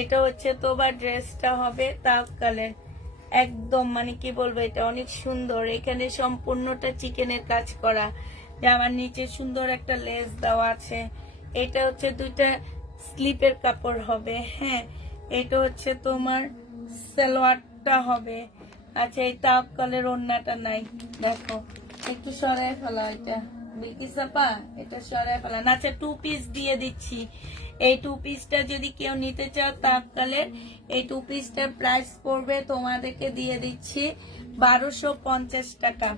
এটা হচ্ছে তোমার ড্রেসটা হবে তাওয়াক্কালের, একদম মানে কি বলবো, এটা অনেক সুন্দর। এখানে সম্পূর্ণটা চিকেনের কাজ করা, জামার নিচে সুন্দর একটা লেস দেওয়া আছে। এটা হচ্ছে দুইটা স্লিপের কাপড় হবে, হ্যাঁ এটা হচ্ছে তোমার সালোয়ারটা হবে। আচ্ছা, এই তাওয়াক্কালের ওড়নাটা নাই, দেখো একটু সরাই ফেলা, এটা বিকিসাপা এটা সরাই ফেলা না। আচ্ছা, 2 পিস দিয়ে দিচ্ছি। এই 2 পিসটা যদি কেউ নিতে চাও তাওয়াক্কালের, এই 2 পিসটার প্রাইস পড়বে তোমাদেরকে দিয়ে দিচ্ছি 1250 টাকা।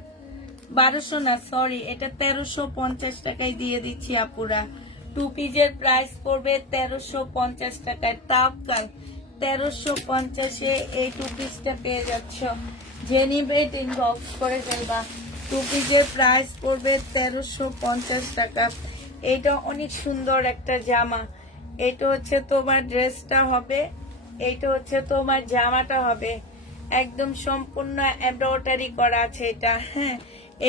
1200 না, সরি, এটা 1350 টাকায় দিয়ে দিচ্ছি আপুরা। 2 পিসের প্রাইস পড়বে 1350 টাকায়। তাওয়াক্কাল 1350-এ এই 2 পিসটা পেয়ে যাচ্ছ, যে নিবে ইনবক্স করে ফেলবা। 2 পিসের প্রাইস পড়বে 1350 টাকা। এটা অনেক সুন্দর একটা জামা। এটা হচ্ছে তোমার ড্রেসটা হবে, এইটা হচ্ছে তোমার জামাটা হবে, একদম সম্পূর্ণ এমব্রয়ডারি করা আছে এটা, হ্যাঁ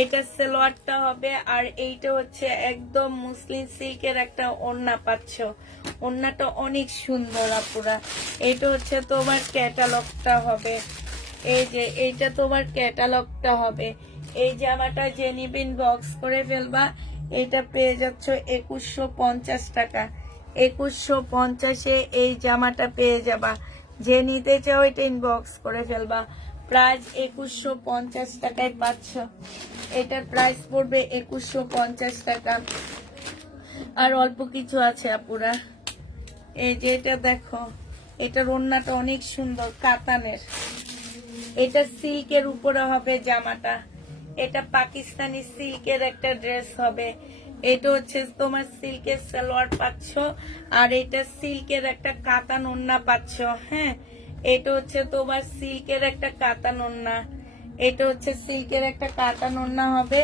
এটা সালোয়ারটা হবে। আর এইটা হচ্ছে একদম মুসলিম সিল্কের একটা ওড়না পাচ্ছ। ওড়নাটা অনেক সুন্দর আপুরা। এটা হচ্ছে তোমার ক্যাটালগটা হবে, এই যে এইটা তোমার ক্যাটালগটা হবে। এই জামাটা যে নিবেন বক্স করে ফেলবা, এটা পেয়ে যাচ্ছ 2150 টাকা। 2150-এ এই জামাটা পেয়ে যাবা, যে নিতে চাও এটা ইনবক্স করে ফেলবা। প্রাইস 2150 টাকায় পাচ্ছ। এটার প্রাইস পড়বে 2150 টাকা। আর অল্প কিছু আছে আপুরা। এই যে এটা দেখো, এটার ওড়নাটা অনেক সুন্দর কাতানের, এটা সিল্কের উপরে হবে জামাটা। এটা পাকিস্তানি সিল্কের একটা ড্রেস হবে। এটা হচ্ছে তোমার সিল্কের সালোয়ার পাচ্ছ, আর এটা সিল্কের একটা কাতান ওড়না পাচ্ছ, হ্যাঁ এটা হচ্ছে তোমার সিল্কের একটা কাতান ওড়না। এটা হচ্ছে সিল্কের একটা কাতান ওড়না হবে।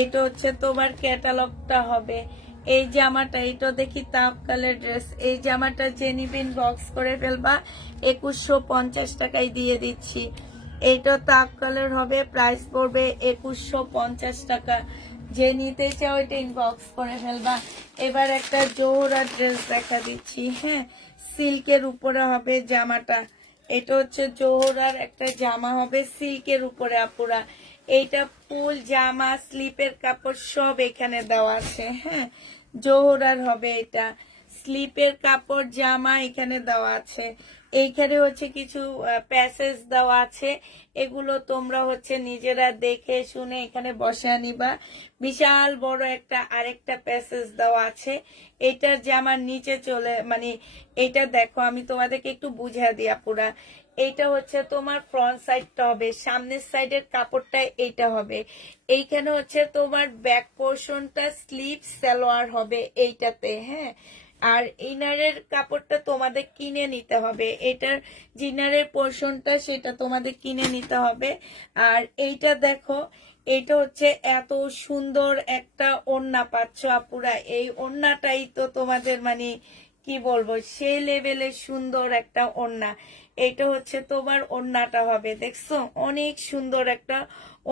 এটা হচ্ছে তোমার ক্যাটালগটা হবে। এই জামাটা, এটা দেখি তাওয়াক্কালের ড্রেস, এই জামাটা যে নিবেন বক্স করে ফেলবা। 2150 টাকায় দিয়ে দিচ্ছি। এইটা তাওয়াক্কালের হবে, প্রাইস পড়বে 2150 টাকা। যে নিতে চাও এটা ইনবক্স করে ফেলবা। এবার একটা জোহরা ড্রেস দেখা দিচ্ছি, হ্যাঁ সিল্কের উপরে হবে জামাটা। এটা হচ্ছে জোহরার একটা জামা হবে সিল্কের উপরে আপুরা। এইটা ফুল জামা, স্লিপের কাপড় সব এখানে দেওয়া আছে, হ্যাঁ জোহরার হবে এটা। স্লিপের কাপড় জামা এখানে দেওয়া আছে। এইখানে হচ্ছে কিছু প্যাসেজ দেওয়া আছে, এগুলো তোমরা হচ্ছে নিজেরা দেখে শুনে এখানে বসে নিবা। বিশাল বড় একটা আরেকটা প্যাসেজ দেওয়া আছে। এটার জামার নিচে চলে, মানে এটা দেখো আমি তোমাদেরকে একটু বুঝিয়ে দিই আপুরা। এইটা হচ্ছে তোমার ফ্রন্ট সাইডটা হবে, সামনের সাইডের কাপড়টা এইটা হবে। এইখানে হচ্ছে তোমার ব্যাক পোর্শনটা স্লিভ সালোয়ার হবে এইটাতে, হ্যাঁ। আর ইনারের কাপড়টা তোমাদের কিনে নিতে হবে, এটার জিনারের পোর্শনটা সেটা তোমাদের কিনে নিতে হবে। আর এইটা দেখো, এটা হচ্ছে এত সুন্দর একটা ওড়না পাচ্ছ আপুরা, এই ওড়নাটাই তো তোমাদের মানে কি বলবো সেই লেভেলের সুন্দর একটা ওড়না। এটা হচ্ছে তোমার ওড়নাটা হবে, দেখছো অনেক সুন্দর একটা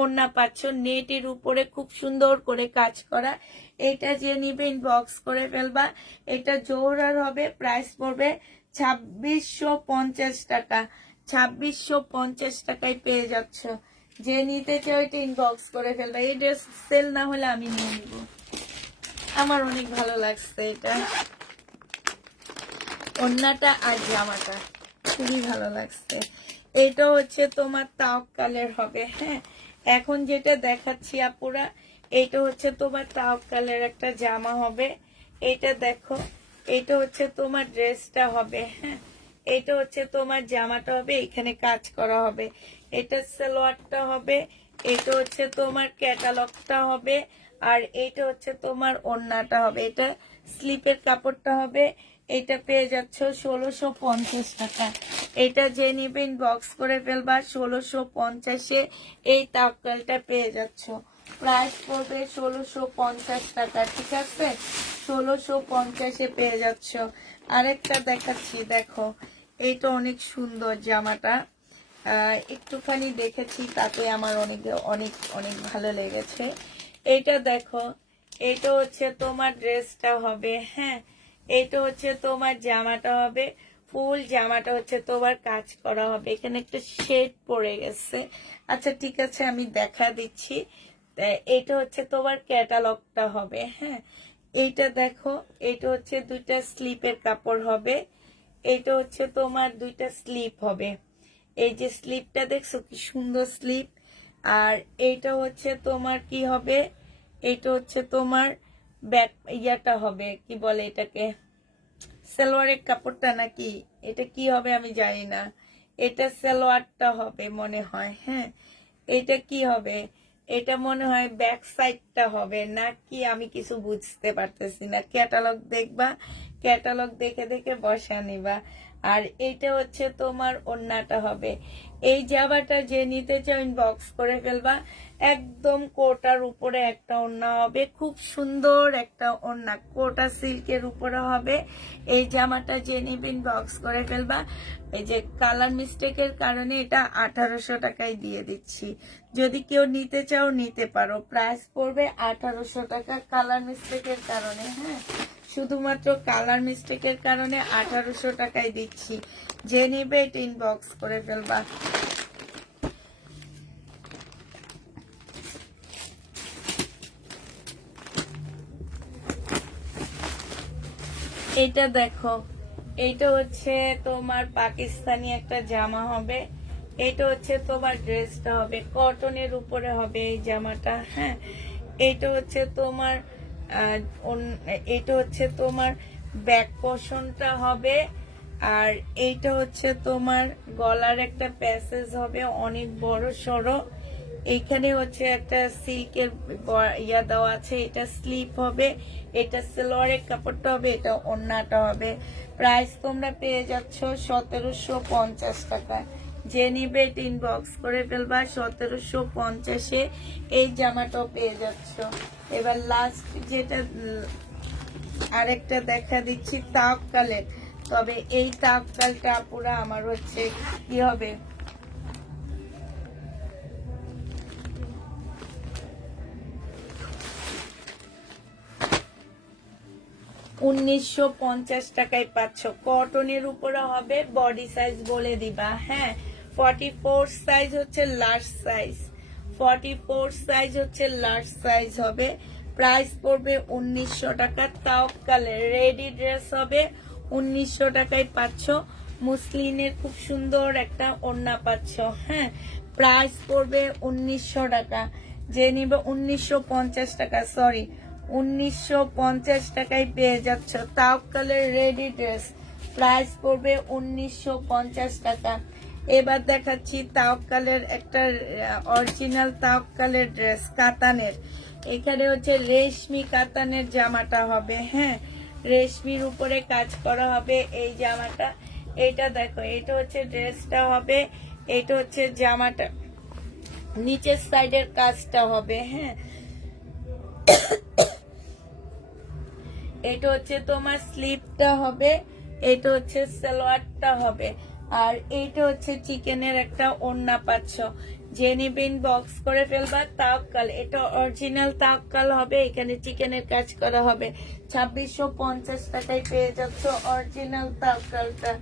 ওড়না পাচ্ছ, নেটের উপরে খুব সুন্দর করে কাজ করা। এটা যে নিবে ইনবক্স করে ফেলবা। এটা জোহরার হবে, প্রাইস পড়বে 2650 টাকা। 2650 টাকায় পেয়ে যাচ্ছ। যে নিতে চাও এটা ইনবক্স করে ফেলবা। এই ড্রেস সেল না হলে আমি নিয়ে নিব, আমার অনেক ভালো লাগছে এটা, ওড়নাটা আর জামাটা খুবই ভালো লাগছে। এটা হচ্ছে তোমার তাওয়াক্কালের হবে, হ্যাঁ। এখন যেটা দেখাচ্ছি আপুরা, এটা হচ্ছে তোমার তাওয়াক্কালের একটা জামা হবে। এটা দেখো, এটা হচ্ছে তোমার ড্রেসটা হবে, হ্যাঁ। এটা হচ্ছে তোমার জামাটা হবে, এখানে কাজ করা হবে। এটা সালোয়ারটা হবে, এটা হচ্ছে তোমার ক্যাটালগটা হবে, আর এটা হচ্ছে তোমার ওড়নাটা হবে। এটা স্লিপের কাপড়টা হবে। এটা পেয়ে যাচ্ছ 1650 টাকা। এটা যে নিবে ইনবক্স করে ফেলবা, 1650-এ এই তাওয়াক্কালটা পেয়ে যাচ্ছ। প্রাইস পড়বে 1650 টাকা, ঠিক আছে। 1650-এ পেয়ে যাচ্ছ। আরেকটা দেখাচ্ছি, দেখো এইটা অনেক সুন্দর জামাটা, একটুখানি দেখেছি তাতে আমার অনেক অনেক অনেক ভালো লেগেছে। এইটা দেখো, এটা হচ্ছে তোমার ড্রেসটা হবে, হ্যাঁ। এটা হচ্ছে তোমার জামাটা হবে, ফুল জামাটা হচ্ছে তোমার কাজ করা হবে। এখানে একটা শেড পড়ে গেছে, আচ্ছা ঠিক আছে আমি দেখা দিচ্ছি। এটা হচ্ছে তোমার ক্যাটালগটা হবে, হ্যাঁ। এইটা দেখো, এটা হচ্ছে দুইটা স্লিপের কাপড় হবে। এটা হচ্ছে তোমার দুইটা স্লিপ হবে, এই যে স্লিপটা দেখছো কি সুন্দর স্লিপ। আর এইটা হচ্ছে তোমার কি হবে, এটা হচ্ছে তোমার ব্যাক ইয়াটা হবে, কি বলে এটাকে, সালোয়ারের কাপড়টা নাকি এটা কি হবে আমি জানি না। এটা সালোয়ারটা হবে মনে হয়, হ্যাঁ। এটা কি হবে, এটা মনে হয় ব্যাক সাইডটা হবে নাকি আমি কিছু বুঝতে পারতেছি না। ক্যাটালগ দেখবা, ক্যাটালগ দেখে দেখে বসা নিবা। আর এটা হচ্ছে তোমার ওড়নাটা হবে। এই জামাটা যে নিতে চাও ইনবক্স করে ফেলবা। একদম কোটার উপরে একটা ওড়না হবে, খুব সুন্দর একটা ওড়না, কোটা সিল্কের উপরে হবে। এই জামাটা যে নিবে ইনবক্স করে ফেলবা। এই যে কালার মিস্টেকের কারণে এটা 1800 টাকায় দিয়ে দিচ্ছি, যদি কেউ নিতে চাও নিতে পারো। প্রাইস পড়বে 1800 টাকা কালার মিস্টেকের কারণে, হ্যাঁ। শুধুমাত্র কালার মিস্টেকের কারণে 1800 টাকায় দিচ্ছি, যে নেবে এটা ইনবক্স করে ফেলবা। এটা দেখো, এইটা হচ্ছে তোমার পাকিস্তানি একটা জামা হবে। এটা হচ্ছে তোমার ড্রেসটা হবে, কটনের উপরে হবে এই জামাটা, হ্যাঁ। এটা হচ্ছে তোমার এটা হচ্ছে তোমার ব্যাক পোর্শনটা হবে। আর এইটা হচ্ছে তোমার গলার একটা প্যাসেজ হবে অনেক বড় সড়ো। এইখানে হচ্ছে একটা সিল্কের ইয়া দেওয়া আছে, এটা স্লিপ হবে। এটা সালোয়ারের কাপড়টা হবে, এটা ওড়নাটা হবে। প্রাইস তোমরা পেয়ে যাচ্ছ 1750 টাকা। যে নিবে এটা ইনবক্স করে ফেলবা, 1750-এ এই জামাটাও পেয়ে যাচ্ছ। এবার লাস্ট যেটা আরেকটা দেখা দিচ্ছি তাওয়াক্কালের, তবে এই তাওয়াক্কালটা পুরা আমার হচ্ছে কি হবে, 1950 টাকায় পাচ্ছ। কটনের উপরে হবে, বডি সাইজ বলে দিবা, হ্যাঁ। 44 সাইজ হচ্ছে লার্জ সাইজ, 44 সাইজ হচ্ছে লার্জ সাইজ হবে। প্রাইস পড়বে 1900 টাকা। তাওয়াক্কালের রেডি ড্রেস হবে, 1900 টাকায় পাচ্ছ। মুসলিনের খুব সুন্দর একটা ওড়না পাচ্ছ, হ্যাঁ। প্রাইস পড়বে 1900 টাকা। যে নিবে 1950 টাকা, সরি 1950 টাকায় পেয়ে যাচ্ছ তাওয়াক্কালের রেডি ড্রেস। প্রাইস পড়বে 1950 টাকা। এবার দেখাচ্ছি তাওয়াক্কালের একটা অরিজিনাল তাওয়াক্কালের ড্রেস কাতানের। এখানে হচ্ছে রেশমি কাতানের জামাটা হবে, হ্যাঁ, রেশমির উপরে কাজ করা হবে এই জামাটা। এটা দেখো, এটা হচ্ছে ড্রেসটা হবে, এটা হচ্ছে জামাটা, নিচের সাইডের কাজটা হবে, হ্যাঁ। এটা হচ্ছে তোমার স্লিপটা হবে, এটা হচ্ছে সালোয়ারটা হবে, আর এইটা হচ্ছে চিকেনের একটা ওড়না পাচ্ছ। যে নিবেন বক্স করে ফেলবা। তাওয়াক্কাল, এটা অরিজিনাল তাওয়াক্কাল হবে, এখানে চিকেনের কাজ করা হবে। 2650 টাকায় পেয়ে যাচ্ছ অরিজিনাল তাওয়াক্কালটা।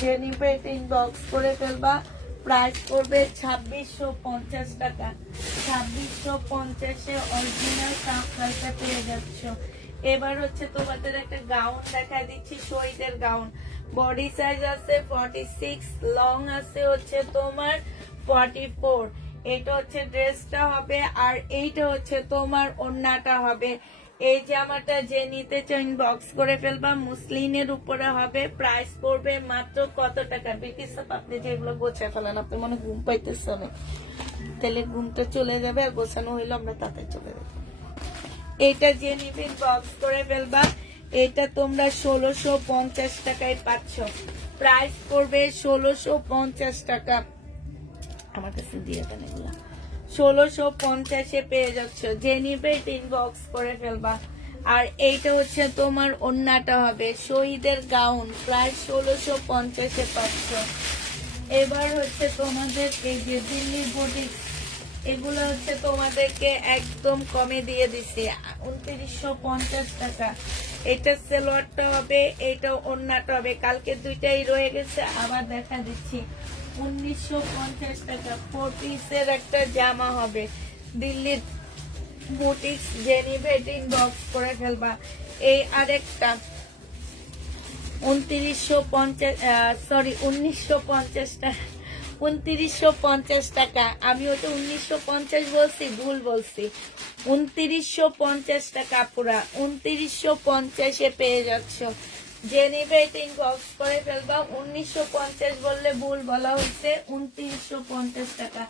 যে নিবে বক্স করে ফেলবা। প্রাইস করবে 2650 টাকা। 2650-এ অরিজিনাল তাওয়াক্কালটা পেয়ে যাচ্ছ। এবার হচ্ছে তোমাদের একটা গাউন দেখা দিচ্ছি, শহীদের গাউন। বডি সাইজ আছে 46, লং আছে হচ্ছে তোমার 44। এটা হচ্ছে ড্রেসটা হবে, আর এইটা হচ্ছে তোমার ওড়নাটা হবে। এই জামাটা যে নিতে চান বক্স করে ফেলবা। মুসলিনের উপরে হবে। প্রাইস পড়বে মাত্র কত টাকা? বিটিস আপনি যেগুলো গোছায় ফেলেন, আপনি মনে ঘুম পাইতেছে না, তাহলে ঘুমটা চলে যাবে, আর গোছানো হইলো আমরা তাতে চলে যাবে। এটা যে নিবেন বক্স করে ফেলবা। এটা তোমরা 1650 টাকায় পাচ্ছ। প্রাইস করবে 1650 টাকা। আমার কাছে দিয়ে দেন এগুলা। 1650-এ পেয়ে যাচ্ছ। যে নিবে বক্স করে ফেলবা। আর এইটা হচ্ছে তোমার ওড়নাটা হবে, শহীদের গাউন। প্রায় 1650-এ পাচ্ছ। এবার হচ্ছে তোমাদের এই যে দিল্লির বুটিক, এগুলো হচ্ছে তোমাদেরকে একদম কমে দিয়ে দিছে 2950 টাকা। এটা সালোয়ারটা হবে, এটা ওড়নাটা হবে। কালকে দুইটাই রয়ে গেছে, আবার দেখা দিচ্ছি 1950 টাকা। 4 পিসের একটা জামা হবে। দিল্লির বুটিক্স, জেনিভেটিন বক্স করে ফেলবা। এই আরেকটা 1950 টাকা। 2950 টাকা। আমি ওটা 1950 বলছি, ভুল বলছি। 2950 টাকা পুরা। 2950-এ পেয়ে যাচ্ছ। যে নিবে বক্স করে ফেলবা। 1950 বললে ভুল বলা হয়েছে, 2950 টাকা।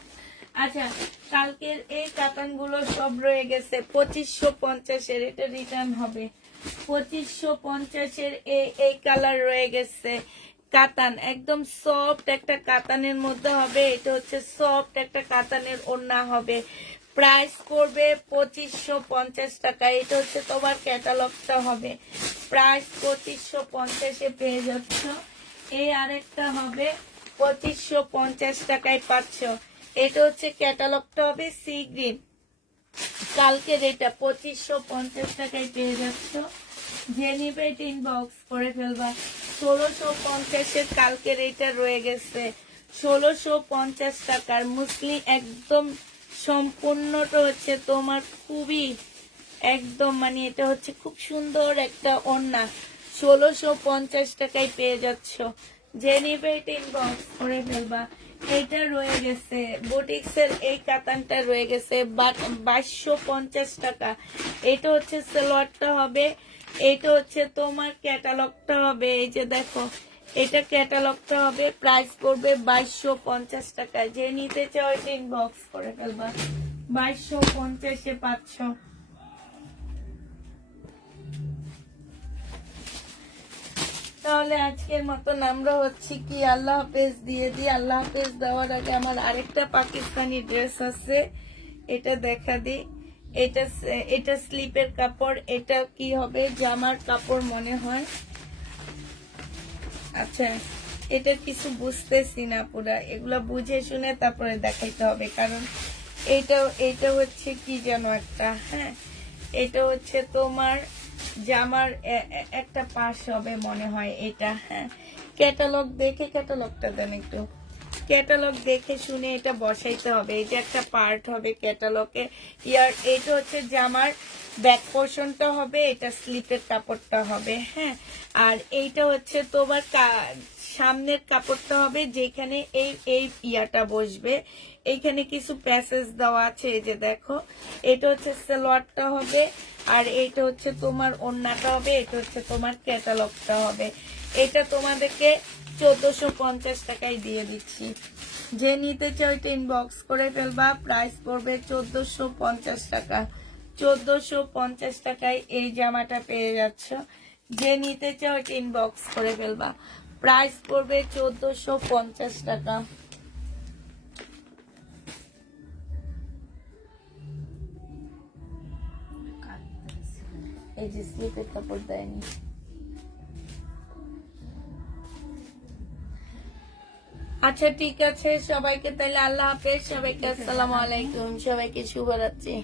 আচ্ছা, কালকের এই কাতানগুলো সব রয়ে গেছে 2550-এর, এটা রিটার্ন হবে। 2550-এর এই কালার রয়ে গেছে কাতান, একদম সফট একটা কাতানের মধ্যে হবে। এটা হচ্ছে সফট একটা কাতানের ওড়না হবে। প্রাইস করবে 2550 টাকা। এটা হচ্ছে তোমার ক্যাটালগটা হবে। প্রাইস 2550-এ পেয়ে যাচ্ছ। এই আরেকটা হবে 2550 টাকায় পাচ্ছ। এটা হচ্ছে ক্যাটালগটা হবে সি গ্রিন। কালকের এটা 2550 টাকায় পেয়ে যাচ্ছ। যে নিবে বক্স করে ফেলবা। 1650-এর কালকের এটা রয়ে গেছে 1650 টাকার। মুসলিম একদম সম্পূর্ণটা হচ্ছে তোমার খুবই একদম মানে এটা হচ্ছে খুব সুন্দর একটা ওড়না। 1650 টাকায় পেয়ে যাচ্ছ। যে নিবে বক্স করে ফেলবা। এইটা রয়ে গেছে বুটিক্সের এই কাতানটা রয়ে গেছে 2250 টাকা। এটা হচ্ছে সালোয়ারটা হবে, এটা হচ্ছে তোমার ক্যাটালগটা হবে। এই যে দেখো, এটা ক্যাটালগটা হবে। প্রাইস করবে 2250 টাকা। যে নিতে চাও বক্স করে ফেলবা। 2250-এ পাচ্ছ। তাহলে আজকের মতন আমরা হচ্ছে কি আল্লাহ হাফেজ দিয়ে দিই। আল্লাহ হাফেজ দেওয়ার আগে আমার আরেকটা পাকিস্তানি ড্রেস আছে, এটা দেখা দিই। এটা স্লিপের কাপড়। এটা কি হবে? জামার কাপড় মনে হয়। আচ্ছা, এটা কিছু বুঝতেছি না পুরা, এগুলা বুঝে শুনে তারপরে দেখাইতে হবে, কারণ এটা হচ্ছে কি যেন একটা, হ্যাঁ, এটা হচ্ছে তোমার জামার একটা পাশ হবে মনে হয় এটা, হ্যাঁ। ক্যাটালগ দেখে, ক্যাটালগটা দেন একটু, ক্যাটালগ দেখে শুনে এটা বসাইতে হবে। এটা একটা পার্ট হবে ক্যাটালগে। ইয়ার এটা হচ্ছে জামার ব্যাক পোর্শনটা হবে, এটা স্লিপের কাপড়টা হবে, হ্যাঁ। আর এইটা হচ্ছে তোমার সামনের কাপড়টা হবে, যেখানে এই ইয়াটা বসবে। এইখানে কিছু প্যাসেজ দেওয়া আছে, এই যে দেখো। এটা হচ্ছে সালোয়ারটা হবে, আর এইটা হচ্ছে তোমার ওড়নাটা হবে, এটা হচ্ছে তোমার ক্যাটালগটা হবে। এটা তোমাদেরকে 1450 টাকায় দিয়ে দিচ্ছি। যে নিতে চাও এটা ইনবক্স করে ফেলবা, প্রাইস পড়বে 1450 টাকা। 1450 টাকায় এই জামাটা পেয়ে যাচ্ছ। যে নিতে চাও এটা ইনবক্স করে ফেলবা, প্রাইস পড়বে 1450 টাকা। এই যে স্লিপের কাপড় দেয়নি। আচ্ছা ঠিক আছে, সবাইকে তাহলে আল্লাহ হাফেজ, সবাইকে আসসালামু আলাইকুম, সবাইকে শুভরাত্রি।